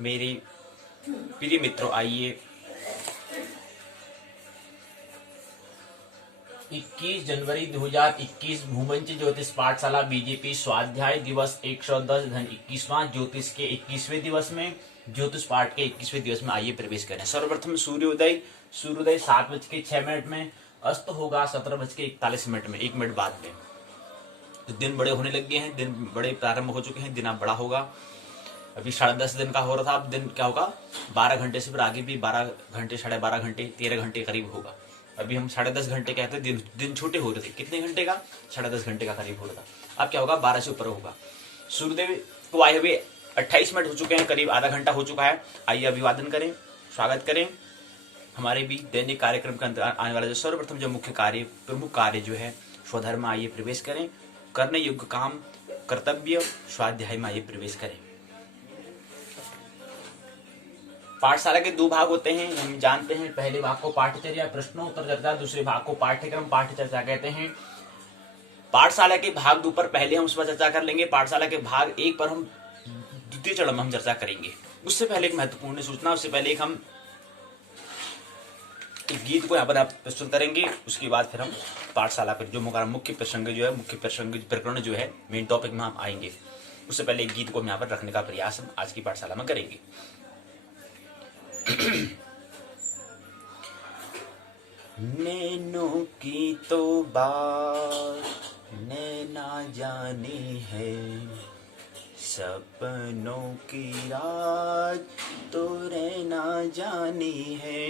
मेरे प्रिय मित्रों, आइए 21 जनवरी 2021 भूमंच ज्योतिष पाठशाला बीजेपी स्वाध्याय दिवस 110-21वां ज्योतिष के 21वें दिवस में, ज्योतिष पाठ के 21वें दिवस में आइए प्रवेश करें। सर्वप्रथम सूर्योदय 7:06 में, अस्त होगा 17:41 में, 1 मिनट बाद में। तो दिन बड़े होने लग गए हैं, दिन बड़े प्रारंभ हो चुके हैं, दिन अब बड़ा होगा। अभी 10:30 दिन का हो रहा था, अब दिन क्या होगा 12 घंटे से फिर आगे भी 12 घंटे, 12.5 घंटे, 13 घंटे करीब होगा। अभी हम 10:30 घंटे कहते हैं, दिन छोटे हो रहे थे। कितने घंटे का? 10:30 घंटे का करीब हो रहा था। अब क्या होगा 12 से ऊपर होगा। सूर्यदेव को आए हुए 28 मिनट हो चुके हैं, करीब आधा घंटा हो चुका है। आइए अभिवादन करें, स्वागत करें हमारे भी दैनिक कार्यक्रम के अंदर आने वाला जो सर्वप्रथम जो मुख्य कार्य, प्रमुख कार्य जो है स्वधर्म, आइए प्रवेश करें। करने योग्य काम, कर्तव्य, स्वाध्याय में आइए प्रवेश करें। पाठशाला के 2 भाग होते हैं, हम जानते हैं। पहले भाग को पाठचर्या प्रश्नोत्तर चर्चा, दूसरे भाग को पाठ्यक्रम पाठ्य चर्चा कहते हैं। पाठशाला के भाग 2 पर पहले हम उस पर चर्चा कर लेंगे। पाठशाला के भाग 1 पर हम द्वितीय चरण में हम चर्चा करेंगे। उससे पहले एक महत्वपूर्ण सूचना, उससे पहले हम एक गीत को यहाँ पर आप प्रस्तुत करेंगे। उसके बाद फिर हम पाठशाला पर जो मुख्य प्रसंग जो है, मुख्य प्रसंग प्रकरण जो है, मेन टॉपिक में हम आएंगे। उससे पहले एक गीत को हम यहाँ पर रखने का प्रयास हम आज की पाठशाला में करेंगे। नैनों की तो बात नैना जानी है, सपनों की रात तो रहना जानी है।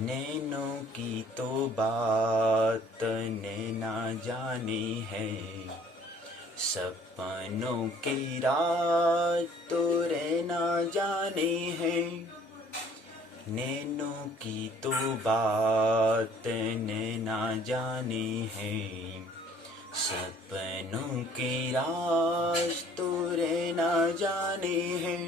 नैनों की तो बात नैना जानी है, सपनों की रात तो रहना जानी है। नैनों की तो बात नैना जानी है, सपनों की रात तो रहना जानी है।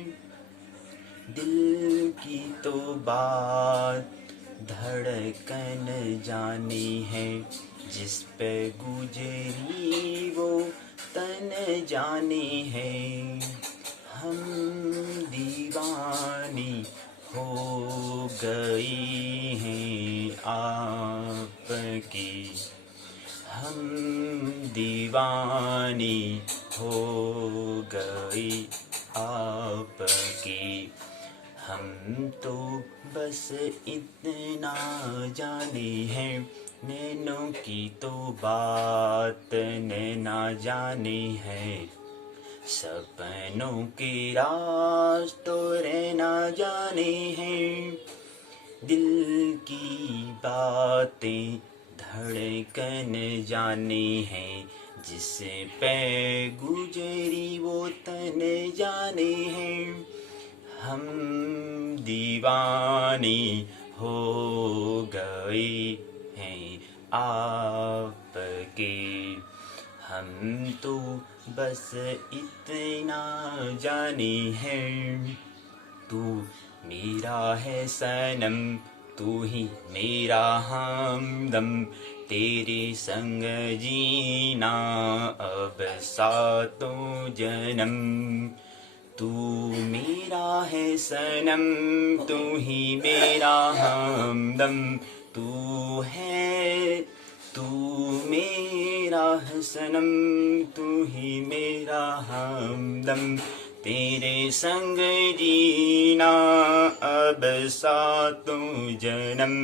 दिल की तो बात धड़कन जानी है, जिस पे गुजरी वो तन जानी है। हम दीवानी हो गई हैं आपकी, हम दीवानी हो गई आपकी। हम तो बस इतना जाने हैं, नैनों की तो बात नैना जानी है, सपनों की राज तो रहना जाने हैं। दिल की बातें धड़कन जानी है, जिससे पे गुजरी वो तन जाने हैं। हम दीवानी हो गई हैं आपके, हम तो बस इतना जाने हैं। तू मेरा है सनम, तू ही मेरा हमदम, तेरे संग जीना अब सातों जन्म। तू मेरा है सनम, तू ही मेरा हमदम, तू मेरा है सनम, तू ही मेरा हमदम, तेरे संग जीना अब सातों जन्म।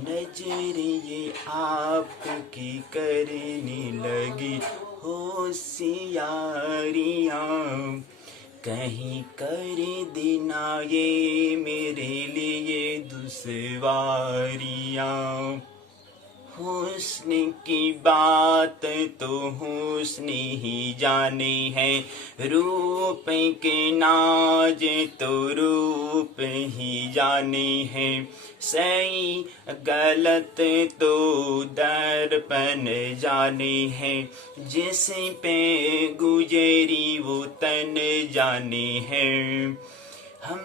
नजर ये आपकी करने लगी होशियारियाँ, कहीं कर देना ये मेरे लिए दुश्वारियाँ। हुस्न की बात तो हुस्न ही जाने है, रूप के नाज तो रूप ही जाने है। सही गलत तो दर्पण जाने है, जिस पे गुजरी वो तन जाने है। हम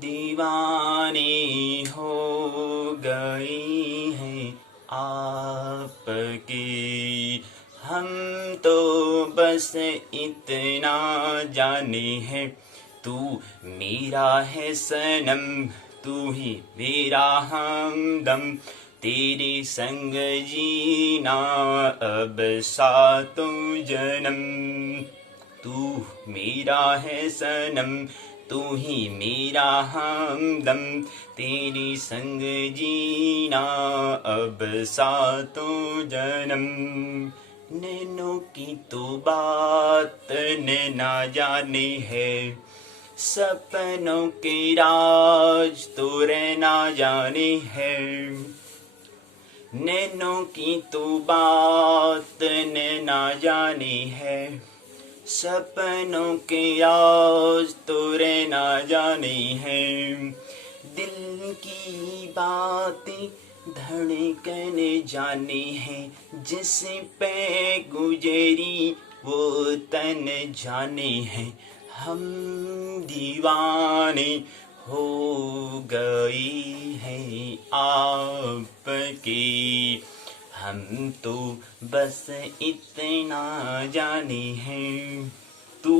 दीवाने हो गए हैं आपके, हम तो बस इतना जाने हैं, तू मेरा है सनम, तू ही मेरा हमदम, तेरे संग जीना अब सातों जन्म। तू मेरा है सनम, तू ही मेरा हमदम, तेरे संग जीना अब सातों जन्म। नैनों की तो बात नैना जाने है, सपनों के राज तो रहना जाने है। नैनों की तो बात नैना जाने है, सपनों के राज तो रहना जाने है। दिल की बातें धड़कन जाने हैं, जिस पे गुजरी वो तन जाने हैं। हम दीवाने हो गए हैं आपके, हम तो बस इतना जाने हैं। तू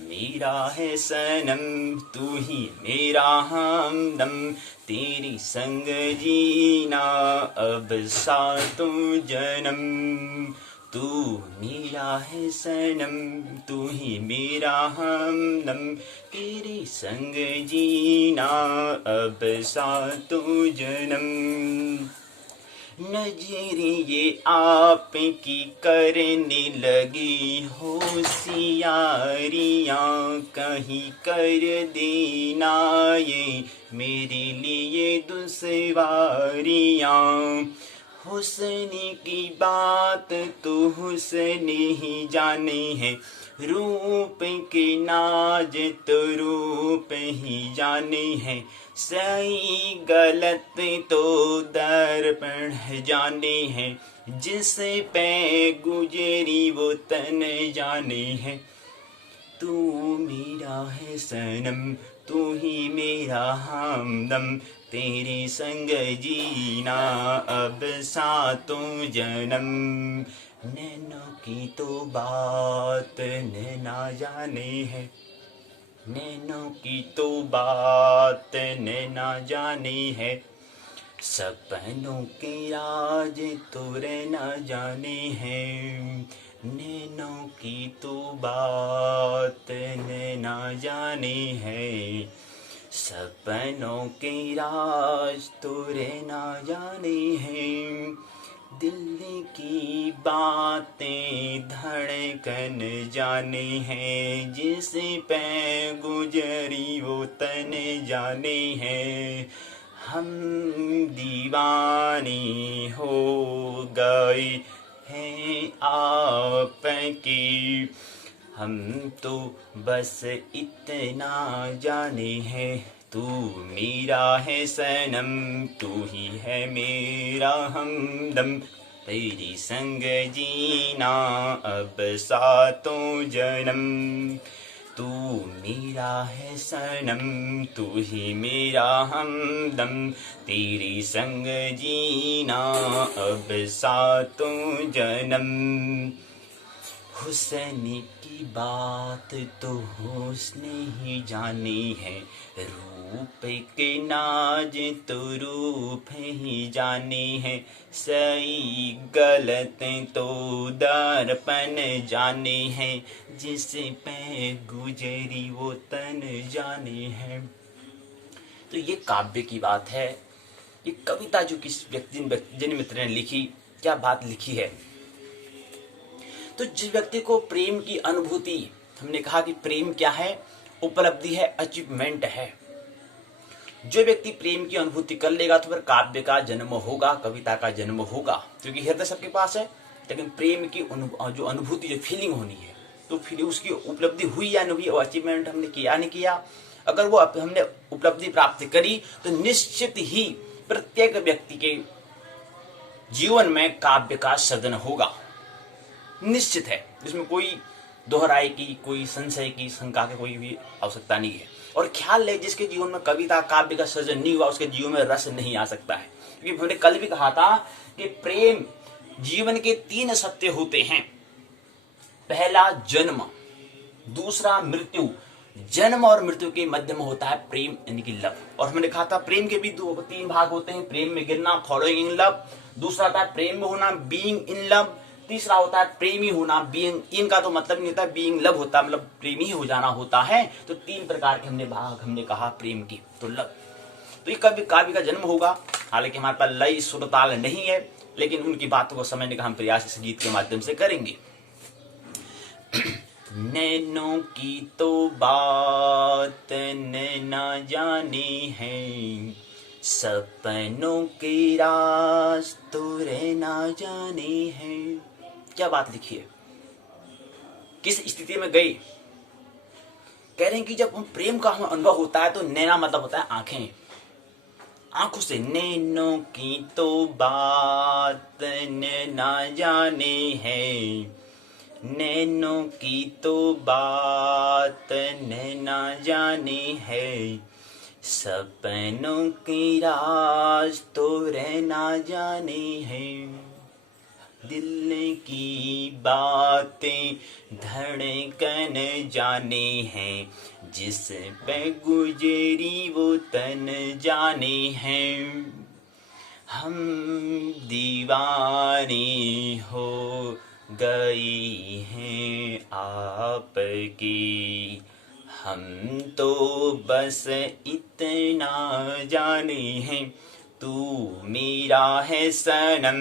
मेरा है सनम, तू ही मेरा हमदम, तेरी संग जीना अब सातों जन्म। तू मेरा है सनम, तू ही मेरा हमदम, तेरे संग जीना अब सातों जन्म। नजरें ये आप की करने लगी होशियारियाँ, कहीं कर देना ये मेरे लिए दुश्वारियाँ। हुस्न की बात तो हुस्न ही जाने है, रूप के नाज तो रूप ही जाने हैं। सही गलत तो दर्पण जाने हैं, जिस पे गुजरी वो तन जाने हैं। तू मेरा है सनम, तू ही मेरा हमदम, तेरे संग जीना अब सातों जन्म। नैनों की तो बात नैना जाने है, नैनों की तो बात नैना जाने है। सपनों के राज तो रहना जाने हैं, नैनों की तो बात नैना जाने है। सपनों के राज तो रहना जाने हैं। दिल की बातें धड़कन जाने हैं, जिस पे गुजरी वो तन जाने हैं। हम दीवाने हो गए हैं आपके, हम तो बस इतना जाने हैं। तू मेरा है सनम, तू ही है मेरा हमदम, तेरी संग जीना अब सातों जन्म। तू मेरा है सनम, तू ही मेरा हमदम, तेरी संग जीना अब सातों जन्म। हुस्न की बात तो हुस्न ही जानी है, रूप के नाज तो रूप ही जाने हैं। सही गलत तो दर्पण जाने हैं, जिस पे गुजरी वो तन जाने हैं। तो ये काव्य की बात है, ये कविता जो किस जन मित्र ने लिखी, क्या बात लिखी है। तो जिस व्यक्ति को प्रेम की अनुभूति, हमने कहा कि प्रेम क्या है, उपलब्धि है, अचीवमेंट है। जो व्यक्ति प्रेम की अनुभूति कर लेगा तो फिर काव्य का जन्म होगा, कविता का जन्म होगा, क्योंकि हृदय सबके पास है। लेकिन प्रेम की जो अनुभूति, जो फीलिंग होनी है, तो फिर उसकी उपलब्धि हुई या नहीं हुई, वो अचीवमेंट हमने किया नहीं किया, अगर वो हमने उपलब्धि प्राप्त करी तो निश्चित ही प्रत्येक व्यक्ति के जीवन में काव्य का सृजन होगा, निश्चित है। इसमें कोई दोहराई की, कोई संशय की, शंका की कोई भी आवश्यकता नहीं है। और ख्याल है, जिसके जीवन में कविता काव्य का सृजन नहीं हुआ, उसके जीवन में रस नहीं आ सकता है। क्योंकि हमने कल भी कहा था कि प्रेम जीवन के 3 सत्य होते हैं। पहला जन्म, दूसरा मृत्यु, जन्म और मृत्यु के मध्य में होता है प्रेम यानी कि लव। और हमने कहा था प्रेम के भी तीन भाग होते हैं, प्रेम में गिरना फॉलोइंग इन लव, दूसरा होता है प्रेम में होना बीइंग इन लव, तीसरा होता है प्रेमी होना बीइंग इन का तो मतलब नहीं होता बीइंग लव होता है, मतलब प्रेमी हो जाना होता है। तो तीन प्रकार के हमने कहा प्रेम की। तो लव, तो ये कभी काव्य का जन्म होगा, हालांकि हमारे पास लय सुर ताल नहीं है, लेकिन उनकी बातों को समझने का हम प्रयास इस गीत के माध्यम से करेंगे। नैनों की तो बात नैना जाने हैं, सपनों के राज तो रहना जाने हैं। क्या बात लिखी है, किस स्थिति में गई। कह रहे हैं कि जब हम प्रेम का हमें अनुभव होता है तो नैना मतलब होता है आंखें, आंखों से। नैनों की तो बात नैना जाने हैं, नैनों की तो बात नैना जाने है, सपनों की राज तो रहना जाने है। दिल की बातें धड़कन जाने हैं, जिस पे गुजरी वो तन जाने हैं। हम दीवाने हो गई हैं आपकी, हम तो बस इतना जाने हैं। तू मेरा है सनम,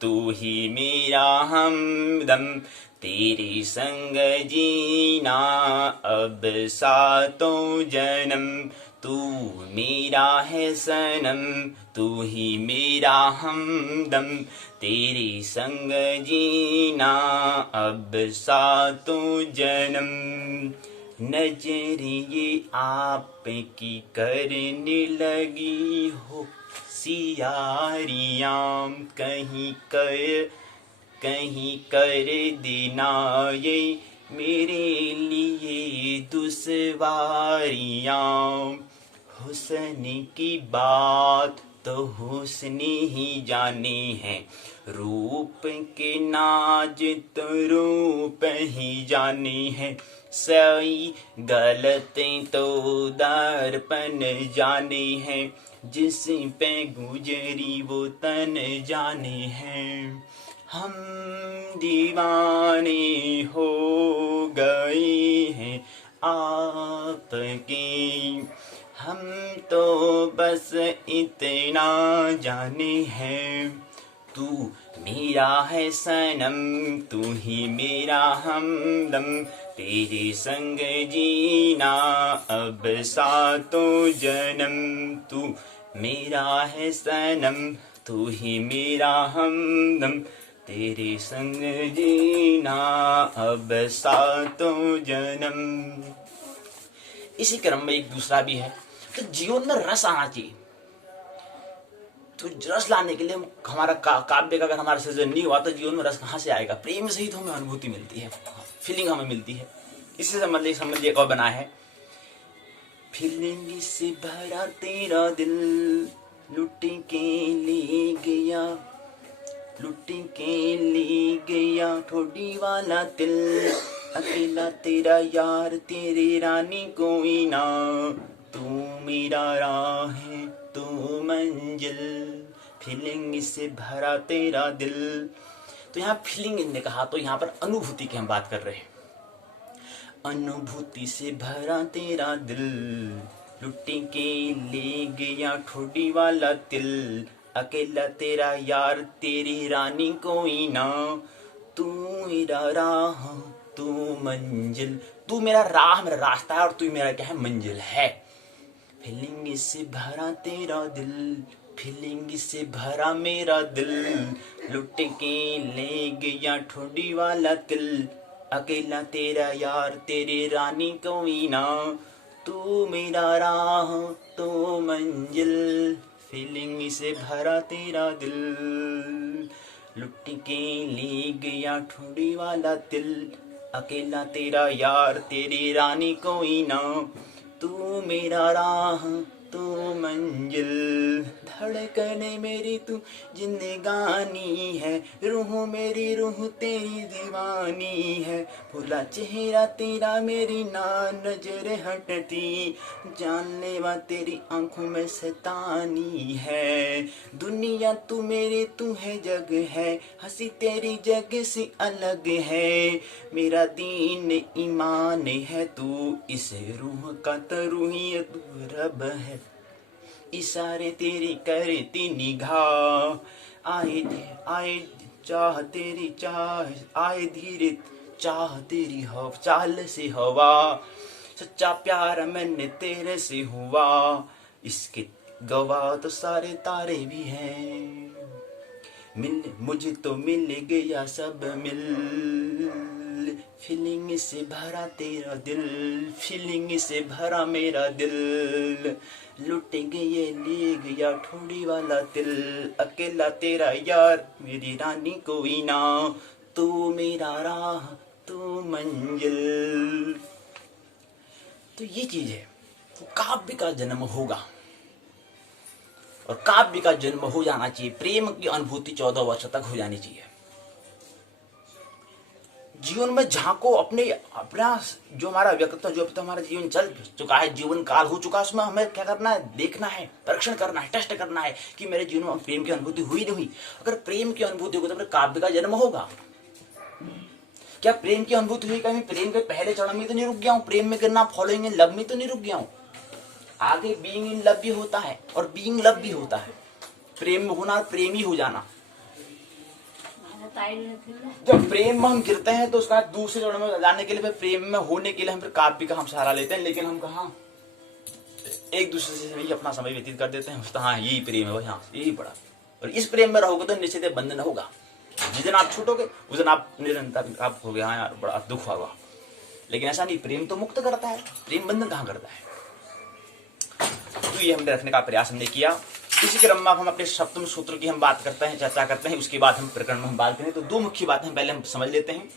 तू ही मेरा हमदम, तेरे संग जीना अब सातों जन्म। तू मेरा है सनम, तू ही मेरा हमदम, तेरे संग जीना अब सातों जन्म। नजर ये आपकी करने लगी हो सियारियां, कहीं कर देना ये मेरे लिए दुश्वारियां। हुस्न की बात तो हुस्न ही जाने हैं, रूप के नाज तो रूप ही जाने हैं। सही गलती तो दर्पण जाने हैं, जिस पे गुजरी वो तन जाने हैं। हम दीवाने हो गए हैं आपके, हम तो बस इतना जाने हैं। तू मेरा है सनम, तू ही मेरा हमदम, तेरे संग जीना अब सातों जन्म। तू मेरा है सनम, तू ही मेरा हमदम, तेरे संग जीना अब सातों जन्म। इसी क्रम में एक दूसरा भी है। तो जीवन में रस आना चाहिए, तो रस लाने के लिए हमारा काव्य का अगर हमारा सृजन नहीं हुआ तो जीवन में रस कहाँ से आएगा। प्रेम से ही तो हमें अनुभूति मिलती है, फीलिंग हमें मिलती है। इससे संबंधित एक और बना है। फीलिंग से भरा तेरा दिल, लुट के ले गया, लुट के ले गया ठोडी वाला दिल। अकेला तेरा यार तेरी रानी कोई ना, तू मेरा राह है तू मंजिल। फीलिंग से भरा तेरा दिल। तो यहाँ फीलिंग ने कहा तो यहाँ पर अनुभूति की हम बात कर रहे हैं। अनुभूति से भरा तेरा दिल, लुट के ले गया ठोडी वाला दिल। अकेला तेरा यार तेरी रानी कोई ना, तू मेरा राह तू मंजिल। तू मेरा राह मेरा रास्ता है और तू मेरा क्या है मंजिल है। फीलिंग से भरा तेरा दिल, फीलिंग से भरा मेरा दिल। लुट के ले गया ठोडी वाला दिल। अकेला तेरा यार तेरी रानी कोई ना, तू मेरा राह तू मंजिल। फीलिंग से भरा तेरा दिल, लुट के ले गया ठोडी वाला दिल। अकेला तेरा यार तेरी रानी कोई ना, तू मेरा राह तू मंजिल। धड़कने मेरी तू जिंदगानी है, रूह मेरी रूह तेरी दीवानी है, भूला चेहरा तेरा मेरी ना नजर हटती, जानलेवा तेरी आंखों में शैतानी है, दुनिया तू मेरे तू है जग है, हंसी तेरी जग से अलग है, मेरा दीन ईमान है तू, इस रूह का तरूही तू रब है, इशारे तेरी करती निगाह, आए चाह तेरी चाह, आए धीरे चाह तेरी हवा, चाल से हवा, सच्चा प्यार मैंने तेरे से हुआ, इसके गवाह तो सारे तारे भी हैं, मुझे तो मिल गया सब मिल, फीलिंग से भरा तेरा दिल, फीलिंग से भरा मेरा दिल, लुट गए ले गया ठोड़ी वाला दिल, अकेला तेरा यार मेरी रानी कोई ना, तू मेरा राह तू मंजिल। तो ये चीज है, काव्य का जन्म होगा और काव्य का जन्म हो जाना चाहिए, प्रेम की अनुभूति 14 वर्ष तक हो जानी चाहिए। जीवन में झांको अपना जो हमारा व्यक्तित्व, जो हमारा जीवन चल चुका है, जीवन काल हो चुका है, उसमें हमें क्या करना है, देखना है, परीक्षण करना है, टेस्ट करना है कि मेरे जीवन में प्रेम की अनुभूति हुई नहीं हुई। अगर प्रेम की अनुभूति होगी तो फिर काव्य का जन्म होगा। क्या प्रेम की अनुभूति हुई, मैं प्रेम के पहले चरण में तो नहीं रुक गया हूँ, प्रेम में गिरना फॉलोइंग इन लव में तो नहीं रुक गया हूँ, आगे बीइंग इन लव भी होता है और बीइंग लव भी होता है, प्रेम में होना, प्रेमी हो जाना। जब प्रेम में हम गिरते हैं तो उसका दूसरे चरण में जाने के लिए, फिर प्रेम में होने के लिए हम फिर काव्य का हम सहारा लेते हैं, लेकिन हम कहाँ एक दूसरे से भी अपना समय व्यतीत कर देते हैं। हाँ यही प्रेम है, हाँ यही बड़ा। और इस प्रेम में रहोगे तो निश्चित बंधन होगा, जिस दिन आप छूटोगे उस दिन आप निरंतर आप हो गया, हाँ यार बड़ा दुख होगा। लेकिन ऐसा नहीं, प्रेम तो मुक्त करता है, प्रेम बंधन कहाँ करता है। तो ये हमने रखने का प्रयास हमने किया। इसी क्रम में हम अपने सप्तम सूत्र की हम बात करते हैं, चर्चा करते हैं, उसके बाद हम प्रकरण में हम बात करें। तो दो मुख्य बातें पहले हम समझ लेते हैं।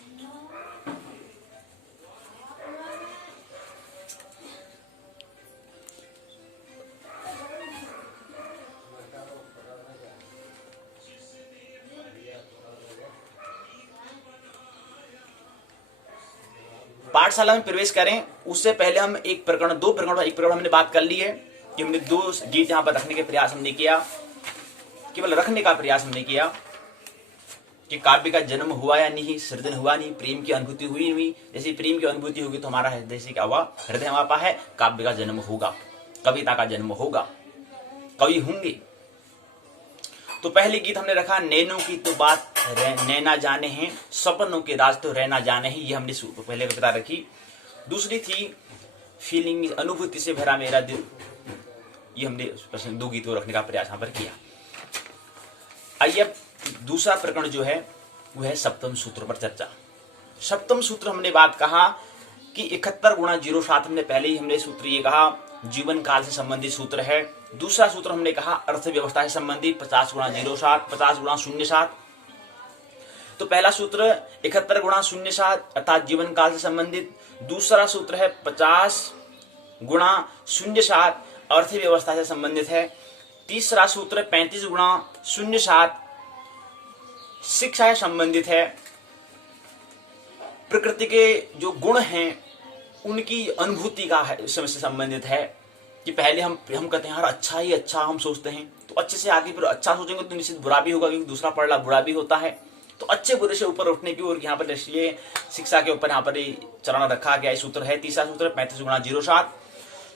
पाठशाला में प्रवेश करें उससे पहले हम एक प्रकरण, दो प्रकरण, एक प्रकरण हमने बात कर ली है कि हमने दो गीत यहाँ पर रखने के प्रयास हमने किया, केवल रखने का प्रयास हमने किया कि काव्य का जन्म हुआ या नहीं, सृजन हुआ नहीं, प्रेम की अनुभूति हुई नहीं। जैसे प्रेम की अनुभूति होगी तो हमारा हृदय से क्या हुआ, हृदय हमारा है, काव्य का जन्म होगा, कविता का जन्म होगा, कवि होंगे। तो पहले गीत हमने रखा, नैनों की तो बात नैना जाने हैं, सपनों के राज तो रहना जाने हैं, ये हमने पहले कविता रखी। दूसरी थी फीलिंग, अनुभूति से भरा मेरा दिल, ये हमने दो गीतों रखने का प्रयास यहाँ पर किया। आइए अब दूसरा प्रकरण जो है वो है सप्तम सूत्र पर चर्चा। सप्तम सूत्र हमने बात कहा कि 71 गुणा 07, हमने पहले ही हमने सूत्र ये कहा जीवन काल से संबंधित सूत्र है। दूसरा सूत्र हमने कहा अर्थव्यवस्था से संबंधित 50 गुणा 07, 50 गुणा 07। तो पहला सूत्र 71 गुणा 07 अर्थात जीवन काल से संबंधित, दूसरा सूत्र है 50 गुणा 07 अर्थव्यवस्था से संबंधित है, तीसरा सूत्र 35 गुणा 07 शिक्षा से संबंधित है, प्रकृति के जो गुण हैं उनकी अनुभूति का है, उससे संबंधित है। कि पहले हम कहते हैं यार अच्छा ही अच्छा हम सोचते हैं, तो अच्छे से आगे फिर अच्छा सोचेंगे तो निश्चित बुरा भी होगा, क्योंकि दूसरा पढ़ना बुरा भी होता है। तो अच्छे बुरे से ऊपर उठने की ओर यहाँ पर इसलिए शिक्षा के ऊपर यहाँ पर चरण रखा गया सूत्र है। तीसरा सूत्र 35 गुणा 07।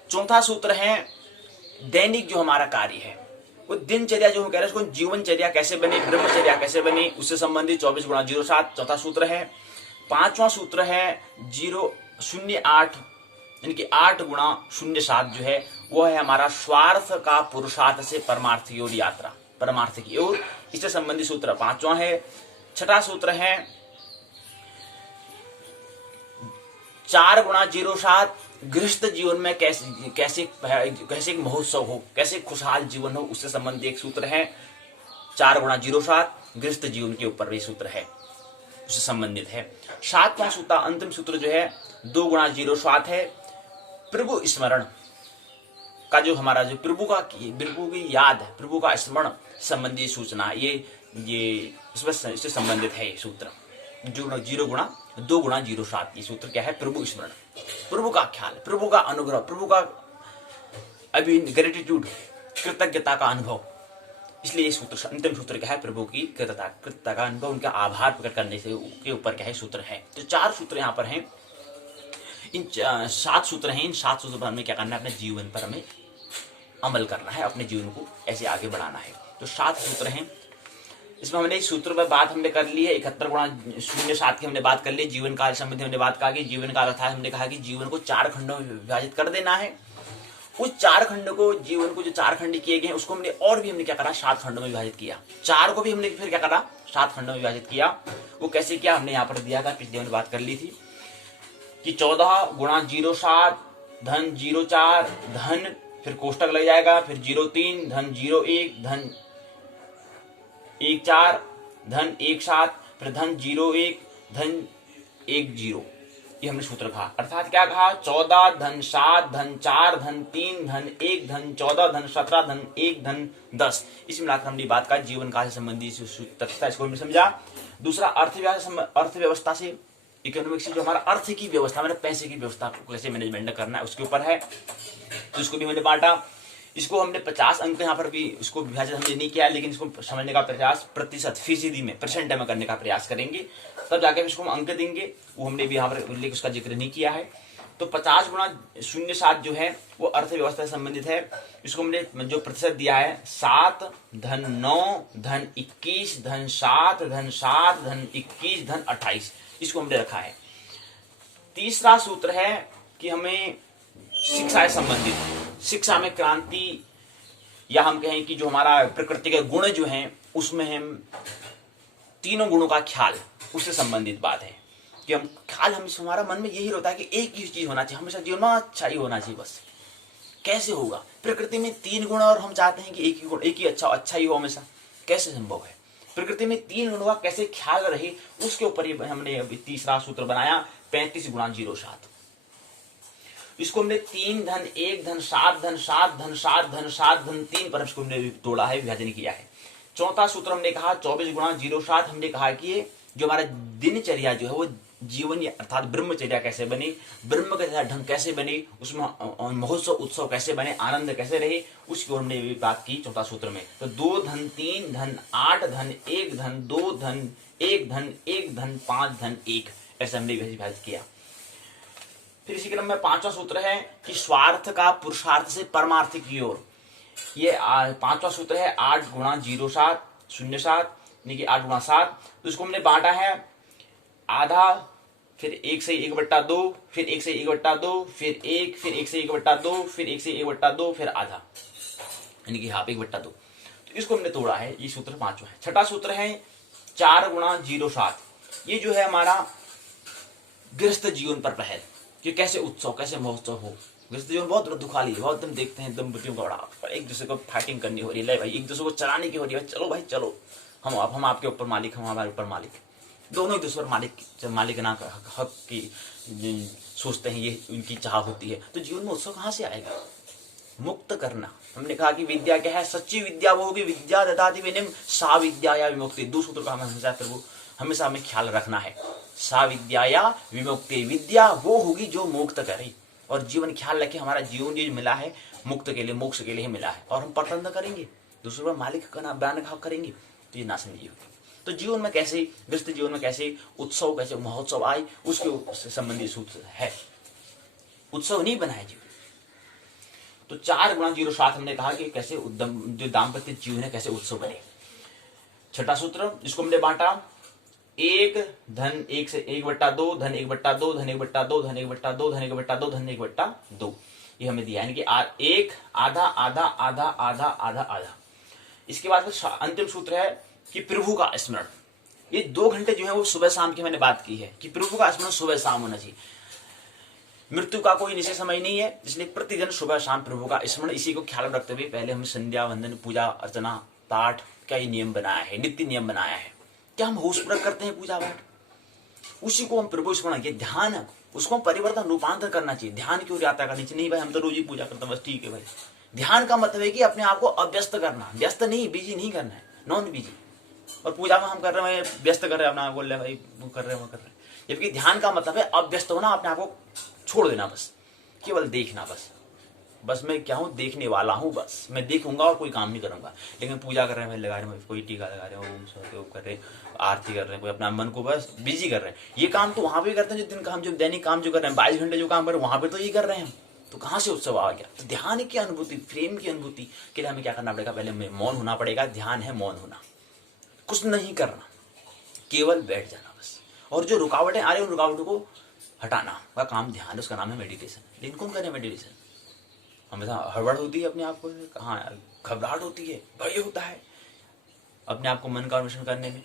चौथा सूत्र है दैनिक जो हमारा कार्य है, वो दिनचर्या जो हम कह रहे हैं उसको जीवनचर्या कैसे बने, ब्रह्मचर्या कैसे बने, उससे संबंधित 24 गुणा 07 चौथा सूत्र है। पांचवा सूत्र है 008 यानी कि 8 गुणा 07 जो है वो है हमारा स्वार्थ का पुरुषार्थ से परमार्थ की ओर यात्रा, परमार्थ की ओर, इससे संबंधित सूत्र पांचवा है। छठा सूत्र है 4 गुणा 07 गृहस्थ जीवन में कैसे महोत्सव हो, कैसे खुशहाल जीवन हो, उससे संबंधित एक सूत्र है 4 गुणा 07 गृहस्थ जीवन के ऊपर भी सूत्र है, उससे संबंधित है। सातवां सूत्र अंतिम सूत्र जो है 2 गुणा 07 है प्रभु स्मरण, का जो हमारा जो प्रभु की याद है, प्रभु का स्मरण संबंधी सूचना, ये इससे संबंधित है ये सूत्र। 0 गुणा 2 गुणा 07, ये सूत्र क्या है? प्रभु स्मरण, प्रभु का ख्याल, प्रभु का अनुग्रह, प्रभु का अभी ग्रेटिट्यूड, कृतज्ञता का अनुभव। इसलिए ये सूत्र, अंतिम सूत्र क्या है? प्रभु की कृतज्ञता का अनुभव, उनका आभार प्रकट करने से के ऊपर क्या है सूत्र है। तो 4 सूत्र यहाँ पर हैं, इन 7 सूत्र हैं। इन 7 सूत्रों पर हमें क्या करना है? अपने जीवन पर हमें अमल करना है, अपने जीवन को ऐसे आगे बढ़ाना है। तो 7 सूत्र हैं, इसमें हमने इस सूत्र पर बात हमने कर ली है। 71 गुणा 07 की हमने बात कर ली। जीवन काल संबंधी हमने बात कहा कि जीवन काल अर्थात हमने कहा कि जीवन को 4 खंडों में विभाजित कर देना है। उस 4 खंड को, जीवन को जो 4 खंड किए गए उसको हमने और भी हमने क्या करा? 7 खंडों में विभाजित किया। 4 को भी हमने फिर क्या करा? 7 खंडों में विभाजित किया। वो कैसे किया? हमने यहाँ पर दिया था, पिछले हमने बात कर ली थी कि 14 गुणा 07 धन 04 धन, फिर कोष्टक लग जाएगा, फिर 03 धन 01 धन 14 धन 17, फिर धन 01 धन 10। ये हमने सूत्र कहा। अर्थात क्या कहा? 14 धन 7 धन 4 धन 3 धन 1 धन 14 धन 17 धन 1 धन 10। इस मिलाकर हमने बात का जीवन काल से संबंधी तथ्य, इसको हमने समझा। दूसरा अर्थव्यवस्था से, इकोनॉमिक्स से जो हमारा अर्थ की व्यवस्था, मैंने पैसे की व्यवस्था को कैसे मैनेजमेंट करना है उसके ऊपर है, तो इसको भी मैंने बांटा। इसको हमने 50 अंक यहाँ पर भी इसको विभाजित हमने नहीं किया, लेकिन इसको समझने का प्रयास प्रतिशत, फीसदी में, परसेंट में करने का प्रयास करेंगे, तब जाकर इसको हम अंक देंगे। वो हमने भी यहाँ पर उल्लेख उसका जिक्र नहीं किया है। तो 50 गुणा 07 जो है वो अर्थव्यवस्था से संबंधित है। इसको हमने जो प्रतिशत दिया है 7 धन 9 धन 21 धन 7 धन 7 धन 21 धन 28, इसको हमने रखा है। तीसरा सूत्र है कि हमें शिक्षा से संबंधित, शिक्षा में क्रांति, या हम कहें कि जो हमारा प्रकृति के गुण जो हैं उसमें हम तीनों गुणों का ख्याल, उससे संबंधित बात है कि हम ख्याल, हमारा मन में यही होता है कि एक ही चीज होना चाहिए, हमेशा जीवन में अच्छा ही होना चाहिए। बस कैसे होगा? प्रकृति में 3 गुण और हम चाहते हैं कि एक ही गुण, एक ही अच्छा ही हो हमेशा, कैसे संभव है? प्रकृति में 3 गुणों का कैसे ख्याल रहे, उसके ऊपर हमने अभी तीसरा सूत्र बनाया 35 गुणा 07। इसको हमने 3 धन 1 धन 7 धन 7 धन 7 धन 7 धन 3 पर इसको हमने तोड़ा है, विभाजन किया है। चौथा सूत्र हमने कहा 24 गुणा 07। हमने कहा कि जो हमारा दिनचर्या जो है वो जीवन अर्थात ब्रह्मचर्या कैसे बने, ब्रह्म का ढंग कैसे बने, उसमें महोत्सव उत्सव कैसे बने, आनंद कैसे रहे, उसकी ओर हमने बात की चौथा सूत्र में। तो 2 धन 3 धन 8 धन 1 धन 2 धन 1 धन 1 धन 5 धन 1, ऐसे हमने विभाजित किया। फिर इसी क्रम में 5वां सूत्र है कि स्वार्थ का पुरुषार्थ से परमार्थ की ओर, ये 5वां सूत्र है 8 गुणा 07 यानी कि 8 गुणा 7। तो इसको हमने बांटा है आधा, फिर 1 से 1/2, फिर 1 से 1/2, फिर 1, फिर 1 से 1/2, फिर 1 से 1/2, फिर आधा, यानी कि हाफ 1/2। तो इसको हमने तोड़ा है, ये सूत्र 5वां है। छठा सूत्र है 4 गुणा 07। ये जो है हमारा गृहस्थ जीवन पर पहल, कि कैसे उत्सव, कैसे महोत्सव हो। गृहस्थ जीवन बहुत दुखाली है, बहुत हम देखते हैं दंपतियों का बड़ा एक दूसरे को फाइटिंग करनी हो रही है, भाई एक दूसरे को चलाने की हो रही है, चलो भाई चलो, हम आपके ऊपर मालिक, हम हमारे ऊपर मालिक, दोनों एक दूसरे पर मालिक ना हक की सोचते हैं, ये उनकी चाह होती है। तो जीवन में उत्सव कहाँ से आएगा? मुक्त करना। हमने कहा कि विद्या क्या है? सच्ची विद्या वो होगी, विद्या ददाति विनयम सा विद्या या विमुक्ति। 2 सूत्र का हमेशा हमें ख्याल रखना है। सा विद्या या विमुक्ति, विद्या वो होगी जो मुक्त करे, और जीवन ख्याल रखे हमारा जीवन जो मिला है मुक्त के लिए, मोक्ष के लिए मिला है, और हम पसंद करेंगे दूसरों पर मालिक का बयान करेंगे तो ये नासमझी होगी। तो जीवन में कैसे, गृहस्थ जीवन में कैसे उत्सव, कैसे महोत्सव आए, उसके संबंधी सूत्र है। उत्सव नहीं बनाए जीवन। तो 4 गुणा 07 हमने कहा कि कैसे जो दाम्पत्य जीवन है कैसे उत्सव बने। छठा सूत्र, इसको हमने बांटा 1 धन 1 से 1/2 धन 1/2 धन 1/2 धन 1/2 धन 1/2 धन 1/2, ये हमें दिया, यानी कि 1 आधा आधा आधा आधा आधा आधा। इसके बाद अंतिम सूत्र है कि प्रभु का स्मरण। ये 2 घंटे जो है वो सुबह शाम की मैंने बात की है कि प्रभु का स्मरण सुबह शाम होना चाहिए। मृत्यु का कोई निश्चित समय नहीं है, इसलिए प्रतिदिन सुबह शाम प्रभु का स्मरण, इसी को ख्याल रखते हुए पहले हम संध्या वंदन पूजा अर्चना पाठ का ये नियम बनाया है, नित्य नियम बनाया है। क्या हम होशपूर्वक करते हैं पूजा पाठ? उसी को हम प्रभु स्मरण किया, ध्यान, उसको हम परिवर्तन रूपांतर करना चाहिए। ध्यान की ओर यात्रा करनी चाहिए। नहीं भाई हम तो रोज ही पूजा करते हैं, बस ठीक है भाई, ध्यान का मतलब है कि अपने आप को अव्यस्त करना, व्यस्त नहीं, बिजी नहीं करना है, नॉन बिजी। और पूजा में हम कर रहे हैं व्यस्त कर रहे हैं अपना आप, बोल रहे भाई वो कर रहे हैं वो कर रहे हैं, जबकि ध्यान का मतलब है अव्यस्त होना, अपने आप को छोड़ देना, बस केवल देखना। बस मैं क्या हूँ, देखने वाला हूँ, बस मैं देखूंगा और कोई काम नहीं करूंगा। लेकिन पूजा कर रहे हैं भाई, लगा रहे हैं, कोई टीका लगा रहे हैं, वो कर रहे हैं, आरती कर रहे हैं, कोई अपना मन को बस बिजी कर रहे हैं। ये काम तो वहां पे करते हैं जो दिन का हम जो दैनिक काम जो कर रहे हैं, 22 घंटे जो काम कर रहे हैं वहां पे तो ये कर रहे हैं। तो कहाँ से उत्सव आ गया? तो ध्यान की अनुभूति, प्रेम की अनुभूति के लिए हमें क्या करना पड़ेगा? पहले मौन होना पड़ेगा। ध्यान है मौन होना, कुछ नहीं करना, केवल बैठ जाना बस। और जो रुकावटें आ रही है उन रुकावटों को हटाना का काम ध्यान है, उसका नाम है मेडिटेशन। लेकिन कौन करे मेडिटेशन? हमेशा हड़बड़ होती है अपने आप को, कहाँ घबराहट होती है, भय होता है अपने आप को मन का अन्वेषण करने में।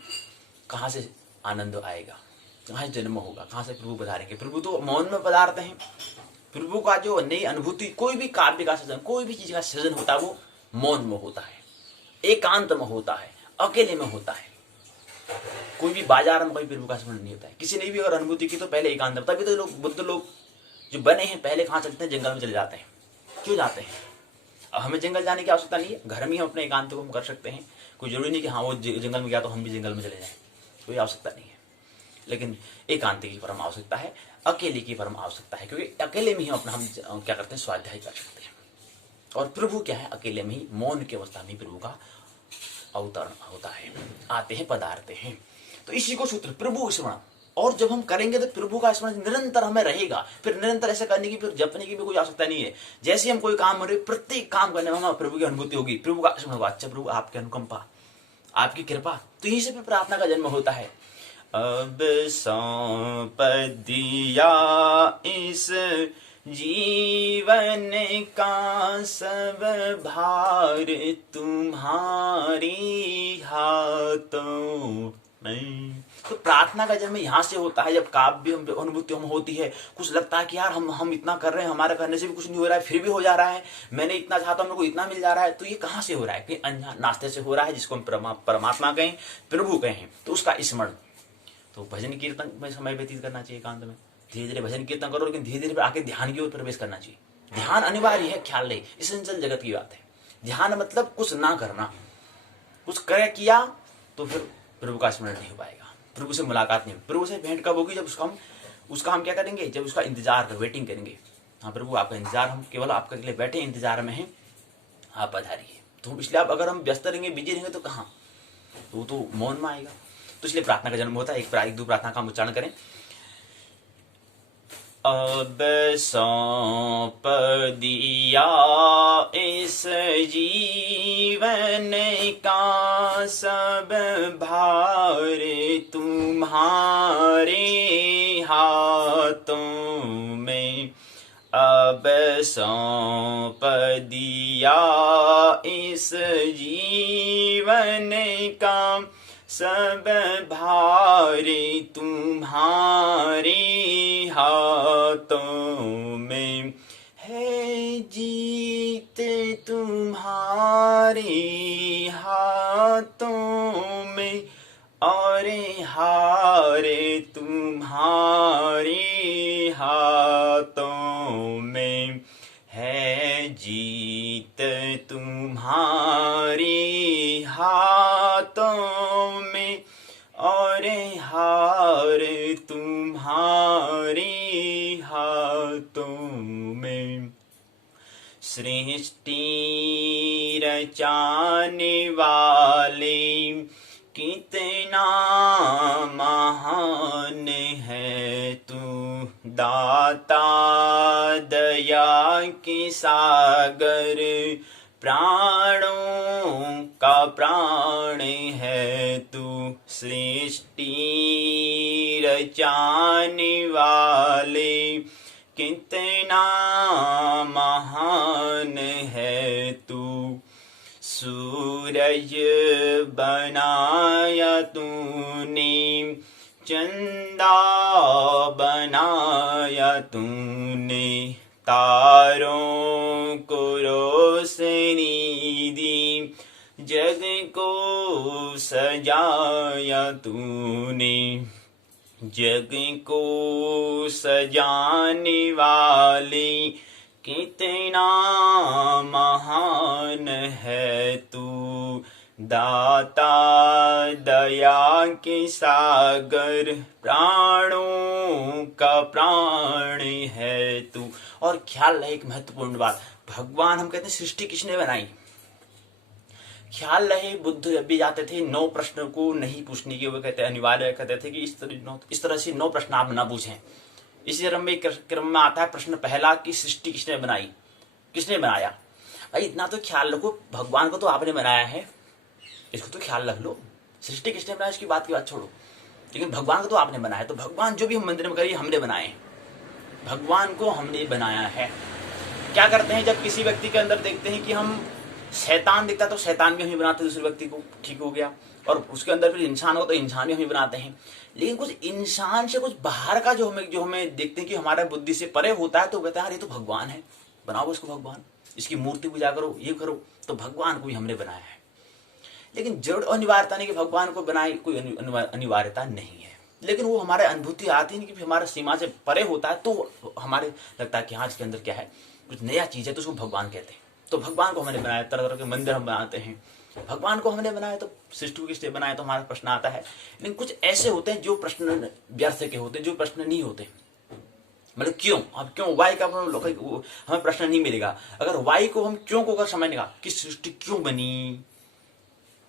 कहाँ से आनंद आएगा? कहाँ से जन्म होगा? कहाँ से प्रभु पधारेंगे? प्रभु तो मौन में पधारते हैं। प्रभु का जो नई अनुभूति, कोई भी काव्य का सृजन, कोई भी चीज का सृजन होता है वो मौन में होता है, एकांत में होता है, अकेले में होता है। कोई भी बाजार में कोई प्रभु का स्मरण नहीं होता है। किसी ने भी अगर अनुभूति की तो पहले एकांत में। तभी तो लोग, बुद्ध लोग जो बने हैं पहले कहाँ चलते हैं? जंगल में चले जाते हैं। क्यों जाते हैं? अब हमें जंगल जाने की आवश्यकता नहीं है, घर में ही हम अपने एकांत को हम कर सकते हैं। कोई जरूरी नहीं कि हाँ वो जंगल में गया तो हम भी जंगल में चले जाएं, कोई आवश्यकता नहीं है। लेकिन एकांत की परम आवश्यकता है, अकेले की परम आवश्यकता है, क्योंकि अकेले में ही अपना हम क्या करते हैं? स्वाध्याय कर सकते हैं। और प्रभु क्या है? अकेले में ही, मौन की अवस्था में प्रभु का अवतरण होता है, आते हैं, पधारते हैं। तो इसी को सूत्र प्रभु स्मरण। और जब हम करेंगे तो प्रभु का स्मरण निरंतर हमें रहेगा। फिर निरंतर ऐसा करने की, फिर जपने की भी कोई आवश्यकता नहीं है। जैसे हम कोई काम कर रहे, प्रत्येक काम करने में हमें प्रभु की अनुभूति होगी, प्रभु का स्मरण होगा। अच्छा प्रभु आपकी अनुकंपा, आपकी कृपा, तो यहीं से फिर प्रार्थना का जन्म होता है। अब सौंप दिया इस जीवन का सब भार तुम्हारी हाथों में। तो प्रार्थना का जन्म यहाँ से होता है। जब काव्य अनुभूति हम होती है, कुछ लगता है कि यार हम इतना कर रहे हैं, हमारे करने से भी कुछ नहीं हो रहा है, फिर भी हो जा रहा है, मैंने इतना चाहता हूं, मेरे को इतना मिल जा रहा है। तो ये कहाँ से हो रहा है? कि अनजान नास्ते से हो रहा है, जिसको हम परमात्मा कहें, प्रभु कहें। तो उसका स्मरण, तो भजन कीर्तन में समय व्यतीत करना चाहिए एकांत में। धीरे धीरे भजन कीर्तन करो, लेकिन धीरे धीरे आके ध्यान की ओर प्रवेश करना चाहिए। ध्यान अनिवार्य है, ख्याल नहीं, इसेंशियल जगत की बात है। ध्यान मतलब कुछ ना करना। कुछ कर किया तो फिर प्रभु का स्मरण नहीं हो पाएगा, प्रभु से मुलाकात नहीं। प्रभु से भेंट कब होगी? जब उसका हम क्या करेंगे? जब उसका इंतजार कर, वेटिंग करेंगे। हाँ प्रभु आपका इंतजार, हम केवल आपके लिए बैठे इंतजार में हैं, आप पधारिए। तो इसलिए आप अगर हम व्यस्त रहेंगे, बिजी रहेंगे तो कहाँ? तो मौन में आएगा। तो इसलिए प्रार्थना का जन्म होता है। एक दो प्रार्थना का हम उच्चारण करें। अब सौंप दिया इस जीवन का सब भार तुम्हारे हाथों में। अब सौंप दिया इस जीवन का सब भार तुम्हारे हाथों में। है जीत तुम्हारे हाथों में, और हार तुम्हारे हाथों में। है जीत तुम्हारे हाथों में, और हार तुम्हारे हाथों में। सृष्टि रचाने वाले कितना महान है तू, दाता दया के सागर, प्राणों का प्राण है तू। सृष्टि रचाने वाले कितना महान है तू। सूरज बनाया तूने, चंदा बनाया तूने, तारों को रोशनी दी, जग को सजाया तूने। जग को सजाने वाले कितना महान दाता दया के सागर, प्राणों का प्राण है तू। और ख्याल रहे एक महत्वपूर्ण बात, भगवान हम कहते हैं सृष्टि किसने बनाई। ख्याल रहे बुद्ध जब भी जाते थे 9 प्रश्न को नहीं पूछने की, वो कहते अनिवार्य कहते थे कि इस तरह से 9 प्रश्न आप ना पूछें। इसी क्रम में आता है प्रश्न पहला कि सृष्टि किसने बनाई, किसने बनाया। भाई इतना तो ख्याल रखो, भगवान को तो आपने बनाया है, इसको तो ख्याल रख लो। सृष्टि किसने बनाया इसकी बात की बात छोड़ो, लेकिन भगवान को तो आपने बनाया। तो भगवान जो भी हम मंदिर में करिए हमने बनाए, भगवान को हमने बनाया है। क्या करते हैं जब किसी व्यक्ति के अंदर देखते हैं कि हम शैतान दिखता तो शैतान भी हम ही बनाते दूसरे व्यक्ति को, ठीक हो गया। और उसके अंदर फिर इंसान हो तो इंसान भी हम ही बनाते हैं। लेकिन कुछ इंसान से कुछ बाहर का जो हमें देखते हैं कि हमारा बुद्धि से परे होता है, तो कहते हैं यार ये तो भगवान है, बनाओ इसको भगवान, इसकी मूर्ति पूजा करो, ये करो। तो भगवान को भी हमने बनाया है। लेकिन जड़ अनिवार्यता नहीं कि भगवान को बनाए, कोई अनिवार्यता नहीं है। लेकिन वो हमारे अनुभूति आती है कि हमारा सीमा से परे होता है, तो हमारे लगता है कि हाँ इसके अंदर क्या है, कुछ नया चीज है, तो उसको भगवान कहते हैं। तो भगवान को हमने बनाया, तरह तरह के मंदिर हम बनाते हैं। भगवान को हमने बनाया तो सृष्टि को किसने बनाया, तो हमारा प्रश्न आता है। लेकिन कुछ ऐसे होते हैं जो प्रश्न व्यर्थ के होते हैं, जो प्रश्न नहीं होते। मतलब क्यों, अब क्यों, वाई का हमें प्रश्न नहीं मिलेगा। अगर वाई को हम क्यों को अगर समझने कि सृष्टि क्यों बनी,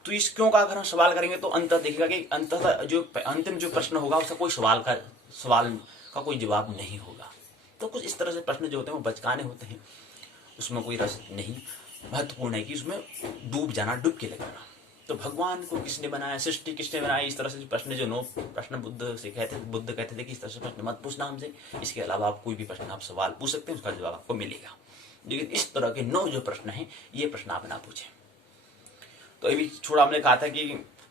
तो इस क्यों का अगर हम सवाल करेंगे तो अंत देखेगा कि अंततः जो अंतिम जो प्रश्न होगा उसका कोई सवाल का कोई जवाब नहीं होगा। तो कुछ इस तरह से प्रश्न जो होते हैं वो बचकाने होते हैं, उसमें कोई रस नहीं। महत्वपूर्ण है कि उसमें डूब जाना, डुबकी लगाना। तो भगवान को किसने बनाया, सृष्टि किसने बनाई, इस तरह से प्रश्न जो 9 प्रश्न बुद्ध कहते थे कि इस तरह से प्रश्न मत पूछना हमसे। इसके अलावा आप कोई भी प्रश्न आप सवाल पूछ सकते हैं, उसका जवाब आपको मिलेगा। लेकिन इस तरह के 9 जो प्रश्न हैं ये प्रश्न आप ना पूछें। तो अभी छोड़ा हमने कहा था कि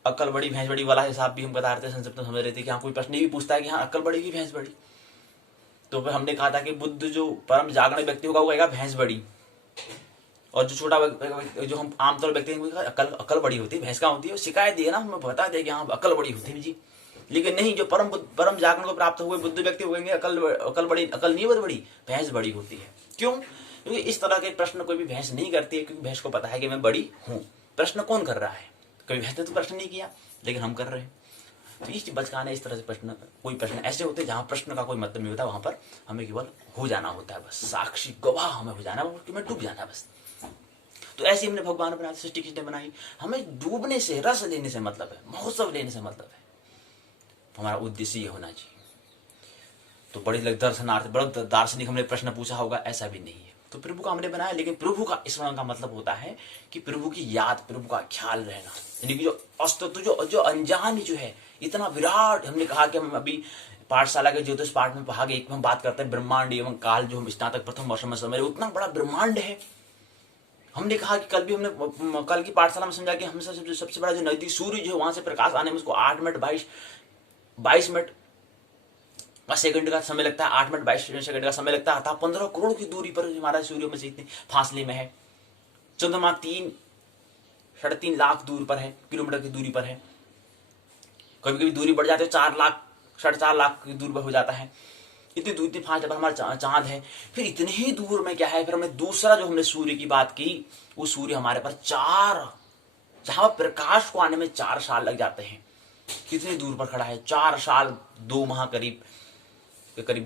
अक्ल बड़ी भैंस बड़ी वाला हिसाब भी हम बता रहे थे, संक्षिप्त में समझ रहे थे कि हाँ कोई प्रश्न भी पूछता है कि हाँ अक्ल बड़ी की भैंस बड़ी। तो फिर हमने कहा था कि बुद्ध जो परम जागरण व्यक्ति होगा वो कहेगा भैंस बड़ी, और जो छोटा जो हम आमतौर व्यक्ति अकल बड़ी होती है, भैंस का होती है, शिकायत दिए ना, हमें बता दे कि हाँ अकल बड़ी होती है जी। लेकिन नहीं, जो परम जागरण को प्राप्त हुए बुद्ध व्यक्ति हो गएंगे अकल बड़ी, अकल नहीं बड़ी, भैंस बड़ी होती है। क्यों? क्योंकि इस तरह के प्रश्न कोई भी भैंस नहीं करती है, क्योंकि भैंस को पता है कि मैं बड़ी हूँ। प्रश्न कौन कर रहा है? कभी भैंस ने तो प्रश्न नहीं किया, लेकिन हम कर रहे हैं। तो इस बचकाने इस तरह से प्रश्न, कोई प्रश्न ऐसे होते हैं जहां प्रश्न का कोई मतलब नहीं होता, वहां पर हमें केवल हो जाना होता है, बस साक्षी गवाह हमें हो जाना है, मैं डूब जाना बस। तो ऐसे हमने भगवान बनाया, सृष्टि किसने बनाई। हमें डूबने से, रस लेने से मतलब है, महोत्सव लेने से मतलब है। हमारा उद्देश्य ये होना चाहिए। तो बड़े दर्शनार्थ, बड़ा दार्शनिक हमने प्रश्न पूछा होगा, ऐसा भी नहीं है। तो प्रभु का हमने बनाया, लेकिन प्रभु का स्मरण का मतलब होता है कि प्रभु की याद, प्रभु का ख्याल रहना। यानी कि जो अस्तित्व, जो अनजान जो है, इतना विराट। हमने कहा कि हम अभी पाठशाला के ज्योतिष पाठ में भाग 1 में हम बात करते हैं ब्रह्मांड एवं काल, जो हम स्नातक प्रथम वर्ष में समझ रहे, उतना बड़ा ब्रह्मांड है। हमने कहा कि कल भी हमने कल की पाठशाला में समझा कि हमसे सबसे बड़ा जो नजदीक सूर्य जो वहां से प्रकाश आने में उसको 8 मिनट 22 मिनट का सेकंड का समय लगता है, 8 मिनट 22 सेकंड का समय लगता है। अर्थात 15 करोड़ की दूरी पर हमारा सूर्य में से इतने फासले में है। चंद्रमा 3-3.5 लाख दूर पर है, किलोमीटर की दूरी पर है। कभी कभी दूरी बढ़ जाती है, 4 लाख 4.5 लाख की दूर पर हो जाता है। इतनी दूर, इतनी फासले पर हमारा चांद है। फिर इतने ही दूर में क्या है, फिर हमने दूसरा जो हमने सूर्य की बात की, वो सूर्य हमारे पर 4, जहां प्रकाश को आने में 4 साल लग जाते हैं। कितनी दूर पर खड़ा है, 4 साल 2 माह करीब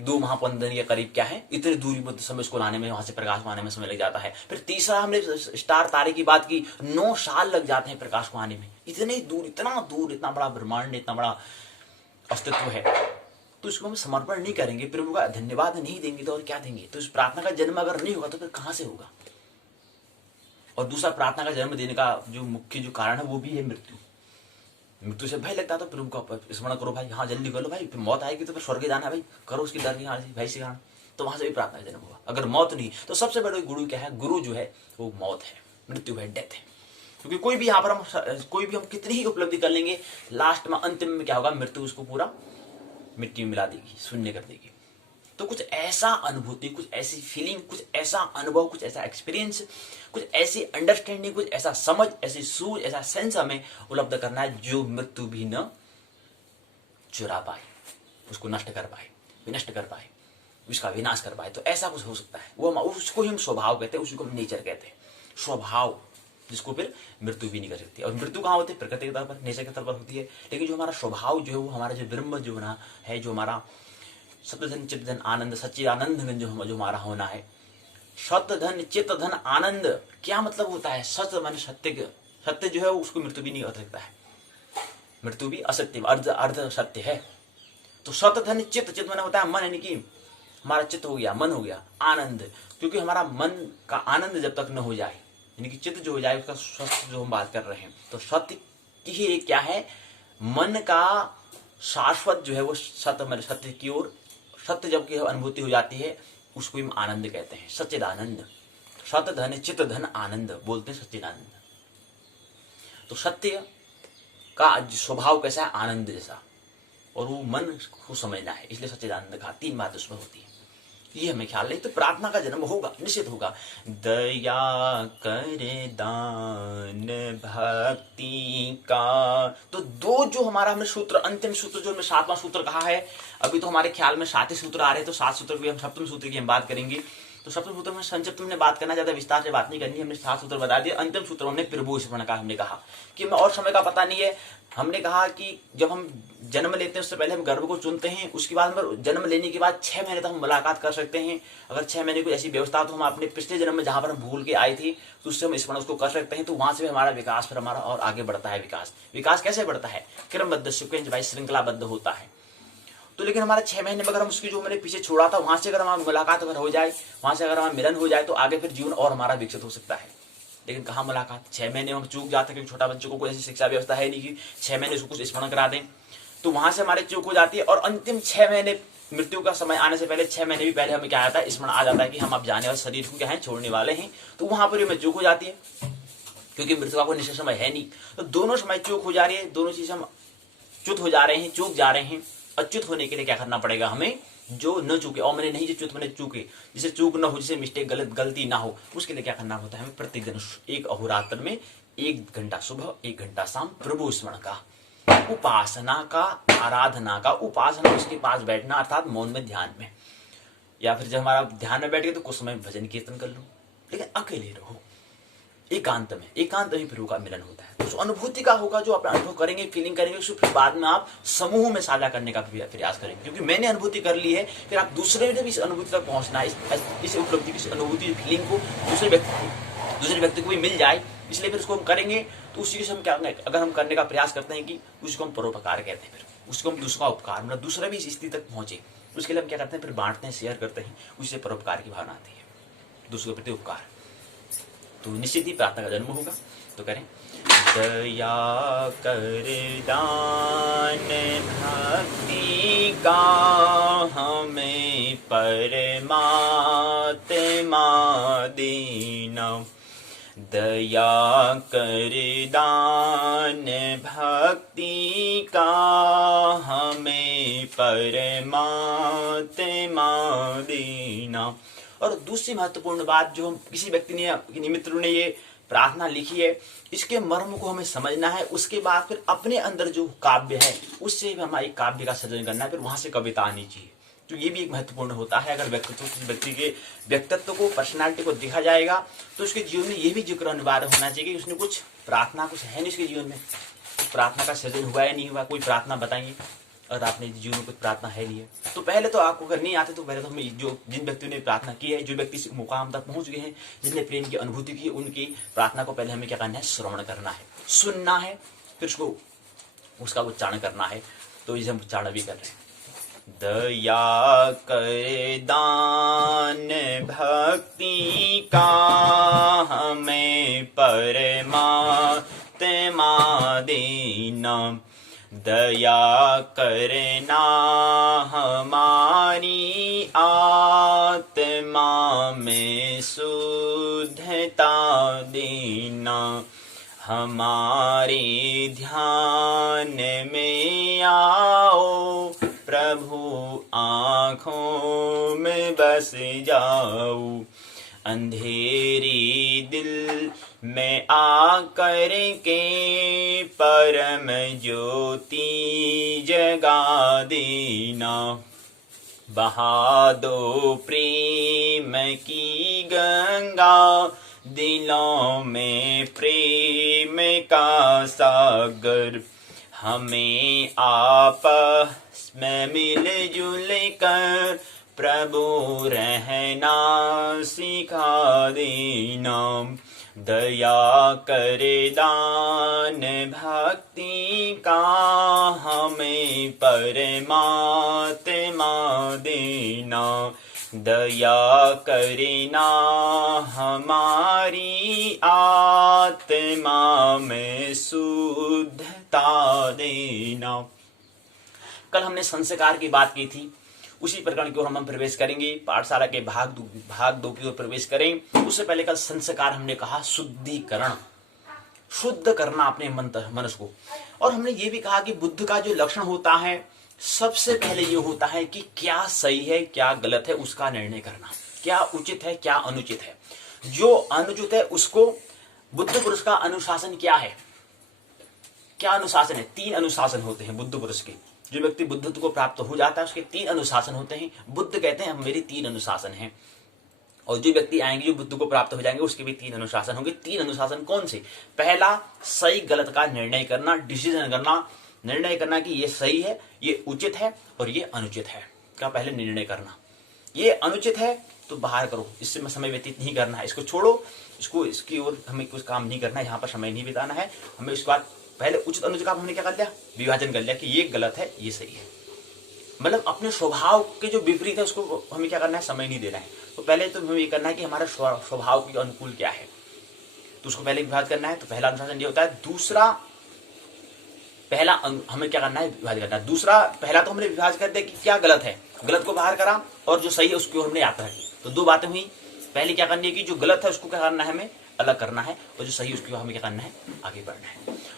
2 माह 15 दिन या करीब क्या है, इतनी दूरी पर समय उसको लाने में, वहां से प्रकाश को आने में समय लग जाता है। फिर तीसरा हमने स्टार तारे की बात की, 9 साल लग जाते हैं प्रकाश को आने में। इतनी दूर, इतना बड़ा ब्रह्मांड, इतना बड़ा अस्तित्व है। तो इसको हम समर्पण नहीं करेंगे, प्रभु का धन्यवाद नहीं देंगे तो और क्या देंगे। तो इस प्रार्थना का जन्म अगर नहीं होगा तो फिर कहां से होगा। और दूसरा, प्रार्थना का जन्म देने का जो मुख्य जो कारण है वो भी है मृत्यु। मृत्यु से भय लगता है तो प्रभु का स्मरण करो भाई, हाँ जल्दी कर लो भाई, फिर मौत आएगी तो फिर स्वर्ग जाना है भाई, करो उसकी डर की भाई से कारण। तो वहां से भी प्रार्थना का जन्म होगा। अगर मौत नहीं, तो सबसे बड़ा गुरु क्या है, गुरु जो है वो मौत है, मृत्यु है, डेथ है। क्योंकि कोई भी यहाँ पर हम कितनी ही उपलब्धि कर लेंगे, लास्ट में अंतिम में क्या होगा, मृत्यु उसको पूरा मिट्टी में मिला देगी, शून्य कर देगी। तो कुछ ऐसा अनुभूति, कुछ ऐसी फीलिंग, कुछ ऐसा अनुभव, कुछ ऐसा एक्सपीरियंस, कुछ ऐसी अंडरस्टैंडिंग, कुछ ऐसा समझ, ऐसी सूझ, ऐसा सेंस हमें उपलब्ध करना है जो मृत्यु भी न चुरा पाए, उसको नष्ट कर पाए, विनष्ट कर पाए, उसका विनाश कर पाए। तो ऐसा कुछ हो सकता है, वो उसको ही हम स्वभाव कहते हैं, उसको हम नेचर कहते हैं। स्वभाव जिसको फिर मृत्यु भी नहीं कर सकती। और मृत्यु कहाँ होती है? प्रकृति के तौर पर, नेचर के तौर पर होती है। लेकिन जो हमारा स्वभाव जो है वो हमारा जो ब्रह्म जो ना है, जो हमारा सत्यधन चित्तधन आनंद सच्चिदानंद में जो हमारा होना है, सत्यधन चित्तधन आनंद क्या मतलब होता है? सत्य माने सत्य, सत्य जो है उसको मृत्यु भी नहीं कर सकता है, मृत्यु भी असत्य अर्ध अर्ध सत्य है। तो सत्यधन चित्त, चित्त माने होता है मन, यानी कि हमारा चित्त हो गया, मन हो गया, आनंद, क्योंकि हमारा मन का आनंद जब तक न हो जाए, यानी कि चित्त जो हो जाए उसका स्वस्थ जो हम बात कर रहे हैं, तो सत्य की ही क्या है? मन का शाश्वत जो है वो सत्य मन सत्य की ओर, सत्य जब की अनुभूति हो जाती है उसको हम आनंद कहते हैं, सच्चिदानंद। सत्य धन चित्त धन आनंद बोलते हैं सच्चिदानंद। तो सत्य का स्वभाव कैसा है? आनंद जैसा, और वो मन को समझना है, इसलिए सच्चिदानंद का 3 बात उसमें होती है। ये हमें ख्याल नहीं तो प्रार्थना का जन्म होगा, निश्चित होगा। दया करे दान भक्ति का, तो 2 जो हमारा हमने सूत्र, अंतिम सूत्र जो हमने 7वां सूत्र कहा है, अभी तो हमारे ख्याल में 7 ही सूत्र आ रहे हैं, तो 7 सूत्र की हम सप्तम सूत्र की हम बात करेंगे। तो सप्तम सूत्र में संक्षिप्त हमने बात करना, ज्यादा विस्तार से बात नहीं करनी, हमने 7 सूत्र बता दिए। अंतिम सूत्र हमने प्रभु स्मरण का हमने कहा कि मैं और समय का पता नहीं है। हमने कहा कि जब हम जन्म लेते हैं उससे पहले हम गर्भ को चुनते हैं, उसके बाद हम जन्म लेने के बाद 6 महीने तक हम मुलाकात कर सकते हैं। अगर 6 महीने की ऐसी व्यवस्था तो हम अपने पिछले जन्म में जहां पर हम भूल के आए थे तो उससे हम स्मरण उसको कर सकते हैं, तो वहां से हमारा विकास फिर हमारा और आगे बढ़ता है। विकास कैसे बढ़ता है? क्रमबद्ध सीक्वेंस वाइज श्रृंखलाबद्ध होता है। तो लेकिन हमारा 6 महीने में अगर हम उसकी जो मैंने पीछे छोड़ा था वहां से अगर हमारी मुलाकात अगर हो जाए, वहां से अगर हमारा मिलन हो जाए, तो आगे फिर जीवन और हमारा विकसित हो सकता है। लेकिन कहाँ मुलाकात? 6 महीने में हम चूक जाते हैं, क्योंकि छोटा बच्चों को कोई ऐसी शिक्षा व्यवस्था है नहीं कि 6 महीने उसको कुछ स्मरण करा दें, तो वहां से हमारे चूक हो जाती है। और अंतिम 6 महीने मृत्यु का समय आने से पहले 6 महीने भी पहले हमें क्या आता है? स्मरण आ जाता है कि हम अब जाने वाले शरीर को क्या है, छोड़ने वाले हैं। तो वहां पर हमें चूक हो जाती है, क्योंकि मृत्यु का कोई निश्चित समय है नहीं। तो दोनों समय चूक हो जा रही है, दोनों चीज हम च्युत हो जा रहे हैं, चूक जा रहे हैं। अच्युत होने के लिए क्या करना पड़ेगा हमें? जो न चूके, और मैंने नहीं जो च्युत मैंने चूके, जिसे चूक न हो, जिसे मिस्टेक गलती ना हो, उसके लिए क्या करना होता है? हमें प्रतिदिन एक अहोरात्र में 1 घंटा सुबह 1 घंटा शाम प्रभु स्मरण का, उपासना का, आराधना का, उपासना उसके पास बैठना अर्थात मौन में, ध्यान में, या फिर जब हमारा ध्यान में बैठ गए तो कुछ समय भजन कीर्तन कर लो, लेकिन अकेले रहो, एकांत में। एकांत में प्रभु का मिलन होता है। तो उस अनुभूति का होगा जो आप अनुभव करेंगे, फीलिंग करेंगे, उसको फिर बाद में आप समूह में साझा करने का प्रयास करेंगे, क्योंकि मैंने अनुभूति कर ली है, फिर आप दूसरे ने भी इस अनुभूति तक पहुंचना है, इस उपलब्धि की अनुभूति फीलिंग को दूसरे व्यक्ति को भी मिल जाए, इसलिए फिर उसको हम करेंगे। तो उसी से हम क्या, अगर हम करने का प्रयास करते हैं कि उसको हम परोपकार कहते हैं, फिर उसको हम दूसरा उपकार, मतलब दूसरा भी इस स्थिति तक पहुंचे, उसके लिए हम क्या करते हैं? फिर बांटते हैं, शेयर करते हैं, उससे परोपकार की भावना आती है, दूसरे के प्रति उपकार। तो निश्चित ही प्रार्थना का जन्म होगा। तो करें, दया कर दान भक्ति का हमें परमात्मा देना, दया कर दान भक्ति का हमें परमात्मा देना। और दूसरी महत्वपूर्ण बात जो हम किसी व्यक्ति ने, मित्र ने ये प्रार्थना लिखी है, इसके मर्म को हमें समझना है। उसके बाद फिर अपने अंदर जो काव्य है उससे हमारे काव्य का सृजन करना है, फिर वहां से कविता आनी चाहिए। तो ये भी एक महत्वपूर्ण होता है। अगर व्यक्ति के व्यक्तित्व को, पर्सनालिटी को देखा जाएगा तो उसके जीवन में ये भी जिक्र अनिवार्य होना चाहिए कि उसने कुछ प्रार्थना, कुछ है नहीं उसके जीवन में, प्रार्थना का सृजन हुआ या नहीं हुआ, कोई प्रार्थना बताइए। और आपने जीवन में कुछ प्रार्थना है नहीं है, तो पहले तो आपको अगर नहीं आते तो पहले तो हमें जो जिन व्यक्तियों ने प्रार्थना की है, जो व्यक्ति इस मुकाम तक पहुंच गए हैं, जिसने प्रेम की अनुभूति की, उनकी प्रार्थना को पहले हमें क्या करना है? श्रवण करना है, सुनना है, फिर उसका उच्चारण करना है। तो इसे हम उच्चारण भी कर रहे हैं। दया कर दान भक्ति का हमें परमात्मा देना, दया करना हमारी आत्मा में शुद्धता देना, हमारे ध्यान में आओ प्रभु, आँखों में बस जाओ, अंधेरी दिल में आकर के परम ज्योति जगा देना, बहा दो प्रेम की गंगा दिलों में प्रेम का सागर, हमें आपस में मिलजुल कर प्रभु रहना सिखा देना। दया करे दान भक्ति का हमें परमात्मा देना। दया करे ना हमारी आत्मा में शुद्धता देना। कल हमने संस्कार की बात की थी, उसी प्रकरण की ओर हम प्रवेश करेंगे। पाठशाला के भाग दो की ओर प्रवेश करें। उससे पहले कल संस्कार हमने कहा शुद्धिकरण, शुद्ध करना अपने मन को। और हमने ये भी कहा कि बुद्ध का जो लक्षण होता है सबसे पहले ये होता है कि क्या सही है क्या गलत है उसका निर्णय करना, क्या उचित है क्या अनुचित है। जो अनुचित है उसको, बुद्ध पुरुष का अनुशासन क्या है, क्या अनुशासन है? 3 अनुशासन होते हैं बुद्ध पुरुष के। जो व्यक्ति बुद्धत्व को प्राप्त हो जाता है उसके 3 अनुशासन होते हैं। बुद्ध कहते हैं मेरे 3 अनुशासन हैं। और जो व्यक्ति आएंगे जो बुद्ध को प्राप्त हो जाएंगे उसके भी 3 अनुशासन होंगे। 3 अनुशासन कौन से? पहला, सही गलत का निर्णय करना, डिसीजन करना, निर्णय करना कि ये सही है, ये उचित है और ये अनुचित है का पहले निर्णय करना। ये अनुचित है तो बाहर करो, इससे समय व्यतीत नहीं करना है, इसको छोड़ो, इसकी ओर हमें कुछ काम नहीं करना है, यहाँ पर समय नहीं बिताना है हमें। इसके बाद पहले उचित अनुचित का हमने क्या कर लिया? विभाजन कर लिया कि ये गलत है ये सही है। मतलब अपने स्वभाव के जो विपरीत है उसको हमें क्या करना है? समय नहीं देना है। तो पहले तो हमें ये करना है कि हमारे स्वभाव के अनुकूल क्या है, तो उसको पहले विभाजन करना है। तो पहला अनुशासन ये होता है। दूसरा, पहला हमें क्या करना है? विभाजन करना है। दूसरा, पहला तो हमने विभाजन कर दिया कि क्या गलत है, गलत को बाहर करा, और जो सही है उसकी ओर हमने यात्रा की। तो 2 बातें हुई। पहले क्या करनी है कि जो गलत है उसको क्या करना है? हमें अलग करना है, और जो सही है उसकी ओर हमें क्या करना है? आगे बढ़ना है।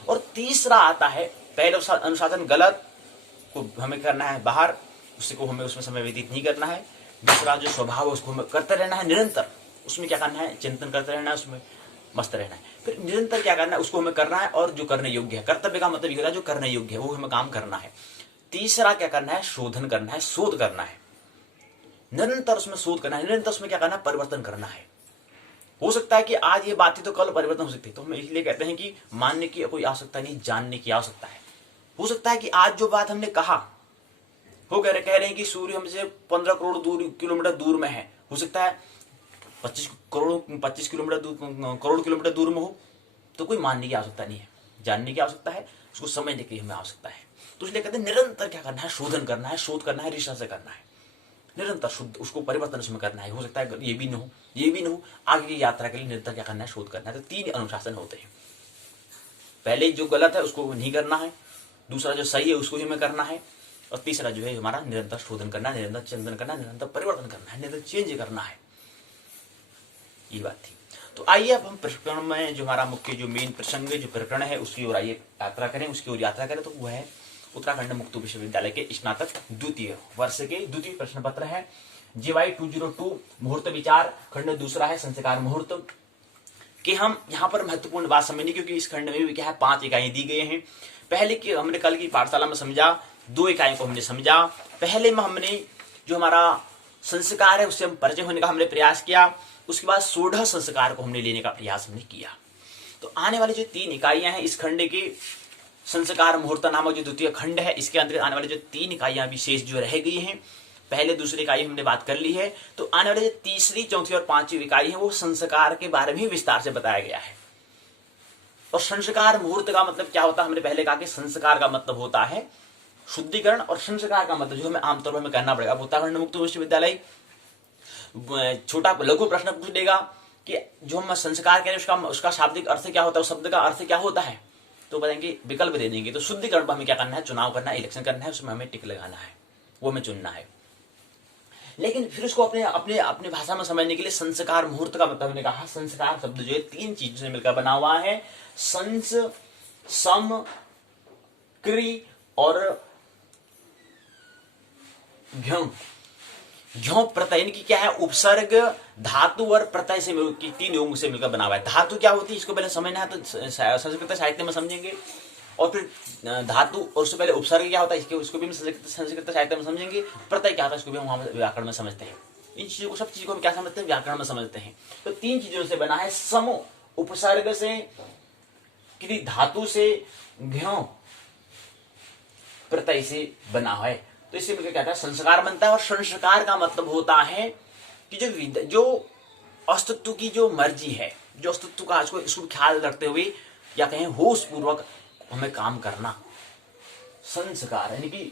और तीसरा आता है, पहले अनुशासन गलत को हमें करना है बाहर, उसी को हमें उसमें समय व्यतीत नहीं करना है। दूसरा जो स्वभाव है उसको हमें करते रहना है निरंतर, उसमें क्या करना है? चिंतन करते रहना है, उसमें मस्त रहना है। फिर निरंतर क्या करना है? उसको हमें करना है, और जो करने योग्य है, कर्तव्य का मतलब ये होता है जो करने योग्य है वो हमें काम करना है। तीसरा क्या करना है? शोधन करना है, शोध करना है, निरंतर उसमें शोध करना है, निरंतर उसमें क्या करना है? परिवर्तन करना है। हो सकता है कि आज ये बात थी तो कल परिवर्तन हो सकती है, तो हम इसलिए कहते हैं कि मानने की कोई आवश्यकता नहीं, जानने की आवश्यकता है। हो सकता है कि आज जो बात हमने कहा वो कह रहे हैं कि सूर्य हमसे 15 करोड़ किलोमीटर दूर में है, हो सकता है 25 करोड़ किलोमीटर दूर में हो, तो कोई मानने की आवश्यकता नहीं है, जानने की आवश्यकता है, उसको समझने की हमें आवश्यकता है। तो इसलिए कहते हैं निरंतर क्या करना है? शोधन करना है, शोध करना है, रिसर्च करना है, निरंतर शुद्ध उसको परिवर्तन उसमें करना है। हो सकता है ये भी न हो, ये भी न हो, आगे की यात्रा के लिए निरंतर क्या करना है? शोध करना है। तो 3 अनुशासन होते हैं। पहले जो गलत है उसको नहीं करना है, दूसरा जो सही है उसको ही हमें करना है, और तीसरा जो है हमारा निरंतर शोधन करना, निरंतर चिंतन करना, निरंतर परिवर्तन करना है, निरंतर चेंज करना है। ये बात थी। तो आइए अब हम प्रकरण में जो हमारा मुख्य जो मेन प्रसंग जो प्रकरण है उसकी ओर आइए यात्रा करें, उसकी ओर यात्रा करें। तो वह है उत्तराखंड मुक्त विश्वविद्यालय के स्नातक 2य वर्ष के 2य प्रश्न पत्र है। JY 202 मुहूर्त विचार, खंड दूसरा है संस्कार मुहूर्त कि हम यहाँ पर महत्वपूर्ण बात समझनी, क्योंकि इस खंड में भी क्या है 5 इकाइयां दी गई हैं। पहले की हमने कल की पाठशाला में समझा, 2 इकाइयों को हमने समझा। पहले में हमने जो हमारा संस्कार है उससे हम परिचय होने का हमने प्रयास किया, उसके बाद 16 संस्कार को हमने लेने का प्रयास हमने किया। तो आने वाली जो 3 इकाइयां हैं इस खंड की, संस्कार मुहूर्त नामक जो 2य खंड है, इसके अंतर्गत आने वाली जो 3 इकाइयां विशेष जो रह गई हैं, पहले दूसरी इकाई हमने बात कर ली है। तो आने वाली जो तीसरी, चौथी और 5वीं इकाई है वो संस्कार के बारे में विस्तार से बताया गया है। और संस्कार मुहूर्त का मतलब क्या होता है? हमने पहले कहा कि संस्कार का मतलब होता है शुद्धिकरण, और संस्कार का मतलब जो हमें आमतौर पर हमें करना पड़ेगा। उत्तराखंड मुक्त विश्वविद्यालय छोटा लघु प्रश्न पूछ देगा कि जो हम संस्कार करें उसका शाब्दिक अर्थ क्या होता है, उस शब्द का अर्थ क्या होता है, तो बताएंगे, विकल्प दे देंगे। तो शुद्धिकरण पर हमें क्या करना है? चुनाव करना है, इलेक्शन करना है, उसमें हमें टिक लगाना है, वो हमें चुनना है। लेकिन फिर उसको अपने भाषा में समझने के लिए संस्कार मुहूर्त का मतलब हमने कहा, संस्कार शब्द जो है 3 चीजों से मिलकर बना हुआ है, संस, सम, क्रि और घ्यं। घ्यों प्रत्यय की क्या है? उपसर्ग, धातु और प्रत्यय से 3 योगों से मिलकर बना हुआ है। धातु क्या होती है इसको पहले समझना है, तो संस्कृत साहित्य में समझेंगे। और फिर धातु और उससे पहले उपसर्ग क्या होता है इसको भी संस्कृत साहित्य में समझेंगे। प्रत्यय क्या होता है इसको भी हम वहां व्याकरण में समझते हैं। इन चीजों को, सब चीजों को हम क्या समझते हैं, व्याकरण में समझते हैं। तो 3 चीजों से बना है, सम उपसर्ग से, क्री धातु से, घ्यों प्रत्यय से बना है। तो इससे मिलकर कहता है संस्कार बनता है। और संस्कार का मतलब होता है कि जो अस्तित्व की जो मर्जी है, जो अस्तित्व का आज को इसको ख्याल रखते हुए या कहें होश पूर्वक हमें काम करना, संस्कार यानी कि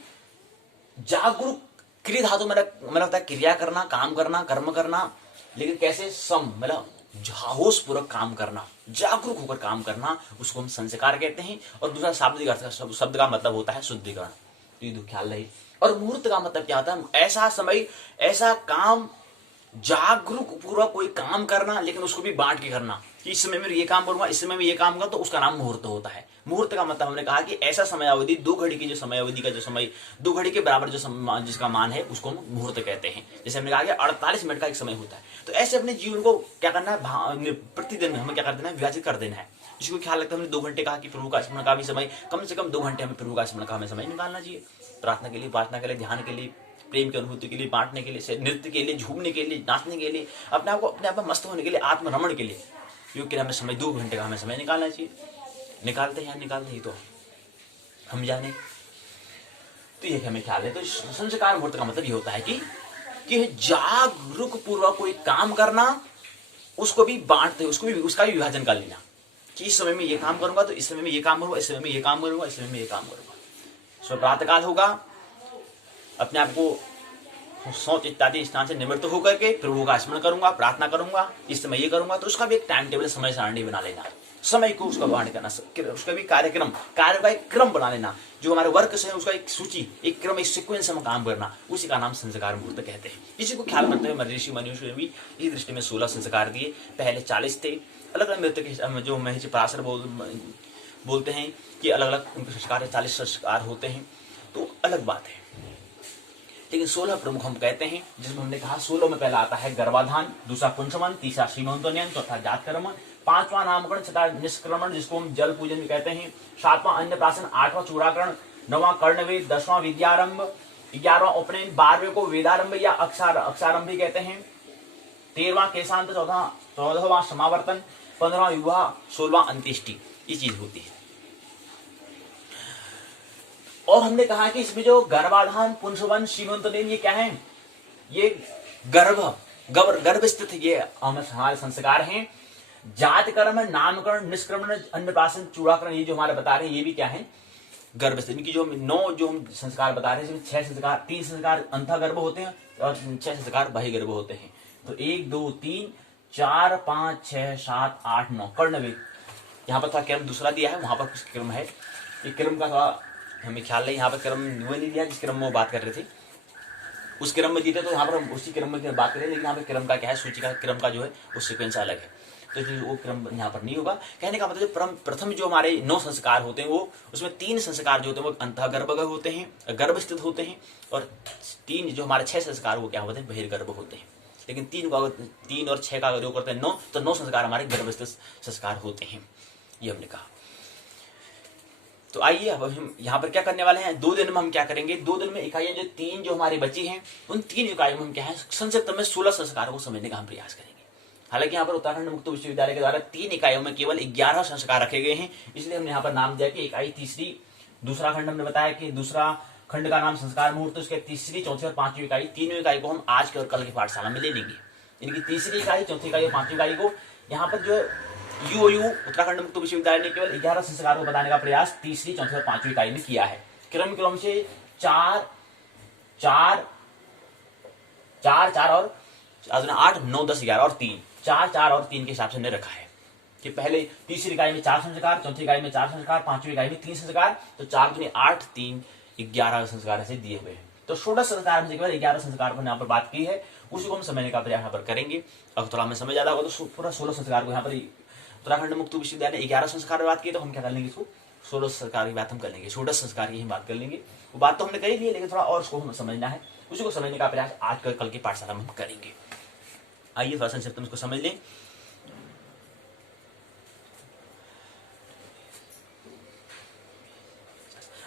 जागरूक। क्रिया धातु मतलब होता है क्रिया करना, काम करना, कर्म करना, लेकिन कैसे, सम मतलब होश पूर्वक काम करना, जागरूक होकर काम करना, उसको हम संस्कार कहते हैं। और दूसरा शाब्दिक अर्थ, शब्द का मतलब होता है शुद्धिकरण। तो ये ख्याल रही। और मुहूर्त का मतलब क्या होता है, ऐसा समय, ऐसा काम, जागरूक पूर्वक कोई काम करना, लेकिन उसको भी बांट के करना कि इस समय में ये काम करूंगा, इस समय में ये काम करूंगा, तो उसका नाम मुहूर्त होता है। मुहूर्त का मतलब हमने कहा कि ऐसा समय अवधि, 2 घड़ी की जो समय अवधि का जो समय, 2 घड़ी के बराबर जो जिसका मान है, उसको हम मुहूर्त कहते हैं। जैसे हमने कहा कि 48 मिनट का एक समय होता है। तो ऐसे अपने जीवन को क्या करना है, प्रतिदिन हमें क्या कर देना है, विभाजित कर देना है। जिसको ख्याल रखते हमने 2 घंटे कहा कि प्रभु का स्मरण का भी समय, कम से कम 2 घंटे हमें प्रभु का स्मरण का हमें समय निकालना चाहिए। प्रार्थना के लिए, प्रार्थना के लिए, ध्यान के लिए, प्रेम की अनुभूति के लिए, बांटने के लिए, नृत्य के लिए, झूमने के लिए, नाचने के लिए, अपने आप में मस्त होने के लिए, आत्मरमण के लिए, क्योंकि हमें समय 2 घंटे का हमें समय निकालना चाहिए। निकालते हैं या निकालते ही तो हम जाने। तो ये हमें ख्याल है। तो संस्कार मुहूर्त का मतलब ये होता है कि जागरूक पूर्वक कोई काम करना, उसको भी बांटते, उसको भी, उसका भी विभाजन कर लेना कि इस समय में ये काम करूंगा, तो इस समय में ये काम करूंगा, इस समय में ये काम करूंगा, इस समय में ये काम करूंगा। सो प्रातःकाल होगा, अपने आप को शौच इत्यादि स्नान से निवृत्त होकर के प्रभु का स्मरण करूंगा, प्रार्थना करूंगा, इस समय ये करूंगा, तो उसका भी एक टाइम टेबल, समय सारणी बना लेना, समय को उसका बांट करना, उसका भी कार्यक्रम, कार्य का एक क्रम बना लेना, जो हमारे वर्क से है उसका एक सूची, एक क्रम, एक सीक्वेंस में काम करना, उसी का नाम संस्कार मुहूर्त कहते हैं। इसी को ख्याल करते हुए ऋषि मनुष्य ने भी इस दृष्टि में 16 संस्कार दिए। पहले 40 थे। अलग अलग नृत्य के जो महर्षि पराशर बोलते हैं कि अलग अलग उनके संस्कार 40 संस्कार होते हैं, तो अलग बात है। लेकिन 16 प्रमुख हम कहते हैं, जिसमें हमने कहा 16 में पहला आता है गर्भाधान, दूसरा पुंसवन, तीसरा सीमंतोन्नयन, चौथा जातकर्म, 5वां नामकरण, 6वां निष्क्रमण जिसको हम जल पूजन भी कहते हैं, 7वां अन्नप्राशन, 8वां चूड़ाकरण, 9वां कर्णवेद, 10वां विद्यारंभ, 11वां उपनयन, 12वें को वेदारंभ या अक्षारंभ भी कहते हैं, 13वां केशांत, 14वां समावर्तन, 15वां विवाह, 16वां अंत्येष्टि। ये चीज होती है। और हमने कहा कि इसमें जो गर्भाधान, पुंसवन, सीमंतोन्नयन, ये क्या है, ये गर्भ स्थित ये हमारे संस्कार हैं। जात कर्म, नामकरण, निष्क्रमण, अन्नप्राशन, चूड़ाकरण, ये जो हमारे बता रहे हैं, ये भी क्या है, गर्भ स्थित की जो 9 जो हम संस्कार बता रहे हैं, इसमें 6 संस्कार, 3 संस्कार अंतःगर्भ होते हैं और 6 संस्कार बहिर्गर्भ होते हैं। तो 1 2 3 4 5 6 7 8 9 कर्णवेद। यहाँ पर थोड़ा क्रम दूसरा दिया है, वहां पर कुछ क्रम है, ये क्रम का थोड़ा हमें ख्याल है। यहाँ पर क्रम वो नहीं दिया जिस क्रम में वो बात कर रहे थे, उस क्रम में दिए थे, तो यहाँ पर हम उसी क्रम में बात करें। लेकिन यहाँ पे क्रम का क्या है, सूची का क्रम का जो है वो सीक्वेंस अलग है, तो वो क्रम यहाँ पर नहीं होगा। कहने का मतलब प्रथम जो हमारे 9 संस्कार होते हैं, वो उसमें 3 संस्कार जो होते हैं वो अंतःगर्भ होते हैं, गर्भ स्थित होते हैं, और 3 जो हमारे 6 संस्कार वो क्या होते हैं, बहिर्गर्भ होते हैं। लेकिन 3 और 6 का जो करते हैं 9, तो 9 संस्कार हमारे गर्भ स्थित संस्कार होते हैं, ये हमने कहा। तो आइए अब हम यहाँ पर क्या करने वाले हैं, 2 दिन में हम क्या करेंगे, 2 दिन में इकाइयां जो 3 जो हमारी बची हैं, उन 3 इकाइयों में हम क्या है, संक्षिप्त में 16 संस्कारों को समझने का हम प्रयास करेंगे। हालांकि यहाँ पर उत्तराखंड मुक्त विश्वविद्यालय के द्वारा 3 इकाइयों में केवल 11 संस्कार रखे गए हैं, इसलिए हमने यहाँ पर नाम दिया कि इकाई तीसरी, दूसरा खंड हमने बताया कि दूसरा खंड का नाम संस्कार मुहूर्त, उसके तीसरी, चौथी और 5वीं इकाई, तीनों इकाई को हम आज के और कल की पाठशाला में ले लेंगे। इनकी तीसरी इकाई, चौथी इकाई और 5वीं इकाई को यहाँ पर जो यूओयू उत्तराखंड मुक्त विश्वविद्यालय ने केवल 11 संस्कारों को बताने का प्रयास तीसरी, चौथी और 5वीं इकाई में किया है। क्रम से 4 4 4 4 और 8 9 10 11 और 3 4 4 और 3 के हिसाब से हमने रखा है कि पहले तीसरी इकाई में 4 संस्कार, चौथी इकाई में 4 संस्कार, 5वीं इकाई में 3 संस्कार, तो 4 दूनी 8 3 11 संस्कार ऐसे दिए हुए हैं। तो 16 संस्कार हमसे केवल 11 संस्कार पर यहाँ पर बात की है, उसी को हम समझने का प्रयास यहाँ पर करेंगे। अगर थोड़ा हमें समझ ज्यादा होगा तो पूरा 16 संस्कार को यहाँ पर उत्तराखंड मुक्त विश्वविद्यालय ने 11 संस्कार की बात की, तो हम क्या कर लेंगे, इसको 16 संस्कार की बात हम कर लेंगे, 16 संस्कार की हम बात कर लेंगे। वो बात तो हमने कही थी, लेकिन थोड़ा और उसको हमें समझना है, उसी को समझने का प्रयास आज कल की पाठशाला में हम करेंगे। आइए थोड़ा संक्षिप्त में इसको समझ लें।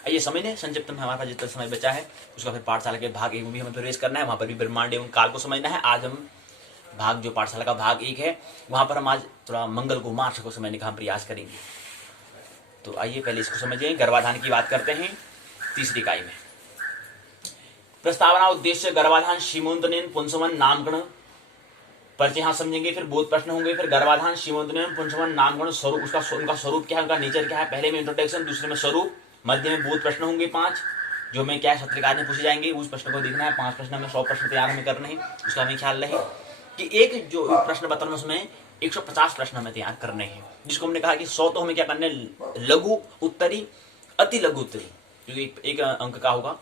आइए समझने संक्षिप्त में हमारे पास जितना समय बचा है उसका फिर पाठशाला के भाग 1 में भी हमें प्रवेश करना है, वहां पर भी ब्रह्मांड एवं काल को समझना है। आज हम भाग जो पाठशाला का भाग 1 है वहां पर हम आज थोड़ा मंगल को मार्च को समझने का हम प्रयास करेंगे। तो आइए पहले इसको समझिए। गर्भाधान की बात करते हैं तीसरी इकाई में। प्रस्तावना उद्देश्य गर्भाधान सीमोन्तोनियन पुंसवन नामकरण परिचय यहाँ समझेंगे, फिर बोध प्रश्न होंगे, फिर गर्भाधान सीमोन्तोनियन पुंसवन नामकरण स्वरूप, उनका स्वरूप क्या है, उनका नेचर क्या है, पहले में इंट्रोडक्शन, दूसरे में स्वरूप, मध्य में बोध प्रश्न होंगे 5 जो में क्या सत्रकार में पूछे जाएंगे। उस प्रश्न को देखना है, 5 प्रश्न में 100 प्रश्न तैयार हमें करने हैं। उसका हमें ख्याल रहे कि एक जो प्रश्न बताना उसमें 150 प्रश्न हमें तैयार करने हैं, जिसको हमने कहा कि 100 तो हमें क्या करने, लघु उत्तरी, अति लघु उत्तरी, क्योंकि एक अंक का होगा,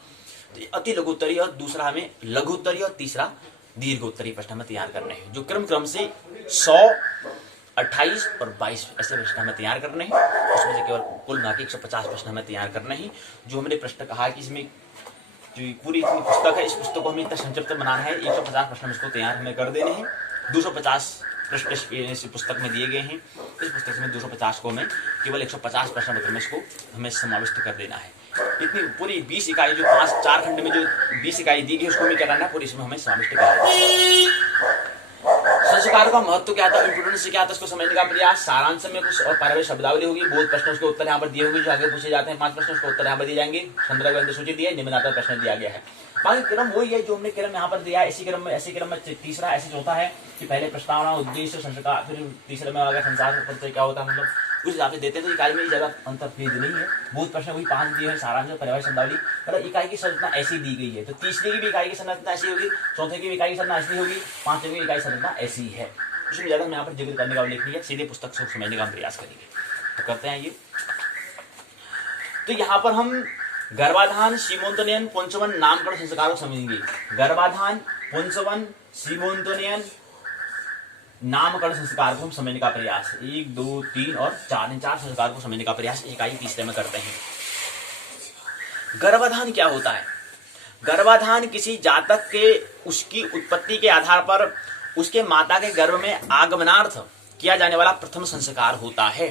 तो अति लघु उत्तरी और दूसरा हमें लघु उत्तरी और तीसरा दीर्घ उत्तरी प्रश्न हमें तैयार करने हैं, जो क्रम से 100, 28 और 22 ऐसे प्रश्न हमें तैयार करने हैं। उसमें से केवल कुल मिला के 150 प्रश्न हमें तैयार करने हैं। जो हमने प्रश्न कहा कि इसमें जो पूरी इतनी पुस्तक है, इस पुस्तक को हमें इतना संक्षिप्त बनाना है, 150 प्रश्न इसको तैयार हमें कर देने हैं। 250 प्रश्न इस पुस्तक में दिए गए हैं। इस पुस्तक में 250 को हमें केवल 150 प्रश्न पत्र में इसको हमें समाविष्ट कर देना है। इतनी पूरी 20 इकाई जो 4 खंड में जो 20 इकाई दी गई उसको हमें क्या करना है, पूरी इसमें हमें समाविष्ट करना है। संस्कार का महत्व क्या था, इंपोर्टेंस क्या था, इसको समझने का प्रयास। सारांश में कुछ और पारिभाषिक शब्दावली होगी, बोध प्रश्न उसके उत्तर यहाँ पर दिए होंगे, जो आगे पूछे जाते हैं 5 प्रश्न उसके उत्तर यहाँ पर दिए जाएंगे। संदर्भ ग्रंथ सूची दी है, निम्नानुसार प्रश्न दिया गया है। बाकी क्रम वही है जो हमने क्रम यहाँ पर दिया है। ऐसे क्रम में तीसरा ऐसे चौथा है कि पहले प्रस्तावना उद्देश्य संस्कार, फिर तीसरे में आगे संसार परिचय क्या होता है, मतलब उस हिसाब से देते हैं। तो इकाई में ज्यादा अंतर भेद नहीं है। बोध प्रश्न वही 5 दिए हैं, सारांश पारिभाषिक शब्दावली, मतलब इकाई की संरचना ऐसी दी गई है। तो तीसरे की भी इकाई की संरचना ऐसी होगी, चौथे की भी इकाई की संरचना ऐसी होगी, 5वें की इकाई संरचना ऐसी है। उसमें ज्यादा यहाँ पर जिक्र करने का उल्लेख नहीं है, सीधे पुस्तक से समझने का प्रयास करेंगे। तो करते हैं ये। तो यहाँ पर हम गर्भाधान सीमोन्तोनियन पुंसवन नामकरण संस्कार को समझेंगे। गर्भाधान, पुंसवन, सीमोन्तोनियन नामकरण संस्कार को हम समझने का प्रयास 1, 2, 3 और 4 इन 4 संस्कार को समझने का प्रयास इकाई तीसरे में करते हैं। गर्भाधान क्या होता है? गर्भाधान किसी जातक के उसकी उत्पत्ति के आधार पर उसके माता के गर्भ में आगमनार्थ किया जाने वाला प्रथम संस्कार होता है।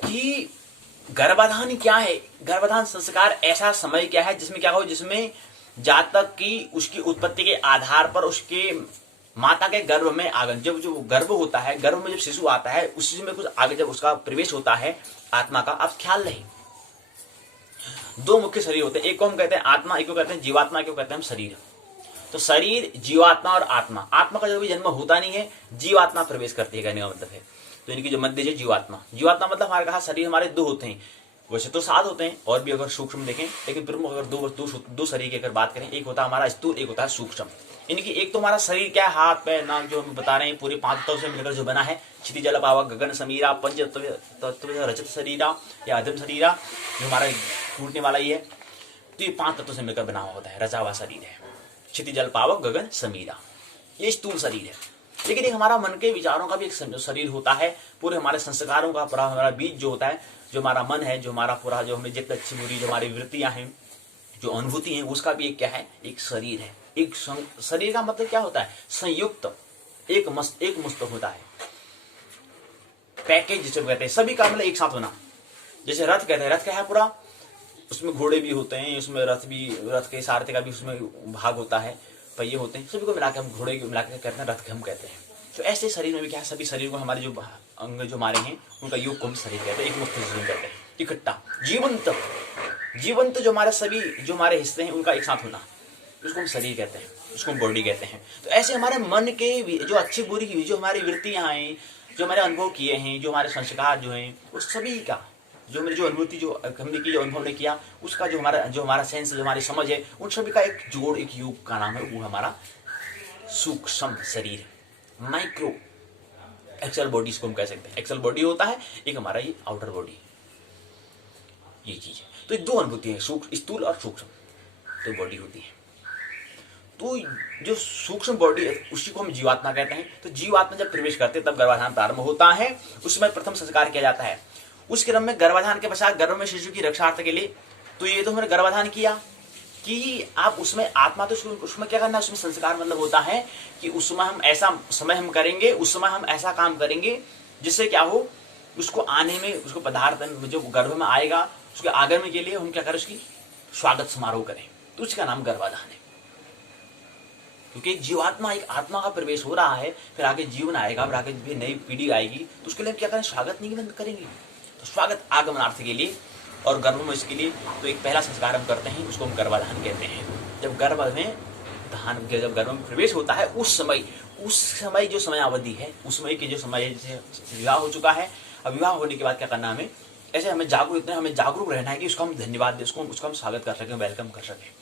कि गर्भाधान क्या है? गर्भाधान संस्कार ऐसा समय क्या है जिसमें क्या हो, जिसमें जातक की उसकी उत्पत्ति के आधार पर उसके माता के गर्भ में आगमन, जब जो गर्भ होता है, गर्भ में जब शिशु आता है उसी में कुछ आगे जब उसका प्रवेश होता है आत्मा का। अब ख्याल रहे 2 मुख्य शरीर होते हैं, एक को हम कहते हैं आत्मा, एक को कहते हैं जीवात्मा, एक को कहते हैं हम शरीर। तो शरीर, जीवात्मा और आत्मा, आत्मा का जो भी जन्म होता नहीं है, जीवात्मा प्रवेश करती है, कहने का मतलब है। तो इनकी जो मध्य है जीवात्मा, जीवात्मा मतलब हमारे कहा शरीर हमारे 2 होते हैं, वैसे तो 7 होते हैं और भी अगर सूक्ष्म देखें, लेकिन प्रमुख अगर दो शरीर की अगर बात करें, एक होता है हमारा स्थूल, एक होता है सूक्ष्म। इनकी एक तो हमारा शरीर क्या है, हाथ पैर नाक जो हम बता रहे हैं, पूरे 5 तत्वों से मिलकर जो बना है, क्षिति जल पावक गगन समीरा पंच तत्व रचित शरीरा या अधम शरीरा, जो हमारा टूटने वाला ही है। तो ये 5 तत्वों से मिलकर बना हुआ होता है, रचा हुआ शरीर है, क्षिति जल पावक गगन समीरा, ये स्थूल शरीर है। लेकिन एक हमारा मन के विचारों का भी एक शरीर होता है, पूरे हमारे संस्कारों का पूरा हमारा बीज जो होता है, जो हमारा मन है, जो हमारा पूरा जो हमें जितनी अच्छी बुरी जो हमारी वृत्तियां हैं, जो अनुभूति है, उसका भी एक क्या है, एक शरीर है। एक शरीर का मतलब क्या होता है, संयुक्त एक मस्तक होता है, पैकेज जिसे कहते हैं, सभी का मतलब एक साथ होना। जैसे रथ कहते हैं, रथ क्या है पूरा, उसमें घोड़े भी होते हैं, उसमें रथ के सारथी का भी उसमें भाग होता है, पहिए होते हैं, सभी को मिलाकर हम घोड़े को मिलाकर कहते हैं रथ हम कहते हैं। तो ऐसे शरीर में भी क्या है, सभी शरीर को हमारे जो अंग जो हमारे हैं उनका योग को हम शरीर कहते हैं, एक मुक्त शरीर कहते हैं, इकट्ठा जीवंत जो हमारे सभी जो हमारे हिस्से हैं उनका एक साथ होना, उसको हम शरीर कहते हैं, उसको हम बॉडी कहते हैं। तो ऐसे हमारे मन के जो अच्छी बुरी जो हमारी वृत्तियां हैं, जो हमारे अनुभव किए हैं, जो हमारे संस्कार जो हैं, उस सभी का जो मेरी जो अनुभूति जो हमने की, जो अनुभव ने किया, उसका जो हमारा सेंस, जो हमारी समझ है, उन सभी का एक जोड़, एक योग का नाम है, वो हमारा सूक्ष्म शरीर, माइक्रो एक्सल बॉडी इसको हम कह सकते हैं। एक्सल बॉडी होता है, एक हमारा ये आउटर बॉडी, ये चीज है। तो 2 अनुभूति है, स्थूल और सूक्ष्म, तो बॉडी होती है। तो जो सूक्ष्म बॉडी है उसी को हम जीवात्मा कहते हैं। तो जीवात्मा जब प्रवेश करते हैं तब गर्भाधान प्रारंभ होता है, उसमें प्रथम संस्कार किया जाता है। उस क्रम में गर्भाधान के पश्चात गर्भ में शिशु की रक्षार्थ के लिए, तो ये तो हमने गर्भाधान किया कि आप उसमें आत्मा, तो उसमें क्या करना है, उसमें संस्कार मतलब होता है कि उसमें हम ऐसा समय हम करेंगे, उस समय हम ऐसा काम करेंगे जिससे क्या हो उसको आने में, उसको पदार्थ जो गर्भ में आएगा उसके आगमन के लिए हम क्या करें, उसकी स्वागत समारोह करें, तो उसका नाम गर्भाधान है। क्योंकि जीवात्मा, एक आत्मा का प्रवेश हो रहा है, फिर आगे जीवन आएगा, फिर आगे भी नई पीढ़ी आएगी, तो उसके लिए हम क्या करें, स्वागत नहीं बंद करेंगे। तो स्वागत आगमनार्थ के लिए और गर्भ में इसके लिए तो एक पहला संस्कार हम करते हैं, उसको हम गर्भाधान कहते हैं। जब गर्भ में प्रवेश होता है उस समय जो समय अवधि है, उस समय के जो समय से विवाह हो चुका है, अब विवाह होने के बाद क्या करना है, हमें जागरूक रहना है कि उसको हम धन्यवाद दें, उसको हम स्वागत कर सकें, वेलकम कर सकें।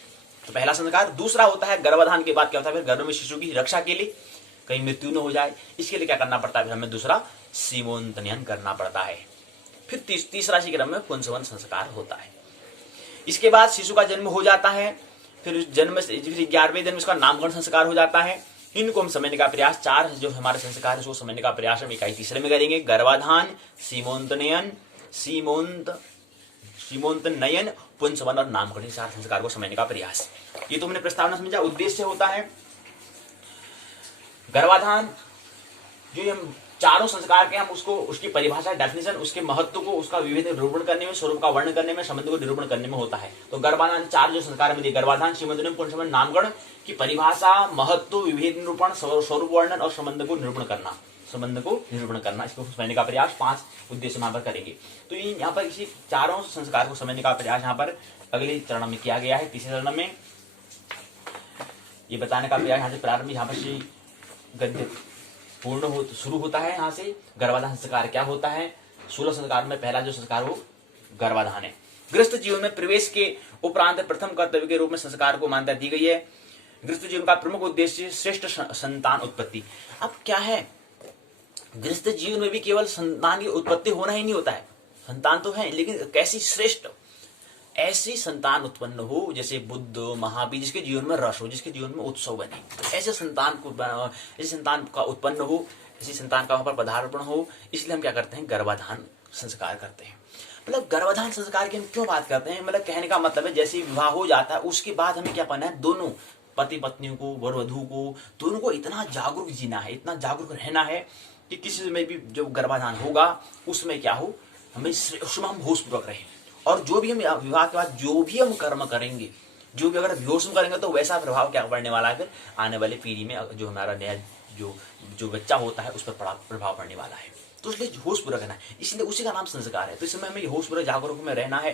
तो पहला संस्कार। दूसरा होता है गर्भाधान के बाद क्या होता है, फिर गर्भ में शिशु की रक्षा के लिए, कहीं मृत्यु न हो जाए, इसके लिए क्या करना पड़ता है, हमें दूसरा सीमोन्तनियन करना पड़ता है। फिर तीसरा इसी क्रम में पुंसवन संस्कार होता है। इसके बाद शिशु का जन्म हो जाता है, फिर जन्म से 11वें दिन उसका नामकरण संस्कार हो जाता है। इनको हम समझने का प्रयास, 4 जो हमारे संस्कार है उसको समझने का प्रयास हम इकाई तीसरे में करेंगे। गर्भाधान, सीमोन्तनयन, सीमोन्तनयन, पुंसवन और नामकरण, 4 संस्कार को समझने का प्रयास। ये तो हमने प्रस्तावना समझा। उद्देश्य होता है गर्भाधान, जो हम चारों संस्कार के हम उसको, उसकी परिभाषा, डेफिनेशन, उसके महत्व को, उसका विविध निरूपण करने में, स्वरूप का वर्णन करने में, संबंध को निरूपण करने में होता है। तो गर्भाधान 4 जो संस्कार में दिए, गर्भाधान, सीमोन्तनयन, पुंसवन, नामकरण की परिभाषा, महत्व, विभेद निरूपण, स्वरूप वर्णन और संबंध को निरूपण करना, इसको समझने का प्रयास 5 उद्देश्य यहाँ पर करेंगे। तो यहाँ पर इसी चारों संस्कार को समझने का प्रयास यहाँ पर अगले चरण में किया गया है। तीसरे चरण में ये बताने का प्रयास यहाँ से प्रारंभ, यहाँ पर से गद्य शुरू होता है। यहाँ से गर्भाधान संस्कार क्या होता है। 16 संस्कार में पहला जो संस्कार हो गर्भाधान है। गृहस्थ जीवन में प्रवेश के उपरांत प्रथम कर्तव्य के रूप में संस्कार को मान्यता दी गई है। गृहस्थ जीवन का प्रमुख उद्देश्य श्रेष्ठ संतान उत्पत्ति। अब क्या है, गृहस्थ जीवन में भी केवल संतान की उत्पत्ति होना ही नहीं होता है, संतान तो है, लेकिन कैसी श्रेष्ठ, ऐसी संतान उत्पन्न हो जैसे बुद्ध, महावीर, जिसके जीवन में रस हो, जिसके जीवन में उत्सव बने। तो ऐसे संतान का उत्पन्न हो, ऐसी संतान का वहां पर पदार्पण हो, इसलिए हम क्या करते हैं, गर्भाधान संस्कार करते हैं। मतलब गर्भाधान संस्कार की हम क्यों बात करते हैं, मतलब कहने का मतलब है जैसे विवाह हो जाता है उसके बाद हमें क्या करना है, दोनों पति पत्नियों को, वर वधू को, दोनों को इतना जागरूक जीना है, इतना जागरूक रहना है कि किसी में भी जो गर्भाधान होगा उसमें क्या हो, उसमें हम होशपूर्वक रहें। और जो भी हम विवाह के बाद जो भी हम कर्म करेंगे, जो भी अगर बेहोश में करेंगे तो वैसा प्रभाव क्या पड़ने वाला है, फिर आने वाली पीढ़ी में जो हमारा नया जो बच्चा होता है उस पर प्रभाव पड़ने वाला है। तो इसलिए होशपूर्वक रहना है, इसलिए उसी का नाम संस्कार है। तो इस समय हमें होशपूर्वक जागरूक में रहना है,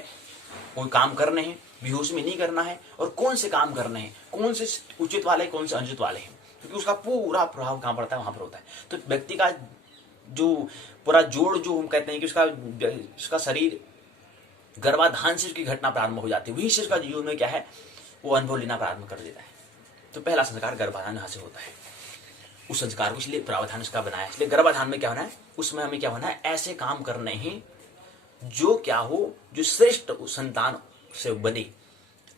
कोई काम करने हैं बेहोश में नहीं करना है, और कौन से काम करने हैं, कौन से उचित वाले कौन से अनुचित वाले हैं, क्योंकि उसका पूरा प्रभाव कहाँ पड़ता है, वहां पर होता है। तो व्यक्ति का जो पूरा जोड़, जो हम कहते हैं कि उसका शरीर गर्भाधान से उसकी घटना प्रारंभ हो जाती है, वही से उसका जीवन में क्या है वो अनुभव लेना प्रारंभ कर देता है। तो पहला संस्कार गर्भाधान यहाँ से होता है। उस संस्कार को इसलिए प्रावधान उसका बनाया, इसलिए गर्भाधान में क्या होना है, उसमें हमें क्या होना है, ऐसे काम करने हैं जो क्या हो, जो श्रेष्ठ संतान से बने,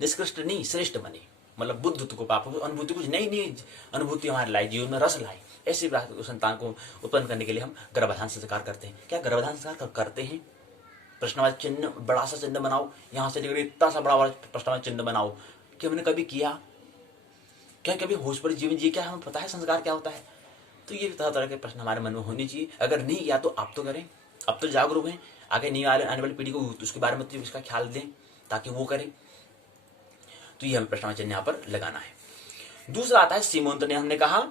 निष्कृष्ट नहीं श्रेष्ठ बने, मतलब बुद्ध को पाप अनुभूति, कुछ नई नई अनुभूति हमारे लाए, जीवन में रस लाए। ऐसे संतान को उत्पन्न करने के लिए हम गर्भाधान संस्कार करते हैं। क्या गर्भाधान संस्कार करते हैं, प्रश्नवाची चिन्ह, बड़ा सा चिन्ह बनाओ, यहां से लेकर इतना सा बड़ा प्रश्नवाची चिन्ह बनाओ कि हमने कभी किया क्या, कभी होश पर जीवन जी, क्या हमें पता है संस्कार क्या होता है। तो ये तरह तरह के प्रश्न हमारे मन में होने चाहिए। अगर नहीं किया तो आप तो करें, अब तो जागरूक हैं, आगे नहीं आने वाली पीढ़ी को उसके बारे में तो उसका ख्याल दें ताकि वो करें। तो ये हमें प्रश्नवाची चिन्ह यहाँ पर लगाना है। दूसरा आता है सीमोन्तनियन। हमने कहा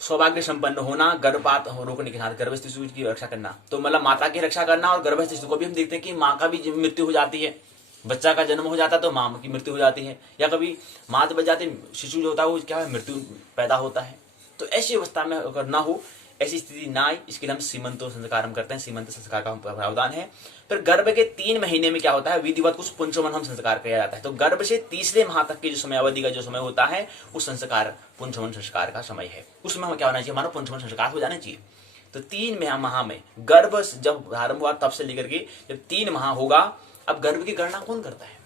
सौभाग्य संपन्न होना, गर्भपात रोकने के साथ गर्भस्थ शिशु की रक्षा करना, तो मतलब माता की रक्षा करना। और गर्भस्थ शिशु को भी हम देखते हैं कि माँ का भी मृत्यु हो जाती है, बच्चा का जन्म हो जाता है तो माँ की मृत्यु हो जाती है, या कभी माँ तो बच जाती है, शिशु जो होता है वो क्या है, मृत्यु पैदा होता है। तो ऐसी अवस्था में अगर ना हो, ऐसी स्थिति ना आए, इसके लिए हम सीमंत संस्कार हम करते हैं। सीमंत संस्कार का प्रावधान है। फिर गर्भ के 3 महीने में क्या होता है, विधिवत कुछ पुंसवन हम संस्कार किया जाता है। तो गर्भ से तीसरे माह तक की जो समय अवधि का जो समय होता है उस संस्कार पुंसवन संस्कार का समय है। उसमें हम क्या होना चाहिए, हमारा पुंसवन संस्कार हो जाना चाहिए। तो 3 माह में गर्भ जब प्रारंभ हुआ तब से लेकर के जब 3 माह होगा, अब गर्भ की गणना कौन करता है,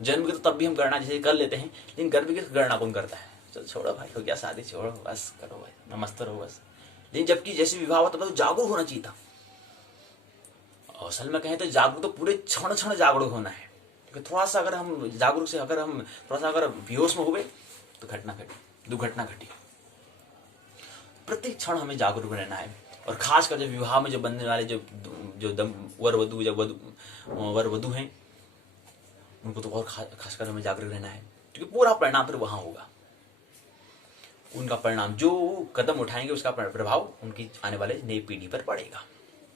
जन्म की तो तब भी हम गणना जैसे कर लेते हैं, लेकिन गर्भ की गणना कौन करता है, चलो छोड़ो भाई, हो गया शादी, छोड़ो बस, करो भाई, नमस्ते रहो बस। लेकिन जबकि जैसे विवाह हुआ तब तो जागरूक होना चाहिए था। असल में कहें तो जागरूक तो पूरे क्षण क्षण जागरूक होना है, क्योंकि थोड़ा सा अगर हम जागरूक से अगर हम थोड़ा सा अगर बेहोश में हुए तो घटना घटी, दुर्घटना घटी। प्रत्येक क्षण हमें जागरूक रहना है। और खासकर जब विवाह में जो बनने वाले जो जो दम वर वधु या वर वधु हैं, उनको तो और खासकर हमें जागरूक रहना है, क्योंकि पूरा परिणाम फिर वहां होगा। उनका परिणाम, जो कदम उठाएंगे उसका प्रभाव उनकी आने वाले नई पीढ़ी पर पड़ेगा।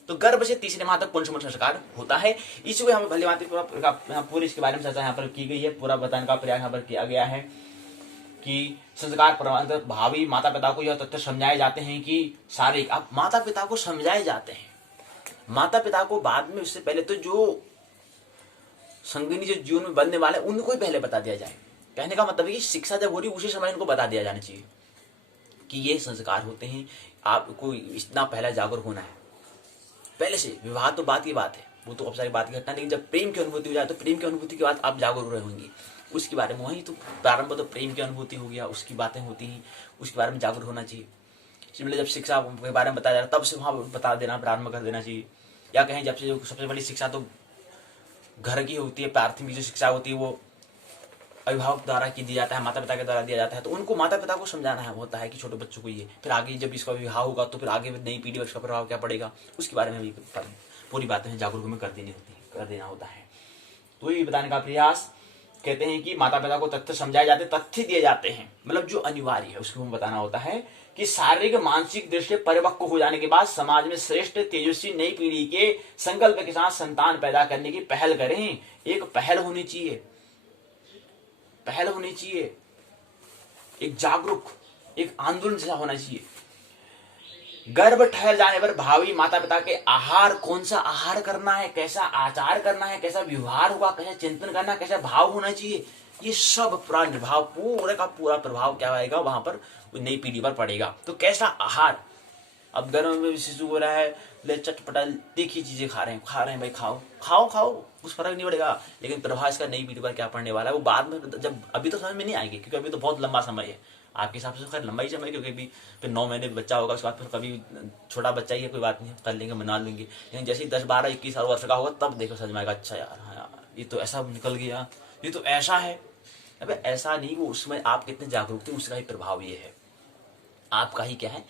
तो गर्भ से तीसरे माह तक पुंसवन संस्कार होता है। इसको हमें भली भांति पूरी इसके बारे में चर्चा यहाँ पर की गई है, पूरा बताने का प्रयास यहाँ पर किया गया है कि संस्कार प्रमाण भावी माता पिता को यह तथ्य समझाए जाते हैं कि शारीरिक, अब माता पिता को समझाए जाते हैं, माता पिता को बाद में, उससे पहले तो जो संगिनी जो जीवन में बनने वाले उनको ही पहले बता दिया जाए। कहने का मतलब है कि शिक्षा जब हो रही उसी समय इनको बता दिया जाना चाहिए कि ये संस्कार होते हैं, आपको इतना पहला जागरूक होना है पहले से। विवाह तो बात की बात है, वो तो औपचारिक बात की घटना, लेकिन जब प्रेम की अनुभूति हो जाए तो प्रेम की अनुभूति के बाद आप जागरूक रहेंगे उसके बारे में। वही तो प्रारंभ तो प्रेम की अनुभूति हो गया, उसकी बातें होती हैं, उसके बारे में जागरूक होना चाहिए। इसलिए जब शिक्षा के बारे में बताया जा रहा है तब से वहाँ बता देना, प्रारंभ कर देना चाहिए। या कहें जब से, सबसे बड़ी शिक्षा तो घर की होती है, प्राथमिक जो शिक्षा होती है वो अभिभावक द्वारा की दी जाता है, माता पिता के द्वारा दिया जाता है। तो उनको माता पिता को समझाना है होता है कि छोटे बच्चों को ये, फिर आगे जब इसका विवाह होगा तो फिर आगे नई पीढ़ी पर इसका प्रभाव क्या पड़ेगा उसके बारे में भी पूरी बातें जागरूक में कर देना होता है। तो ये बताने का प्रयास, कहते हैं कि माता पिता को तथ्य समझाए जाते, तथ्य दिए जाते हैं, मतलब जो अनिवार्य है उसको हम बताना होता है कि शारीरिक मानसिक दृष्टि परिपक्व हो जाने के बाद समाज में श्रेष्ठ तेजस्वी नई पीढ़ी के संकल्प के साथ संतान पैदा करने की पहल करें। एक पहल होनी चाहिए, पहल होनी चाहिए, एक जागरूक, एक आंदोलन जैसा होना चाहिए। गर्भ ठहर जाने पर भावी माता पिता के आहार, कौन सा आहार करना है, कैसा आचार करना है, कैसा व्यवहार होगा, कैसा चिंतन करना, कैसा भाव होना चाहिए, ये सब पूरा निर्भाव, पूरे का पूरा प्रभाव क्या आएगा वहां पर नई पीढ़ी पर पड़ेगा। तो कैसा आहार, अब गर्भ में शिशु हो रहा है, ले चटपटा तीखी चीजें खा रहे हैं भाई, खाओ खाओ खाओ, कुछ फर्क नहीं पड़ेगा, लेकिन प्रभाव इसका नई पीढ़ी पर क्या पड़ने वाला है वो बाद में, जब अभी तो समझ में नहीं आएगी, क्योंकि अभी तो बहुत लंबा समय है आपके हिसाब से, खैर लंबा ही समय, क्योंकि अभी फिर 9 महीने बच्चा होगा, उसके बाद फिर कभी छोटा बच्चा ही है, कोई बात नहीं, कर लेंगे, मना लेंगे। लेकिन जैसे ही 10, 12, 21 वर्ष का होगा तब देखो समझ में आएगा, अच्छा यार, हाँ यार, ये तो ऐसा निकल गया, ये तो ऐसा है। अबे ऐसा नहीं, वो उसमें आप कितने जागरूक थे उसका ही प्रभाव ये है, आपका ही क्या है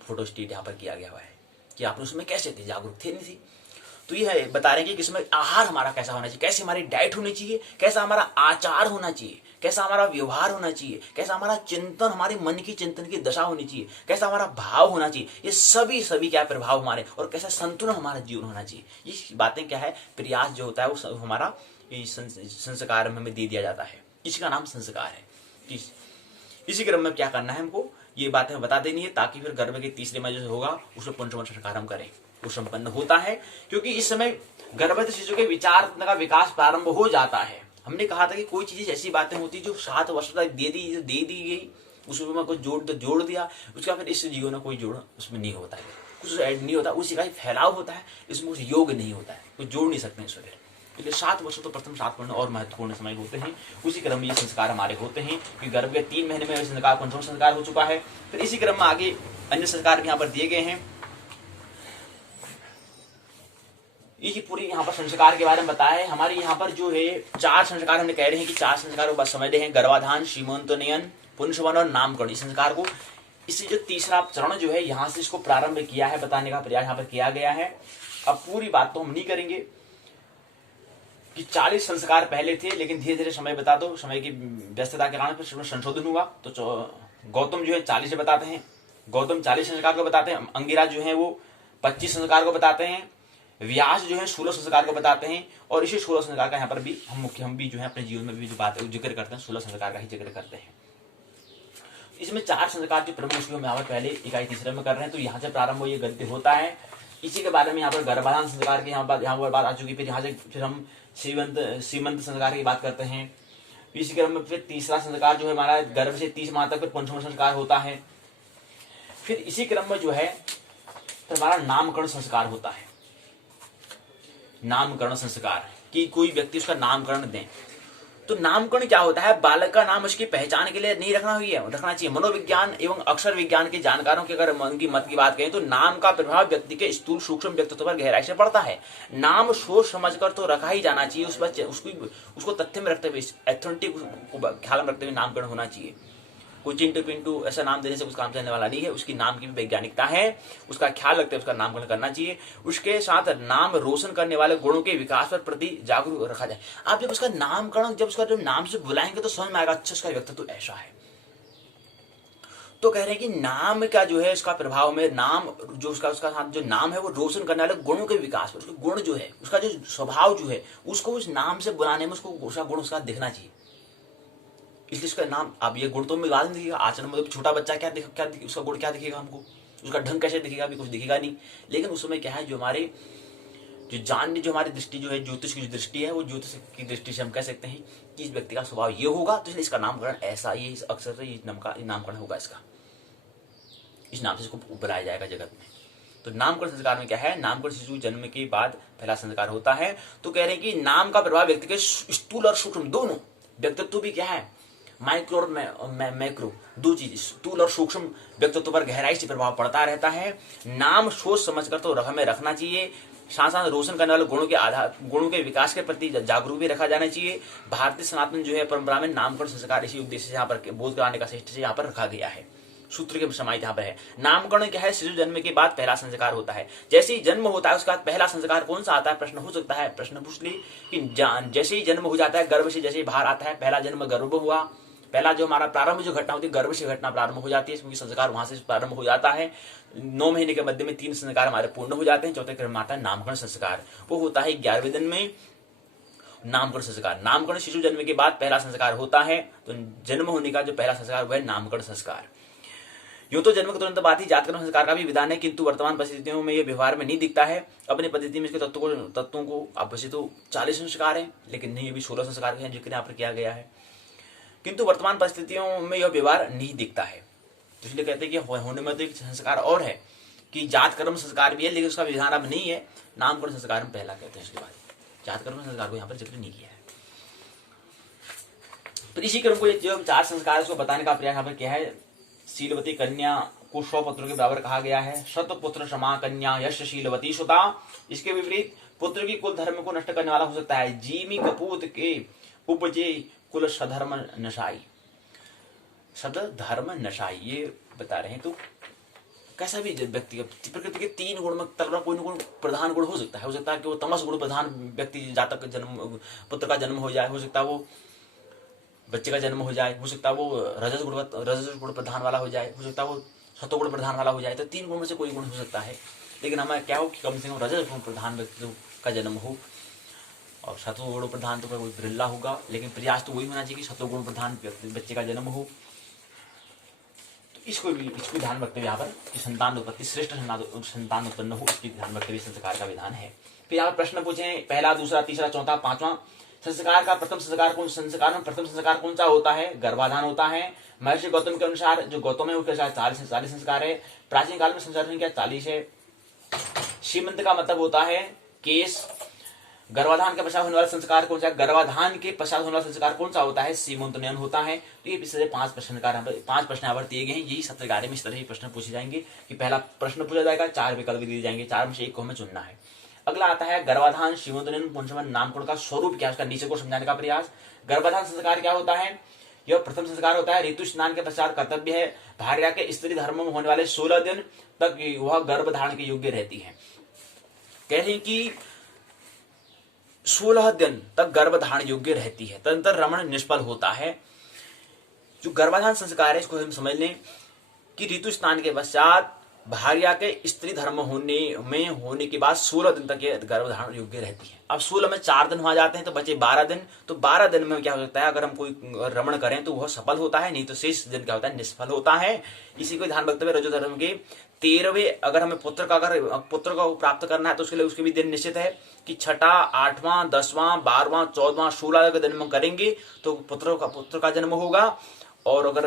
फोटो स्टेट यहाँ पर किया गया हुआ है कि आपने उसमें कैसे थे, जागरूक थे नहीं थी। तो ये है बता रहे हैं कि इसमें आहार हमारा कैसा होना चाहिए, कैसे हमारी डाइट होनी चाहिए, कैसा हमारा आचार होना चाहिए, कैसा हमारा व्यवहार होना चाहिए, कैसा हमारा चिंतन, हमारे मन की चिंतन की दशा होनी चाहिए, कैसा हमारा भाव होना चाहिए, ये सभी क्या प्रभाव हमारे, और कैसा संतुलन हमारा जीवन होना चाहिए। ये बातें क्या है, प्रयास जो होता है वो हमारा संस्कार में हमें दे दिया जाता है, इसका नाम संस्कार है। इसी क्रम में क्या करना है, हमको ये बातें बता देनी है, ताकि फिर गर्भ के तीसरे में जो होगा उसमें पुंसवन संस्कार हम करें, वो संपन्न होता है। क्योंकि इस समय गर्भवती शिशु के विचार का विकास प्रारंभ हो जाता है। हमने कहा था कि कोई चीज ऐसी बातें होती जो 7 वर्ष तक दे दी गई, उसमें कुछ जोड़ दिया, उसका फिर इस जीवन में कोई जोड़ उसमें नहीं होता है, कुछ ऐड नहीं होता, उसी का ही फैलाव होता है, इसमें कुछ योग नहीं होता है, कुछ जोड़ नहीं सकते इसमें। इसलिए 7 वर्ष तो प्रथम 7 वर्ष और महत्वपूर्ण समय होते हैं, उसी क्रम में ये संस्कार हमारे होते हैं कि गर्भ के 3 महीने में संस्कार पुंसवन संस्कार हो चुका है। फिर इसी क्रम में आगे अन्य संस्कार भी यहाँ पर दिए गए हैं। ये पूरी यहाँ पर संस्कार के बारे में बताया है। हमारे यहाँ पर जो है 4 संस्कार हमने कह रहे हैं कि 4 संस्कार बस समझ रहे हैं, गर्भाधान, सीमंतोन्नयन, पुंसवन और नामकरण संस्कार को। इससे जो तीसरा चरण जो है यहाँ से इसको प्रारंभ किया है, बताने का प्रयास यहाँ पर किया गया है। अब पूरी बात तो हम नहीं करेंगे कि 40 संस्कार पहले थे, लेकिन धीरे धीरे समय बता दो, समय की व्यस्तता के कारण फिर संशोधन हुआ। तो गौतम जो है 40 बताते हैं, गौतम 40 संस्कार को बताते हैं, अंगिरा जो है वो 25 संस्कार को बताते हैं, व्यास जो है 16 संस्कार को बताते हैं। और इसी 16 संस्कार का यहाँ पर भी हम भी जो है अपने जीवन में भी जो बात जिक्र करते हैं 16 संस्कार का ही जिक्र करते हैं। इसमें 4 संस्कार जो प्रमुख उसको हम यहाँ पर पहले इकाई तीसरे में कर रहे हैं, तो यहाँ से प्रारंभ हो ये गद्य होता है। इसी के बारे में यहाँ पर गर्भाधान संस्कार की यहाँ पर बात आ चुकी। फिर यहाँ से फिर हम सीमंत संस्कार की बात करते हैं। इसी क्रम में फिर तीसरा संस्कार जो है हमारा गर्भ से 30 माह तक फिर पुंसवन संस्कार होता है। फिर इसी क्रम में जो है फिर हमारा नामकरण संस्कार होता है। नामकरण संस्कार कि कोई व्यक्ति उसका नामकरण दे। तो नामकरण क्या होता है, बालक का नाम उसकी पहचान के लिए नहीं रखना चाहिए। मनोविज्ञान एवं अक्षर विज्ञान के जानकारों के अगर उनकी मत की बात करें तो नाम का प्रभाव व्यक्ति के स्थूल सूक्ष्म व्यक्तित्व पर गहराई से पड़ता है। नाम सोच समझकर तो रखा ही जाना चाहिए, उसको तथ्य में रखते हुए, ऑथेंटिक ख्याल में रखते हुए नामकरण होना चाहिए। कोई चिंटू पिंटू ऐसा नाम देने से उसका नाम चलने वाला नहीं है। उसकी नाम की भी वैज्ञानिकता है, उसका ख्याल रखते हैं, उसका नामकरण करना चाहिए। उसके साथ नाम रोशन करने वाले गुणों के विकास पर प्रति जागरूक रखा जाए। आप जब उसका नामकरण, जब उसका जब नाम से बुलाएंगे तो समझ में आएगा अच्छा उसका व्यक्तित्व तो ऐसा है। तो कह रहे हैं कि नाम का जो है उसका प्रभाव में, नाम जो उसका साथ जो नाम है वो रोशन करने वाले गुणों के विकास पर, उसके गुण जो है, उसका जो स्वभाव जो है, उसको उस नाम से बुलाने में उसको उसका गुण उसका दिखना चाहिए। इसलिए उसका नाम, आप ये गुण तो में बाद में दिखेगा, आचरण में छोटा बच्चा क्या उसका गुण क्या दिखेगा हमको, उसका ढंग कैसे दिखेगा, अभी कुछ दिखेगा नहीं। लेकिन उस समय क्या है, जो हमारे जो हमारी दृष्टि जो है, ज्योतिष की जो दृष्टि है, वो ज्योतिष की दृष्टि से हम कह सकते हैं कि इस व्यक्ति का स्वभाव ये होगा, तो इसलिए इसका नामकरण ऐसा, ये अक्सर से ये नामकरण होगा इसका, इस नाम से इसको बुलाया जाएगा जगत में। तो नामकरण संस्कार में क्या है, नामकरण शिशु जन्म के बाद पहला संस्कार होता है। तो कह रहे हैं कि नाम का प्रभाव व्यक्ति के स्थूल और सूक्ष्म दोनों व्यक्तित्व भी क्या है, माइक्रो और मैक्रो दो चीज, स्थूल और सूक्ष्म व्यक्तित्व पर गहराई से प्रभाव पड़ता रहता है। नाम सोच समझकर तो हमें रखना चाहिए। साथ साथ रोशन करने वाले गुणों के विकास के प्रति जागरूक भी रखा जाना चाहिए। भारतीय सनातन जो है परंपरा में नामकरण संस्कार इसी उद्देश्य से यहाँ पर बोध कराने का श्रेष्ठ से यहाँ पर रखा गया है। सूत्र के समाहित यहाँ पर है। नामकरण क्या है, शिशु जन्म के बाद पहला संस्कार होता है। जैसे ही जन्म होता है उसका पहला संस्कार कौन सा आता है, प्रश्न हो सकता है, प्रश्न पूछ ली कि जैसे ही जन्म हो जाता है, गर्भ से जैसे ही बाहर आता है, पहला जन्म गर्भ हुआ, पहला जो हमारा प्रारंभ जो घटना होती है गर्भ से घटना प्रारंभ हो जाती है, क्योंकि संस्कार वहां से प्रारंभ हो जाता है। 9 महीने के मध्य में 3 संस्कार हमारे पूर्ण हो जाते हैं। चौथे क्रम में आता है नामकरण संस्कार, वो होता है 11वें दिन में नामकरण संस्कार। नामकरण शिशु जन्म के बाद पहला संस्कार होता है। तो जन्म होने का जो पहला संस्कार वह है नामकरण संस्कार। यूं तो जन्म के तुरंत बाद ही जातकर्म संस्कार का भी विधान है, किंतु वर्तमान परिस्थितियों में यह व्यवहार में नहीं दिखता है। अपनी पद्धति में इसके तत्वों को अब वैसे तो 40 संस्कार है, लेकिन नहीं, अभी 16 संस्कार हैं जिक्र यहाँ पर किया गया है, किंतु वर्तमान परिस्थितियों में यह व्यवहार नहीं दिखता है। तो इसलिए कहते हैं कि होने में तो एक संस्कार और है कि जात कर्म संस्कार भी है, लेकिन उसका विधान अब नहीं है। नामकरण संस्कार में पहला कहते हैं, इसके बाद जात कर्म संस्कार को यहाँ पर जिक्र नहीं किया है। तो इसी क्रम को जो 4 संस्कार है उसको बताने का प्रयास यहाँ पर क्या है। शीलवती कन्या को 100 पुत्रों के बराबर कहा गया है। शतपुत्र क्षमा कन्या यश शीलवती सुता। इसके विपरीत पुत्र की कुल धर्म को नष्ट करने वाला हो सकता है। जीमी कपूत के उपजे कुल सधर्म नशाई। शब्द धर्म नशाई ये बता रहे हैं। तो कैसा भी व्यक्ति प्रकृति के 3 गुण में तलवा कोई न कोई प्रधान गुण हो सकता है। कि वो तमस गुण प्रधान व्यक्ति जातक जन्म पुत्र का जन्म हो जाए, हो सकता है वो बच्चे का जन्म हो जाए, हो सकता है वो रजस गुण प्रधान वाला हो जाए, हो सकता है वो सतोगुण प्रधान वाला हो जाए। तो 3 गुण में से कोई गुण हो सकता है, लेकिन हमें क्या हो कि कम से कम रजस गुण प्रधान व्यक्ति का जन्म हो, और सतोगुण प्रधान तो कोई बिरला होगा, लेकिन प्रयास तो वही होना चाहिए कि सतोगुण प्रधान बच्चे का जन्म हो। तो इसको ध्यान रखते हुए यहाँ पर कि संतान उत्पत्ति श्रेष्ठ संतान उत्पन्न हो, इसकी ध्यान रखते हुए संस्कार का विधान है। फिर यहाँ पर प्रश्न पूछे, पहला, दूसरा, तीसरा, चौथा, 5वां संस्कार का प्रथम संस्कार प्रथम संस्कार कौन सा होता है, गर्भाधान होता है। महर्षि गौतम के अनुसार, जो गौतम है उसके अनुसार 40 संस्कार है। प्राचीन काल में संस्कार संख्या 40 है। सीमंत का मतलब होता है केस। गर्भाधान के पश्चात होने वाला संस्कार कौन सा, गर्भाधान के पश्चात होने वाला संस्कार कौन सा होता है, सीमंतोन्नयन होता है। तो ये पिछले 5 प्रश्न यहाँ पर दिए गए हैं। यही सत्र कार्य में इस तरह ही प्रश्न पूछे जाएंगे कि पहला प्रश्न पूछा जाएगा, 4 विकल्प दिए जाएंगे, 4 में से एक को हमें चुनना है। अगला आता है गर्भाधान सीमंतोन्नयन पुंसवन नामकरण का स्वरूप क्या, उसका नीचे को समझाने का प्रयास। गर्भाधान संस्कार क्या होता है, यह प्रथम संस्कार होता है। ऋतु स्नान के पश्चात कर्तव्य है। भार्या के स्त्री धर्म में होने वाले 16 दिन तक वह गर्भ धारण के योग्य रहती है। कह रहे हैं कि 16 दिन तक गर्भ धारण योग्य रहती है, तदनंतर रमण निष्फल होता है। जो गर्भाधान संस्कार है इसको हम समझ लें कि ऋतु स्नान के पश्चात भार्या के स्त्री धर्म होने के बाद 16 दिन तक ये गर्भधारण योग्य रहती है। अब 16 में 4 दिन हो जाते हैं तो बचे 12 दिन। तो 12 दिन में क्या हो सकता है, अगर हम कोई रमण करें तो वह सफल होता है, नहीं तो शेष दिन क्या होता है, निष्फल होता है। इसी को ध्यान रखते हुए रजो धर्म के 13वें अगर हमें पुत्र का प्राप्त करना है तो उसके लिए उसके भी दिन निश्चित है कि 6ठा, 8वां, 10वां, 12वां, 14वां, 16 का जन्म करेंगे तो पुत्र का जन्म होगा। और अगर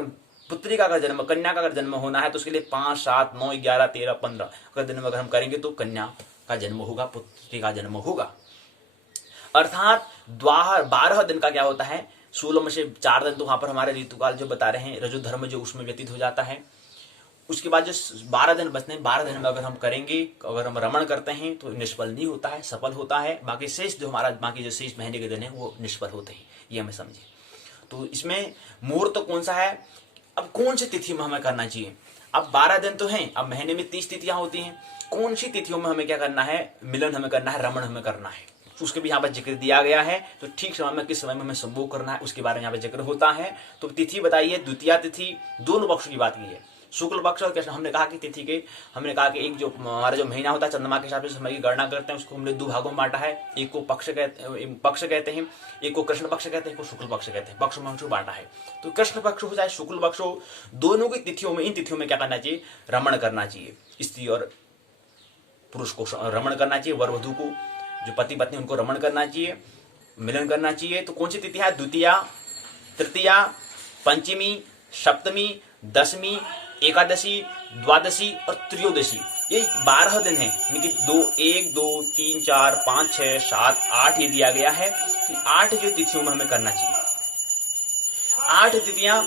पुत्री का अगर जन्म, कन्या का अगर जन्म होना है तो उसके लिए 5, 7, 9, 11, 13, 15 अगर जन्म अगर हम करेंगे तो कन्या का जन्म होगा, पुत्री का जन्म होगा। अर्थात 12 दिन का क्या होता है, 16 में से 4 दिन तो वहां पर हमारे ऋतुकाल जो बता रहे हैं रजो धर्म जो उसमें व्यतीत हो जाता है। उसके बाद जो 12 दिन बचते हैं, 12 दिन में अगर हम करेंगे, अगर हम रमण करते हैं तो निष्फल नहीं होता है, सफल होता है। बाकी जो शेष महीने के दिन है वो निष्फल होते हैं, ये हमें समझे। तो इसमें मुहूर्त कौन सा है, अब कौन सी तिथि में हमें करना चाहिए? अब 12 दिन तो हैं, अब महीने में 30 तिथियां होती हैं, कौन सी तिथियों में हमें क्या करना है? मिलन हमें करना है, रमण हमें करना है, उसके भी यहाँ पर जिक्र दिया गया है। तो ठीक समय में किस समय में हमें संभोग करना है उसके बारे में यहाँ पर जिक्र होता है। तो तिथि बताइए, द्वितीया तिथि, दोनों पक्षों की बात की है, शुक्ल पक्ष और कृष्ण। हमने कहा कि तिथि के, हमने कहा कि एक जो हमारा जो महीना होता है चंद्रमा के हिसाब से समय की गणना करते हैं, उसको हमने दो भागों में बांटा है। एक को पक्ष कहते हैं, एक को कृष्ण पक्ष कहते हैं, एक को शुक्ल पक्ष कहते हैं। पक्ष में हमको बांटा है, तो कृष्ण पक्ष हो चाहे शुक्ल पक्ष हो, दोनों की तिथियों में, इन तिथियों में क्या करना चाहिए? रमण करना चाहिए। स्त्री और पुरुष को रमण करना चाहिए, वर वधु को, जो पति पत्नी उनको रमण करना चाहिए, मिलन करना चाहिए। तो कौन सी तिथि है? द्वितीया, तृतीया, पंचमी, सप्तमी, दशमी, एकादशी, द्वादशी और त्रयोदशी। ये 12 दिन है, यानी 1 2 3 4 5 6 7 8 ये दिया गया है कि 8 जो तिथियों में हमें करना चाहिए। 8 तिथियां,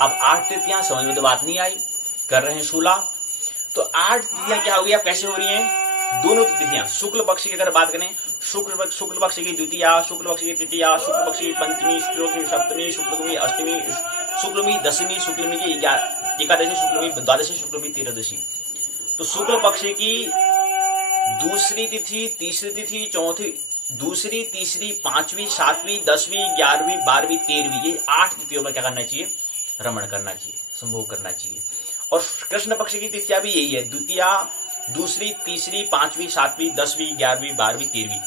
अब 8 तिथियां समझ में तो बात नहीं आई, कर रहे हैं 16। तो 8 तिथियां क्या हो गई? अब कैसे हो रही हैं? दोनों तिथियां, शुक्ल पक्ष की अगर बात करें, शुक्ल पक्ष की द्वितीया, शुक्ल पक्ष की तृतीया, शुक्ल पक्ष की पंचमी, शुक्ल पक्ष की सप्तमी, शुक्ल की अष्टमी, शुक्लमी दशमी, शुक्लमी की एकादशी, शुक्लमी द्वादशी, शुक्लमी त्रयोदशी। तो शुक्ल पक्ष की दूसरी तिथि, तीसरी तिथि, चौथी, दूसरी, तीसरी, पांचवी, सातवीं, 10वीं, 11वीं, 12वीं, 13वीं, ये 8 तिथियों में क्या करना चाहिए? रमण करना चाहिए, संभोग करना चाहिए। और कृष्ण पक्ष की तिथियां भी यही है, द्वितीया, दूसरी, तीसरी, पांचवी, सातवीं, 10वीं, 11वीं, 12वीं, 13वीं,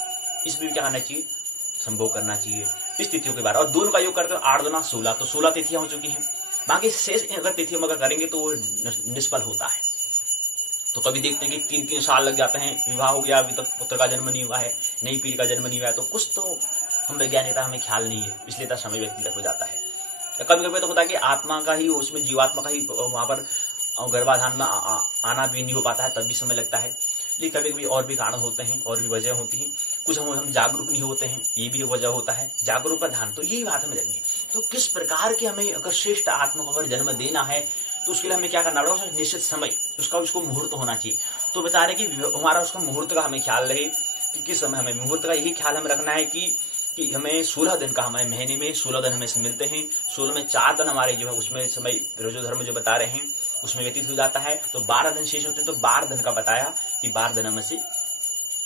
इसमें भी क्या करना चाहिए? संभोग करना चाहिए इस तिथियों के बारे। और दोनों का योग करते हो 8 दूना 16, तो 16 तिथियां हो चुकी हैं। बाकी शेष अगर तिथियों में अगर करेंगे तो वो निष्फल होता है। तो कभी देखते हैं कि 3-3 साल लग जाते हैं, विवाह हो गया, अभी तक पुत्र का जन्म नहीं हुआ है, नई पीढ़ी का जन्म नहीं हुआ है, तो कुछ तो हम वैज्ञानिकता हमें ख्याल नहीं है, इसलिए तो समय व्यक्तिगत हो जाता है। कभी कभी तो होता है कि आत्मा का ही, उसमें जीवात्मा का ही वहां पर गर्भाधान में आना भी नहीं हो पाता है, तब भी समय लगता है। लेकिन कभी कभी और भी कारण होते हैं, और भी वजह होती हैं, कुछ हम जागरूक नहीं होते हैं, ये भी वजह होता है, जागरूक का ध्यान। तो यही बात हमें रखनी है। तो किस प्रकार के हमें अगर श्रेष्ठ आत्मा को अगर जन्म देना है तो उसके लिए हमें क्या करना पड़ेगा? निश्चित समय उसको मुहूर्त होना चाहिए। तो बता रहे कि हमारा उसका मुहूर्त का हमें ख्याल रहे कि किस समय हमें मुहूर्त का यही ख्याल हमें रखना है कि हमें 16 दिन का, हमारे महीने में 16 दिन हमें मिलते हैं। 16 में 4 दिन हमारे जो है उसमें समय रोजो धर्म जो बता रहे हैं उसमें व्यतीत हो जाता है, तो 12 दिन शेष होते हैं। तो 12 दिन का बताया कि 12 दिन में से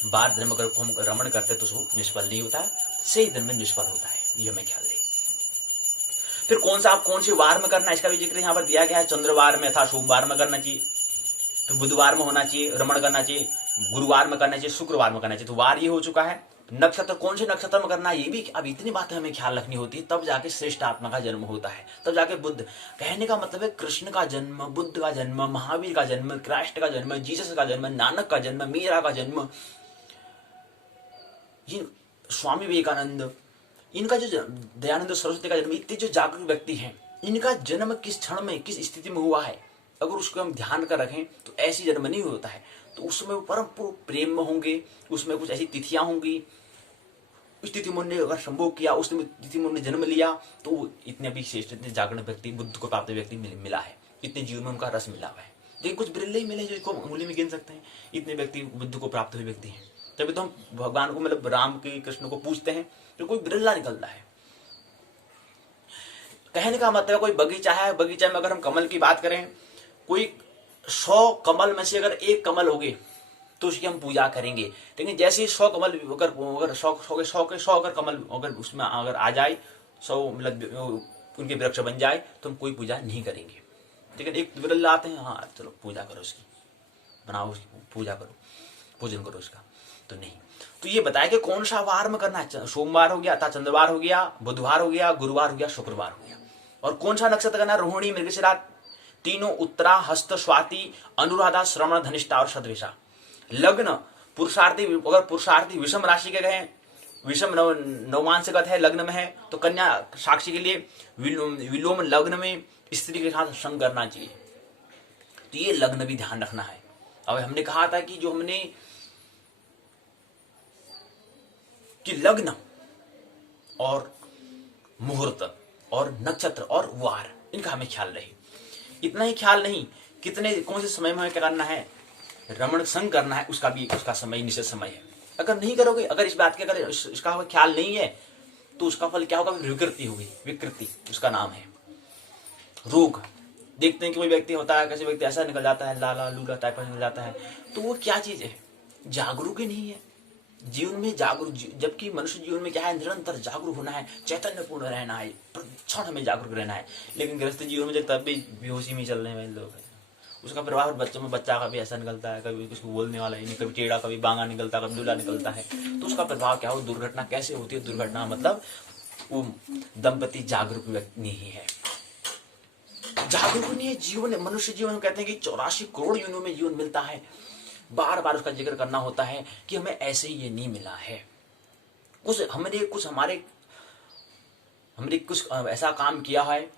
12 दिन में अगर हम रमण करते तो उसको निष्फल नहीं होता है, सही दिन में निष्फल होता है, ये हमें ख्याल रहे। फिर कौन से वार में करना है इसका भी जिक्र यहाँ पर दिया गया है। चंद्रवार में था, सोमवार में करना चाहिए, फिर बुधवार में होना चाहिए, रमण करना चाहिए, गुरुवार में करना चाहिए, शुक्रवार में करना चाहिए। तो वार ये हो चुका है। नक्षत्र, कौन से नक्षत्र में करना है ये भी, अब इतनी बातें हमें ख्याल रखनी होती है, तब जाके श्रेष्ठ आत्मा का जन्म होता है, तब जाके बुद्ध, कहने का मतलब है कृष्ण का जन्म, बुद्ध का जन्म, महावीर का जन्म, क्राइस्ट का जन्म, जीसस का जन्म, नानक का जन्म, मीरा का जन्म, स्वामी विवेकानंद, इनका जो दयानंद सरस्वती का जन्म, इतने जो जागरूक व्यक्ति हैं, इनका जन्म किस क्षण में, किस स्थिति में हुआ है, अगर उसको हम ध्यान कर रखें तो ऐसी जन्म नहीं होता है। तो उसमें वो परम प्रेम में होंगे, उसमें कुछ ऐसी तिथियां होंगी, उस तिथि में उन्होंने अगर संभोग किया, उस तिथि में उन्होंने जन्म लिया, तो इतने भी श्रेष्ठ, इतने जागरण व्यक्ति, बुद्ध को प्राप्त व्यक्ति मिला है, इतने जीवन में उनका रस मिला हुआ है। लेकिन कुछ बिरले ही मिले जो इसको उंगली में गिन सकते हैं, इतने व्यक्ति बुद्ध को प्राप्त हुए व्यक्ति हैं। तभी तो हम भगवान को, मतलब राम के, कृष्ण को पूछते हैं, तो कोई बिरला निकलता है। कहने का मतलब कोई बगीचा है, बगीचा में अगर हम कमल की बात करें, कोई 100 कमल में से अगर एक कमल होगी तो उसकी हम पूजा करेंगे। लेकिन जैसे ही 100 कमल, अगर 100 अगर कमल अगर उसमें अगर आ जाए, 100 मतलब उनके वृक्ष बन जाए, तो हम कोई पूजा नहीं करेंगे। लेकिन एक बिरल आते हैं, हाँ चलो पूजा करो उसकी, बनाओ उसकी पूजा करो, पूजन करो उसका, तो नहीं। तो ये बताया कि कौन सा वार में करना है। सोमवार हो गया, था चंद्रवार हो गया, बुधवार हो गया, गुरुवार हो गया, शुक्रवार हो गया। और कौन सा नक्षत्र करना है? रोहिणी, मृगशिरा, तीनों, उत्तरा, हस्त, स्वाति, अनुराधा, श्रवण, धनिष्ठा और शतभिषा। लग्न पुरुषार्थी, अगर पुरुषार्थी विषम राशि के गए, विषम नवमांसगत है, लग्न में है, तो कन्या साक्षी के लिए विलोम लग्न में स्त्री के साथ संग करना चाहिए। तो ये लग्न भी ध्यान रखना है। अब हमने कहा था कि जो हमने कि लग्न और मुहूर्त और नक्षत्र और वार, इनका हमें ख्याल रहे। इतना ही ख्याल नहीं, कितने कौन से समय में हमें क्या करना है, रमण संग करना है, उसका भी उसका समय निश्चित समय है। अगर नहीं करोगे, अगर इस बात के अगर इसका ख्याल नहीं है, तो उसका फल क्या होगा? विकृति होगी, विकृति उसका नाम है, रोग, देखते हैं कि कोई व्यक्ति होता है, कैसे व्यक्ति ऐसा निकल जाता है, लाला लूला टाइप का निकल जाता है, तो वो क्या चीज है? जागरूक ही नहीं है जीवन में। जागरूक, जबकि मनुष्य जीवन में क्या है, निरंतर जागरूक होना है, चैतन्यपूर्ण रहना है, क्षण हमें जागरूक रहना है। लेकिन गृहस्थ जीवन में तब भी बेहोशी में चल रहे हैं लोग, उसका प्रभाव बच्चों में, बच्चा कभी ऐसा निकलता है, कभी कुछ बोलने वाला ही नहीं, कभी टेढ़ा, कभी बांगा निकलता है, कभी लूला निकलता है, तो उसका प्रभाव क्या हो? दुर्घटना कैसे होती है? दुर्घटना मतलब वो दंपति जागरूक व्यक्ति नहीं है, जागरूक नहीं है। जीवन, मनुष्य जीवन कहते हैं कि 84 करोड़ योनियों में जीवन मिलता है, बार बार उसका जिक्र करना होता है कि हमें ऐसे ये नहीं मिला है, हमने कुछ ऐसा काम किया है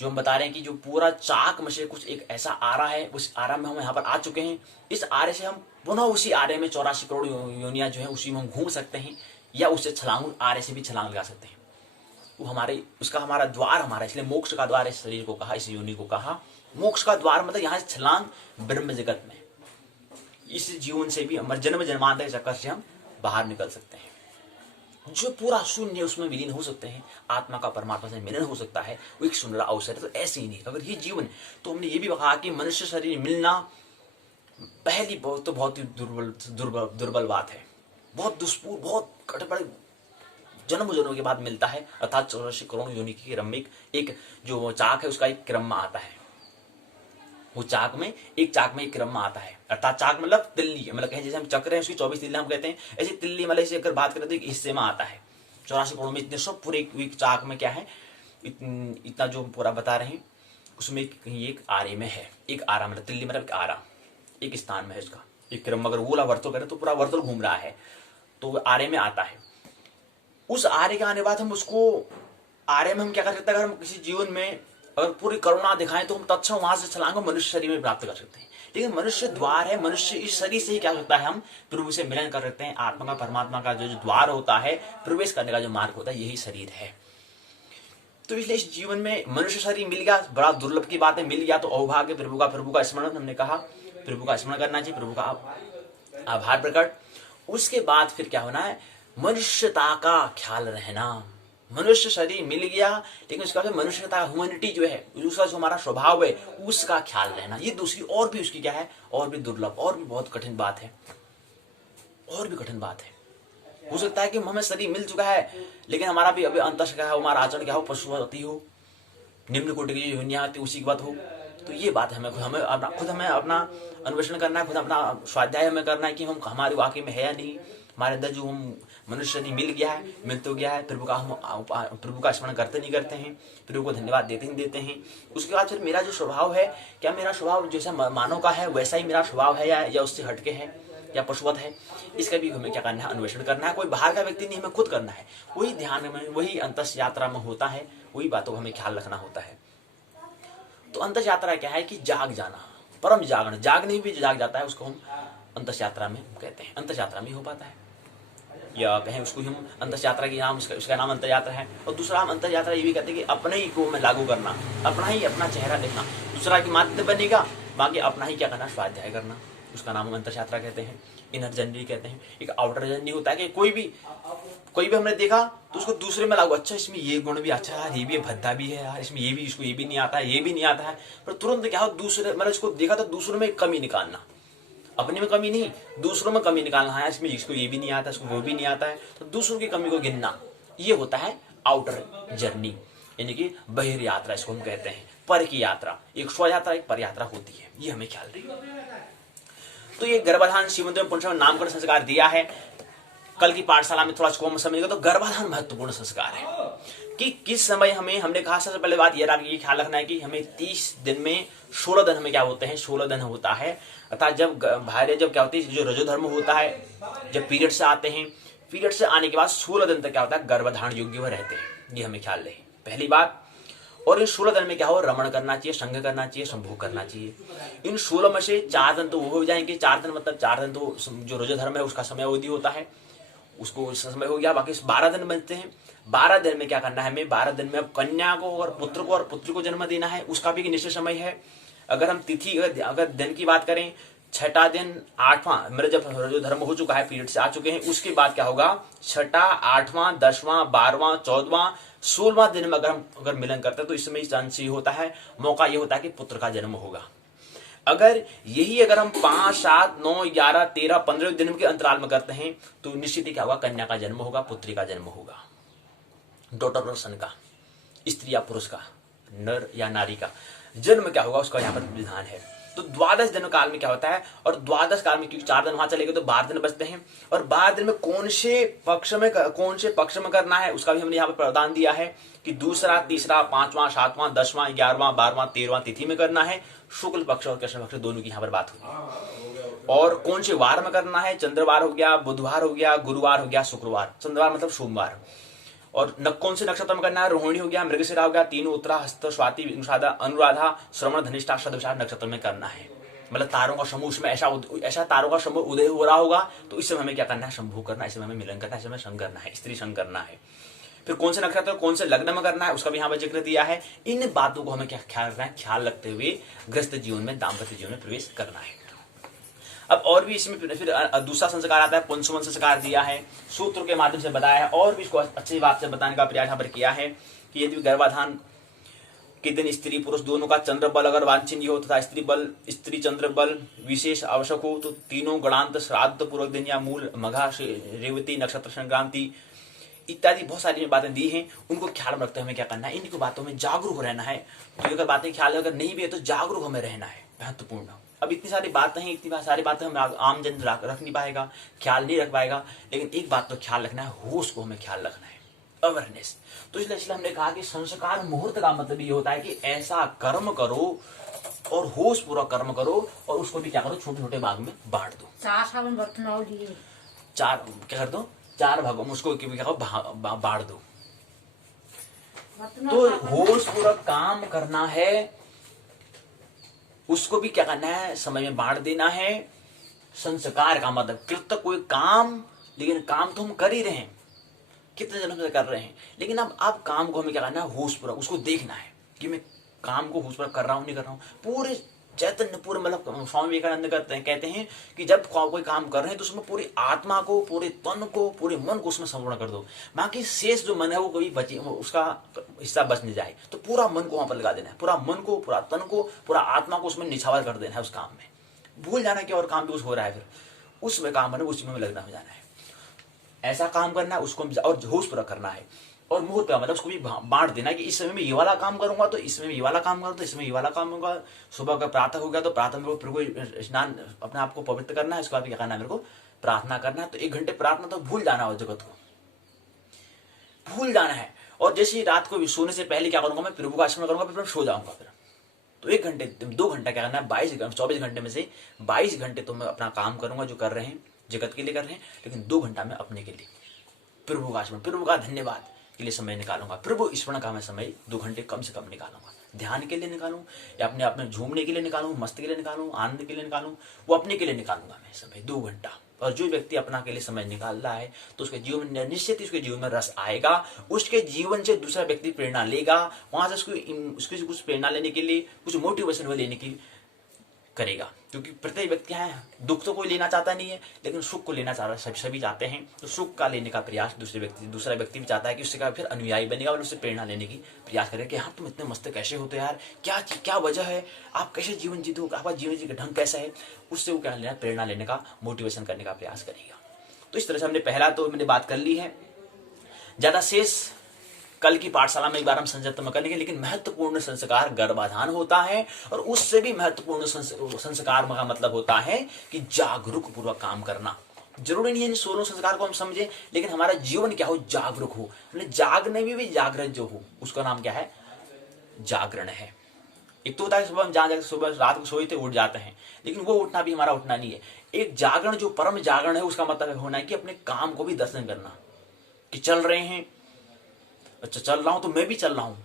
जो हम बता रहे हैं कि जो पूरा चाक में से कुछ एक ऐसा आरा है, उस आरा में हम यहाँ पर आ चुके हैं। इस आरे से हम पुनः उसी आरे में 84 करोड़ योनियां जो है उसी में हम घूम सकते हैं, या उससे छलांग, आरे से भी छलांग लगा सकते हैं। वो हमारा द्वार हमारा, इसलिए मोक्ष का द्वार इस शरीर को कहा, इस योनि को कहा मोक्ष का द्वार। मतलब यहाँ से छलांग ब्रह्म जगत में, इस जीवन से भी हमारे जन्म जन्मांतर के चक्कर से हम बाहर निकल सकते हैं। जो पूरा शून्य उसमें विलीन हो सकते हैं, आत्मा का परमात्मा से मिलन हो सकता है, वो एक सुनहरा अवसर है। तो ऐसे ही नहीं, अगर ये जीवन, तो हमने ये भी कहा कि मनुष्य शरीर मिलना पहली बहुत ही दुर्बल बात है, बहुत दुष्पूर, बहुत कठिन, जन्मों के बाद मिलता है। अर्थात 84 करोड़ योनि के क्रम में एक जो चाक है उसका एक क्रम में आता है, वो चाक में एक क्रम में आता है। अर्थात चाक मतलब तिल्ली, मतलब कहें जैसे हम चक्र है उसकी 24 तिल्ली हम कहते हैं, ऐसी तिल्ली मतलब इसे अगर बात करें तो एक हिस्से में आता है। 84 करोड़ में इतने सब पूरे एक चाक में क्या है, इतना जो पूरा बता रहे हैं उसमें कहीं एक आरे में है, एक आरा मतलब तिल्ली मतलब एक आरा एक स्थान में है, उसका एक क्रम। अगर गोला वर्तुल करें तो पूरा वर्तुल घूम रहा है, तो आरे में आता है। उस आरे के आने बाद हम उसको आरे में हम क्या कर सकते हैं, अगर हम किसी जीवन में अगर पूरी करुणा दिखाएं तो हम तत्क्षण वहां से छलांग मनुष्य शरीर में प्राप्त कर सकते हैं। लेकिन मनुष्य द्वार है, मनुष्य इस शरीर से ही क्या सकता है, हम प्रभु से मिलन कर सकते हैं। आत्मा का, परमात्मा का जो द्वार होता है, प्रवेश करने का जो मार्ग होता है, यही शरीर है। तो इसलिए इस जीवन में मनुष्य शरीर मिल गया, बड़ा दुर्लभ की बात है, मिल गया तो अभाग्य। प्रभु का स्मरण, हमने कहा प्रभु का स्मरण करना चाहिए, प्रभु का आभार प्रकट। उसके बाद फिर क्या होना है, मनुष्यता का ख्याल रहना। मनुष्य शरीर मिल गया, लेकिन उसका मनुष्यता, ह्यूमैनिटी जो है, उसका जो हमारा स्वभाव है, उसका ख्याल रहना। ये दूसरी और भी उसकी क्या है, और भी दुर्लभ, और भी बहुत कठिन बात है, और भी कठिन बात है। हो सकता है कि हमें शरीर मिल चुका है, लेकिन हमारा भी अभी अंतस क्या हो, हमारा आचरण क्या हो, पशुवती हो, निम्न कोटि की जो योनियां आती उसी की बात हो। तो ये बात हमें खुद हमें अपना अन्वेषण करना है, खुद अपना स्वाध्याय हमें करना है कि हम हमारे वाकई में है या नहीं, हमारे अंदर जो हम मनुष्य शरीर मिल गया है, मिल तो गया है, प्रभु का स्मरण करते नहीं करते हैं, प्रभु को धन्यवाद देते नहीं देते हैं। उसके बाद फिर मेरा जो स्वभाव है, क्या मेरा स्वभाव जैसा मानव का है वैसा ही मेरा स्वभाव है, या उससे हटके है, या पशुवत है, इसका भी हमें क्या करना है, अन्वेषण करना है। कोई बाहर का व्यक्ति नहीं, हमें खुद करना है। वही ध्यान में, वही अंतस यात्रा में होता है, वही बातों का हमें ख्याल रखना होता है। तो अंतस यात्रा क्या है कि जाग जाना, परम जागरण, जागने भी जाग जाता है, उसको हम अंतस यात्रा में कहते हैं। अंतस यात्रा में हो पाता है, या कहें उसको हम अंतस यात्रा की नाम, उसका नाम अंतर यात्रा है। और दूसरा हम अंतर यात्रा ये भी कहते हैं कि अपने ही को में लागू करना, अपना चेहरा देखना, दूसरा की माध्यम बनेगा, बाकी अपना ही क्या करना, स्वाध्याय करना, उसका नाम हम अंतर यात्रा कहते हैं। इनर जर्नी कहते हैं। एक आउटर जर्नी होता है कि कोई भी हमने देखा तो उसको दूसरे में लागू, अच्छा इसमें ये गुण भी, अच्छा यार ये भी भद्दा भी है यार, इसमें ये भी, इसको ये भी नहीं आता है, ये भी नहीं आता है, पर तुरंत क्या हो, दूसरे मतलब इसको देखा तो दूसरों में कमी निकालना, अपने में कमी नहीं, दूसरों में कमी निकालना है। इसमें इसको ये भी नहीं आता, इसको वो भी नहीं आता है, तो दूसरों की कमी को गिनना, ये होता है आउटर जर्नी, यानी कि बहिर यात्रा इसको हम कहते हैं। पर की यात्रा, एक स्व यात्रा, एक पर यात्रा होती है, ये हमें ख्याल रखिए। तो ये गर्भाधान श्रीमंत में पुनः नामकरण संस्कार दिया है। कल की पाठशाला में थोड़ा कम समझेगा तो गर्भाधान महत्वपूर्ण संस्कार है कि किस समय हमने कहा सबसे पहले बात ये ख्याल रखना है कि हमें 30 दिन में 16 दिन हमें क्या होते हैं, 16 दिन होता है। अर्थात जब क्या होती है, जो रजोधर्म होता है, जब पीरियड से आते हैं, पीरियड से आने के बाद 16 दिन तक क्या होता है, गर्भधारण योग्य वह रहते हैं, ये हमें ख्याल रहे पहली बात। और इन 16 दिन में क्या हो, रमण करना चाहिए, संग करना चाहिए, संभोग करना चाहिए। इन 16 में से 4 दिन तो वो हो जाएंगे, 4 दिन मतलब 4 दिन तो जो रजोधर्म है उसका समय अवधि होता है, उसको समय हो गया, बाकी 12 दिन बनते हैं। 12 दिन में क्या करना है हमें, 12 दिन में अब कन्या को और पुत्र को जन्म देना है, उसका भी निश्चित समय है। अगर हम तिथि, अगर दिन की बात करें, 6ठा दिन, 8वां, मेरे जब रजोधर्म हो चुका है, पीरियड से आ चुके हैं, उसके बाद क्या होगा, 6ठा, 8वां, 10वां, 12वां, 14वां, 16वां दिन में अगर मिलन करते हैं तो इसमें चांस ये होता है, मौका ये होता है कि पुत्र का जन्म होगा। अगर हम 5, 7, 9, 11, 13, 15 दिन के अंतराल में करते हैं तो निश्चित ही क्या होगा, कन्या का जन्म होगा, पुत्री का जन्म होगा, डॉटर और सन का, स्त्री या पुरुष का, नर या नारी का जन्म क्या होगा, उसका यहाँ पर विधान है। तो द्वादश दिन काल में क्या होता है, और द्वादश काल में क्योंकि 4 दिन वहां चले गए तो 12 दिन बचते हैं, और 12 दिन में कौन से पक्ष में करना है उसका भी हमने यहाँ पर प्रावधान दिया है कि दूसरा, तीसरा, 5वां, 7वां, 10वां, 11वां, 12वां, 13वां तिथि में करना है। शुक्ल पक्ष और कृष्ण पक्ष दोनों की यहाँ पर बात होगी। और कौन से वार में करना है, चंद्रवार हो गया, बुधवार हो गया, गुरुवार हो गया, शुक्रवार, चंद्रवार मतलब सोमवार। और कौन से नक्षत्र में करना है, रोहिणी हो गया, मृगशिरा हो गया, तीनों उत्तरा, हस्त, स्वाति, अनुराधा, श्रवण, धनिष्ठा, शतभिषा नक्षत्र में करना है। मतलब तारों का समूह, उसमें ऐसा तारों का समूह उदय हो रहा होगा तो इस समय हमें क्या करना है, संभोग करना है, इस समय हमें मिलन करना है, इस समय संग करना है, स्त्री संग करना है। फिर कौन से नक्षत्र कौन से लग्न में करना है उसका भी यहाँ पर जिक्र दिया है। इन बातों को हमें क्या ख्याल रखना है, ख्याल रखते हुए गृहस्थ जीवन में, दाम्पत्य जीवन में प्रवेश करना है। अब और भी इसमें फिर दूसरा संस्कार आता है, पुंसवन संस्कार दिया है, सूत्र के माध्यम से बताया है, और भी इसको अच्छी बात से बताने का प्रयास यहाँ पर किया है कि यदि गर्भाधान के दिन स्त्री पुरुष दोनों का चंद्र बल अगर वांछनीय हो तथा स्त्री चंद्र बल विशेष आवश्यक हो तो तीनों गणांत श्राद्ध पूर्वक दिन या मूल मघा, रेवती, नक्षत्र संक्रांति इत्यादि बहुत सारी बातें दी हैं, उनको ख्याल में रखते हमें क्या करना है, इनकी बातों में जागरूक रहना है। तो अगर बातें ख्याल अगर नहीं भी है तो जागरूक हमें रहना है, महत्वपूर्ण। अब इतनी सारी बातें हैं, इतनी सारी बातें हम आम जन रख नहीं पाएगा, ख्याल नहीं रख पाएगा, लेकिन एक बात तो ख्याल रखना है, होश को हमें ख्याल रखना है, अवेयरनेस। तो इसलिए हमने कहा कि संस्कार मुहूर्त का मतलब ये होता है कि ऐसा कर्म करो और होश पूरा कर्म करो, और उसको भी क्या करो, छोटे छोटे भाग में बांट दो। 4 क्या कर दो, 4 भागों में उसको क्या करो, बांट दो। तो होश पूरा काम करना है, उसको भी क्या करना है, समय में बांट देना है। संस्कार का मतलब कृत्य कोई काम, लेकिन काम तो हम कर ही रहे हैं, कितने जन्म से कर रहे हैं, लेकिन अब काम को हमें क्या करना है, होश पूरा उसको देखना है कि मैं काम को होश पूरा कर रहा हूं नहीं कर रहा हूं। पूरे चैतन्य पूरे मतलब स्वामी विवेकानंद कहते हैं कि जब कोई काम कर रहे हैं तो उसमें पूरी आत्मा को, पूरे तन को, पूरे मन को उसमें संपूर्ण कर दो, बाकी शेष जो मन है वो कभी बचे, उसका हिस्सा बच नहीं जाए। तो पूरा मन को वहां पर लगा देना है, पूरा मन को, पूरा तन को, पूरा आत्मा को उसमें निछावर कर देना है उस काम में। भूल जाना कि और काम भी कुछ हो रहा है, फिर उसमें काम है उसी में लगना हो जाना है, ऐसा काम करना है उसको, और होश पूरा करना है। और मुहूर्त का मतलब उसको भी बांट देना कि इस समय में ये वाला काम करूंगा तो इस समय में ये वाला काम करूंगा तो इसमें ये वाला काम होगा। सुबह का प्रातः हो गया तो प्रातः में प्रभु स्नान, अपने आप को पवित्र करना है, इसके बाद क्या करना है, मेरे को प्रार्थना करना है। तो 1 घंटे प्रार्थना तो भूल जाना हो, जगत को भूल जाना है। और जैसे रात को सोने से पहले क्या करूंगा, मैं प्रभु का स्मरण करूंगा, फिर मैं सो जाऊंगा। फिर तो 1 घंटे 2 घंटा क्या करना है, 24 घंटे में से 22 घंटे तो मैं अपना काम करूंगा जो कर रहे हैं, जगत के लिए कर रहे हैं, लेकिन 2 घंटा मैं अपने के लिए प्रभु का स्मरण, प्रभु का धन्यवाद के लिए समय निकालूंगा। प्रभु स्मरण का मैं समय 2 घंटे कम से कम निकालूंगा। ध्यान के लिए निकालूं या अपने आप में झूमने के लिए निकालूं, मस्ती के लिए निकालूं, आनंद के लिए निकालूं, वो अपने के लिए निकालूंगा मैं समय 2 घंटा। और जो व्यक्ति अपना के लिए समय निकाल रहा है तो उसके जीवन में निश्चित ही उसके जीवन में रस आएगा, उसके जीवन से दूसरा व्यक्ति प्रेरणा लेगा, वहां से उसकी कुछ प्रेरणा लेने के लिए, कुछ मोटिवेशन वो लेने की करेगा। क्योंकि प्रत्येक व्यक्ति है, दुख तो कोई लेना चाहता नहीं है, लेकिन सुख को लेना चाह रहा है, सभी चाहते हैं। तो सुख का लेने का प्रयास दूसरा व्यक्ति भी चाहता है कि उससे फिर अनुयायी बनेगा और उससे प्रेरणा लेने की प्रयास करेगा कि हाँ तुम इतने मस्त कैसे होते यार, क्या वजह है, आप कैसे जीवन जीते हो, आपका जीवन जी का ढंग कैसा है, उससे वो क्या लेना, प्रेरणा लेने का, मोटिवेशन करने का प्रयास करेगा। तो इस तरह से हमने पहला तो मैंने बात कर ली है। ज्यादा शेष कल की पाठशाला में एक बार हम संक्षिप्त में करेंगे, लेकिन महत्वपूर्ण संस्कार गर्भाधान होता है, और उससे भी महत्वपूर्ण संस्कार का मतलब होता है कि जागरूक पूर्वक काम करना। जरूरी नहीं है इन 16 संस्कार को हम समझे, लेकिन हमारा जीवन क्या हो, जागरूक हो। जागने में भी जागृत जो हो उसका नाम क्या है, जागरण है। एक तो होता है सुबह हम जहां सुबह रात को सोए थे उठ जाते हैं, लेकिन वो उठना भी हमारा उठना नहीं है। एक जागरण जो परम जागरण है उसका मतलब होना है कि अपने काम को भी दर्शन करना, कि चल रहे हैं, अच्छा चल रहा हूं तो मैं भी चल रहा हूं,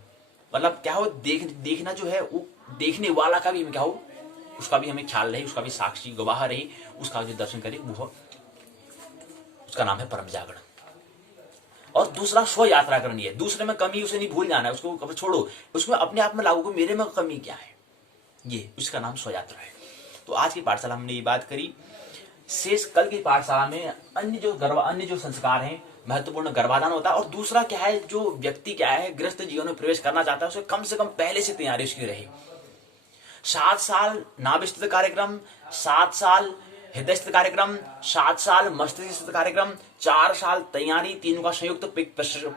मतलब क्या हो, देखना जो है वो देखने वाला का भी क्या हो, उसका भी हमें ख्याल रहे, उसका भी साक्षी गवाह रहे, उसका जो दर्शन करे वो, उसका नाम है परम जागरण। और दूसरा स्व यात्रा करनी है, दूसरे में कमी उसे नहीं भूल जाना है, उसको कभी छोड़ो, उसमें अपने आप में लागू करो, मेरे में कमी क्या है, ये उसका नाम स्व यात्रा है। तो आज की पाठशाला हमने ये बात करी शेष कल की पाठशाला में अन्य जो संस्कार हैं, महत्वपूर्ण गर्भाधान होता है। और दूसरा क्या है, जो व्यक्ति क्या है गृहस्थ जीवन में प्रवेश करना चाहता है उसे कम से कम पहले से तैयारी उसकी रहे। 7 साल नाभि स्थित कार्यक्रम, 7 साल हृदय स्थित कार्यक्रम, 7 साल मस्तिष्क स्थित कार्यक्रम, 4 साल तैयारी, तीनों का संयुक्त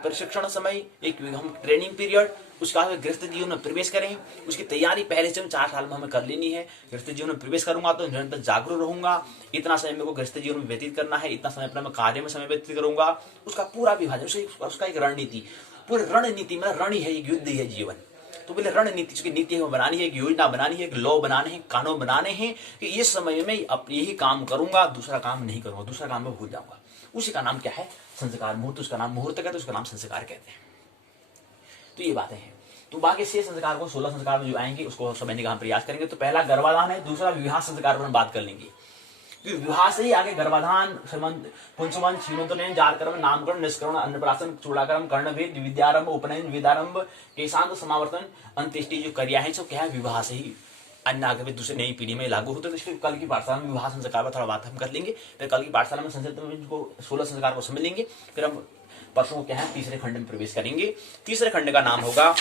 प्रशिक्षण समय, एक हम ट्रेनिंग पीरियड, उसका गृहस्थ जीवन में प्रवेश करें, उसकी तैयारी पहले से 4 साल में हमें कर लेनी है। गृहस्थ जीवन में प्रवेश करूंगा तो निरंतर जागरूक रहूंगा, इतना समय मेरे को गृहस्थ जीवन में व्यतीत करना है, इतना समय अपना मैं कार्य में समय व्यतीत करूंगा, उसका पूरा विभाजन, उसका एक रणनीति, पूरी रणनीति मतलब रण ही है, एक युद्ध ही है जीवन। तो पहले रणनीति, उसकी नीति हमें बनानी है, एक योजना बनानी है, एक लॉ बनाने हैं, कानून बनाने हैं कि इस समय में यही काम करूंगा, दूसरा काम नहीं करूंगा, दूसरा काम में भूल जाऊंगा। उसी का नाम क्या है, संस्कार मुहूर्त, उसका नाम मुहूर्त कहते हैं, उसका नाम संस्कार कहते हैं। तो ये बातें हैं। तो बाकी 6 संस्कार को 16 संस्कार में जो आएंगे उसको समझने का हम प्रयास करेंगे। तो पहला गर्भाधान है, दूसरा विवाह संस्कार पर हम बात कर लेंगे। विवाह से ही आगे गर्भाधान, पुंसवन, क्षीणोत्तोलन, जातकर्म, नामकरण, निष्करण, अन्नप्राशन, चूड़ाकर्म, कर्णभेद, विद्यारंभ, उपनयन, वेदारंभ, केशांत, समावर्तन, अंत्येष्टि जो क्रिया है सब क्या है, विवाह से ही अन्य आगे भी दूसरे नई पीढ़ी में लागू होते हैं। तो इसलिए कल की पाठशाला में विवाह संस्कार पर थोड़ा बात हम कर लेंगे। फिर कल की पाठशाला में संस्कृत में इनको 16 संस्कार को समझ लेंगे। फिर हम परसों को क्या है, तीसरे खंड में प्रवेश करेंगे। तीसरे खंड का नाम होगा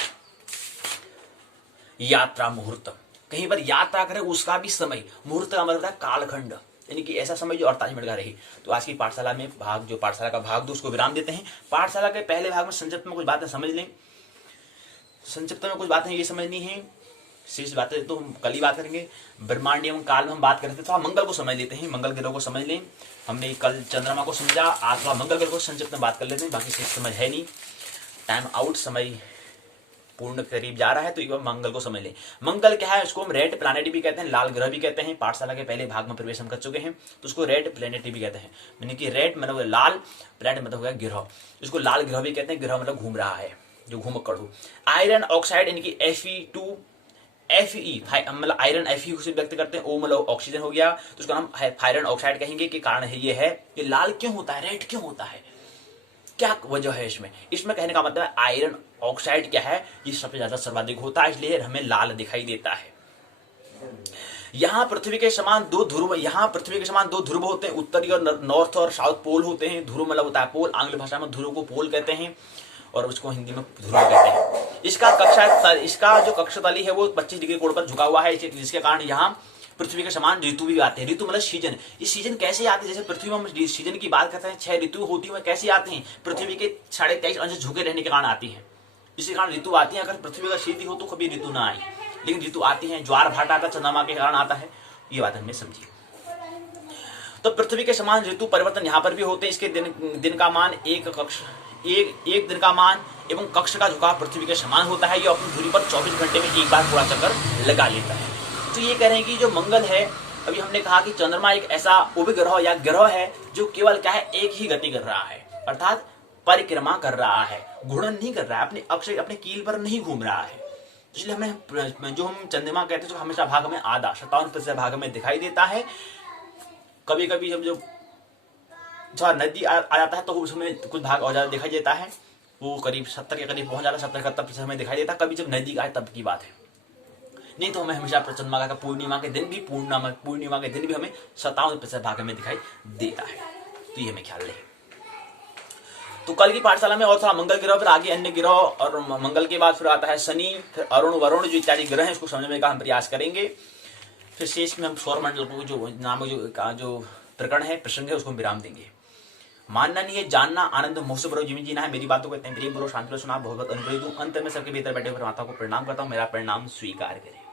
यात्रा मुहूर्त। कहीं पर यात्रा करें उसका भी समय, मुहूर्त का मतलब है कालखंड, यानी कि ऐसा समय जो 48 मिनट का रहे। तो आज की पाठशाला में जो पाठशाला का भाग 2 उसको विराम देते हैं। पाठशाला के पहले भाग में संक्षिप्त में कुछ बातें समझ लें, संक्षिप्त में कुछ बातें ये समझनी है, शेष बातें तो हम कल ही बात करेंगे। ब्रह्मांड एवं काल में हम बात करते थे, थोड़ा मंगल को समझ लेते हैं, मंगल ग्रह को समझ लें। हमने कल चंद्रमा को समझा, आज थोड़ा मंगल ग्रह को संक्षिप्त में बात कर लेते हैं, बाकी शेष समझ है नहीं, टाइम आउट, समय पूर्ण करीब जा रहा है। तो एक बार मंगल को समझ लें। मंगल क्या है, उसको हम रेड प्लैनेट भी कहते हैं, लाल ग्रह भी कहते हैं। पाठशाला के पहले भाग में प्रवेश हम कर चुके हैं, तो उसको रेड प्लैनेट भी कहते हैं, यानी कि रेड मतलब लाल, प्लैनेट मतलब हो गया ग्रह, इसको लाल ग्रह भी कहते हैं। ग्रह मतलब घूम रहा है, जो घूमक्कड़ हो। आयरन ऑक्साइड यानी कि Fe2 Fe मतलब आयरन Fe से व्यक्त करते हैं, O मतलब ऑक्सीजन हो गया, तो उसका नाम आयरन ऑक्साइड कहेंगे। कि कारण है ये लाल क्यों होता है, रेड क्यों होता है, क्या वजह है इसमें कहने का मतलब है आयरन ऑक्साइड क्या है, ये सबसे ज्यादा सर्वाधिक होता है, इसलिए हमें लाल दिखाई देता है। यहाँ पृथ्वी के समान 2 ध्रुव होते हैं, उत्तरी और नॉर्थ और साउथ पोल होते हैं। ध्रुव मतलब होता है पोल, आंग्ल भाषा में ध्रुव को पोल कहते हैं और उसको हिंदी में ध्रुव कहते हैं। इसका जो कक्षतली है वो 25 डिग्री कोण पर झुका हुआ है, जिसके कारण यहाँ पृथ्वी के समान ऋतु भी आते हैं। ऋतु मतलब सीजन। ये सीजन कैसे आते हैं, जैसे पृथ्वी में हम सीजन की बात करते हैं, 6 ऋतु होती है, कैसे आते हैं, पृथ्वी के 23.5 अंश झुके रहने के कारण आती है, इसी कारण ऋतु आती है। अगर पृथ्वी का सीधी हो तो कभी ऋतु ना आए, लेकिन ऋतु आती है। ज्वार भाटा आता चंद्रमा के कारण आता है, ये बात हमने समझी। तो पृथ्वी के समान ऋतु परिवर्तन यहाँ पर भी होते हैं। इसके दिन का मान एक दिन का मान एवं कक्ष का झुकाव पृथ्वी के समान होता है। ये अपनी धुरी पर 24 घंटे में एक बार पूरा चक्कर लगा लेता है। तो ये कह रहे हैं कि जो मंगल है, अभी हमने कहा कि चंद्रमा एक ऐसा उपग्रह या ग्रह है जो केवल क्या है, एक ही गति कर रहा है, अर्थात परिक्रमा कर रहा है, घूर्णन नहीं कर रहा है, अपने अक्ष अपने कील पर नहीं घूम रहा है। इसलिए हमें जो हम चंद्रमा कहते हैं जो हमेशा भाग में आधा 57% भाग में दिखाई देता है। कभी कभी जब नदी आ जाता है तो उसमें कुछ भाग और ज्यादा दिखाई देता है, वो करीब 70 के करीब पहुंच जाता है, 70-71% हमें दिखाई देता है। कभी जब नदी आए तब की बात है, नहीं तो हमें हमेशा चंद्रमा का पूर्णिमा के दिन भी हमें 57% भाग में दिखाई देता है। तो ये हमें ख्याल रहे। तो कल की पाठशाला में और थोड़ा मंगल ग्रह, फिर आगे अन्य ग्रह, और मंगल के बाद फिर आता है शनि, फिर अरुण, वरुण जो इत्यादि ग्रह हैं, इसको समझने का हम प्रयास करेंगे। फिर शेष में हम सौर मंडल को जो नाम जो प्रकरण है, प्रसंग है, उसको विराम देंगे। मानना नहीं है, जानना, आनंद महोत्सव बरो जीवन जीना है। मेरी बातों को प्रेम बरो, शांति बरो सुना, बहुत अनुग्रह दूं। अंत में सबके भीतर बैठे हुए माता को प्रणाम करता हूँ, मेरा प्रणाम स्वीकार करें।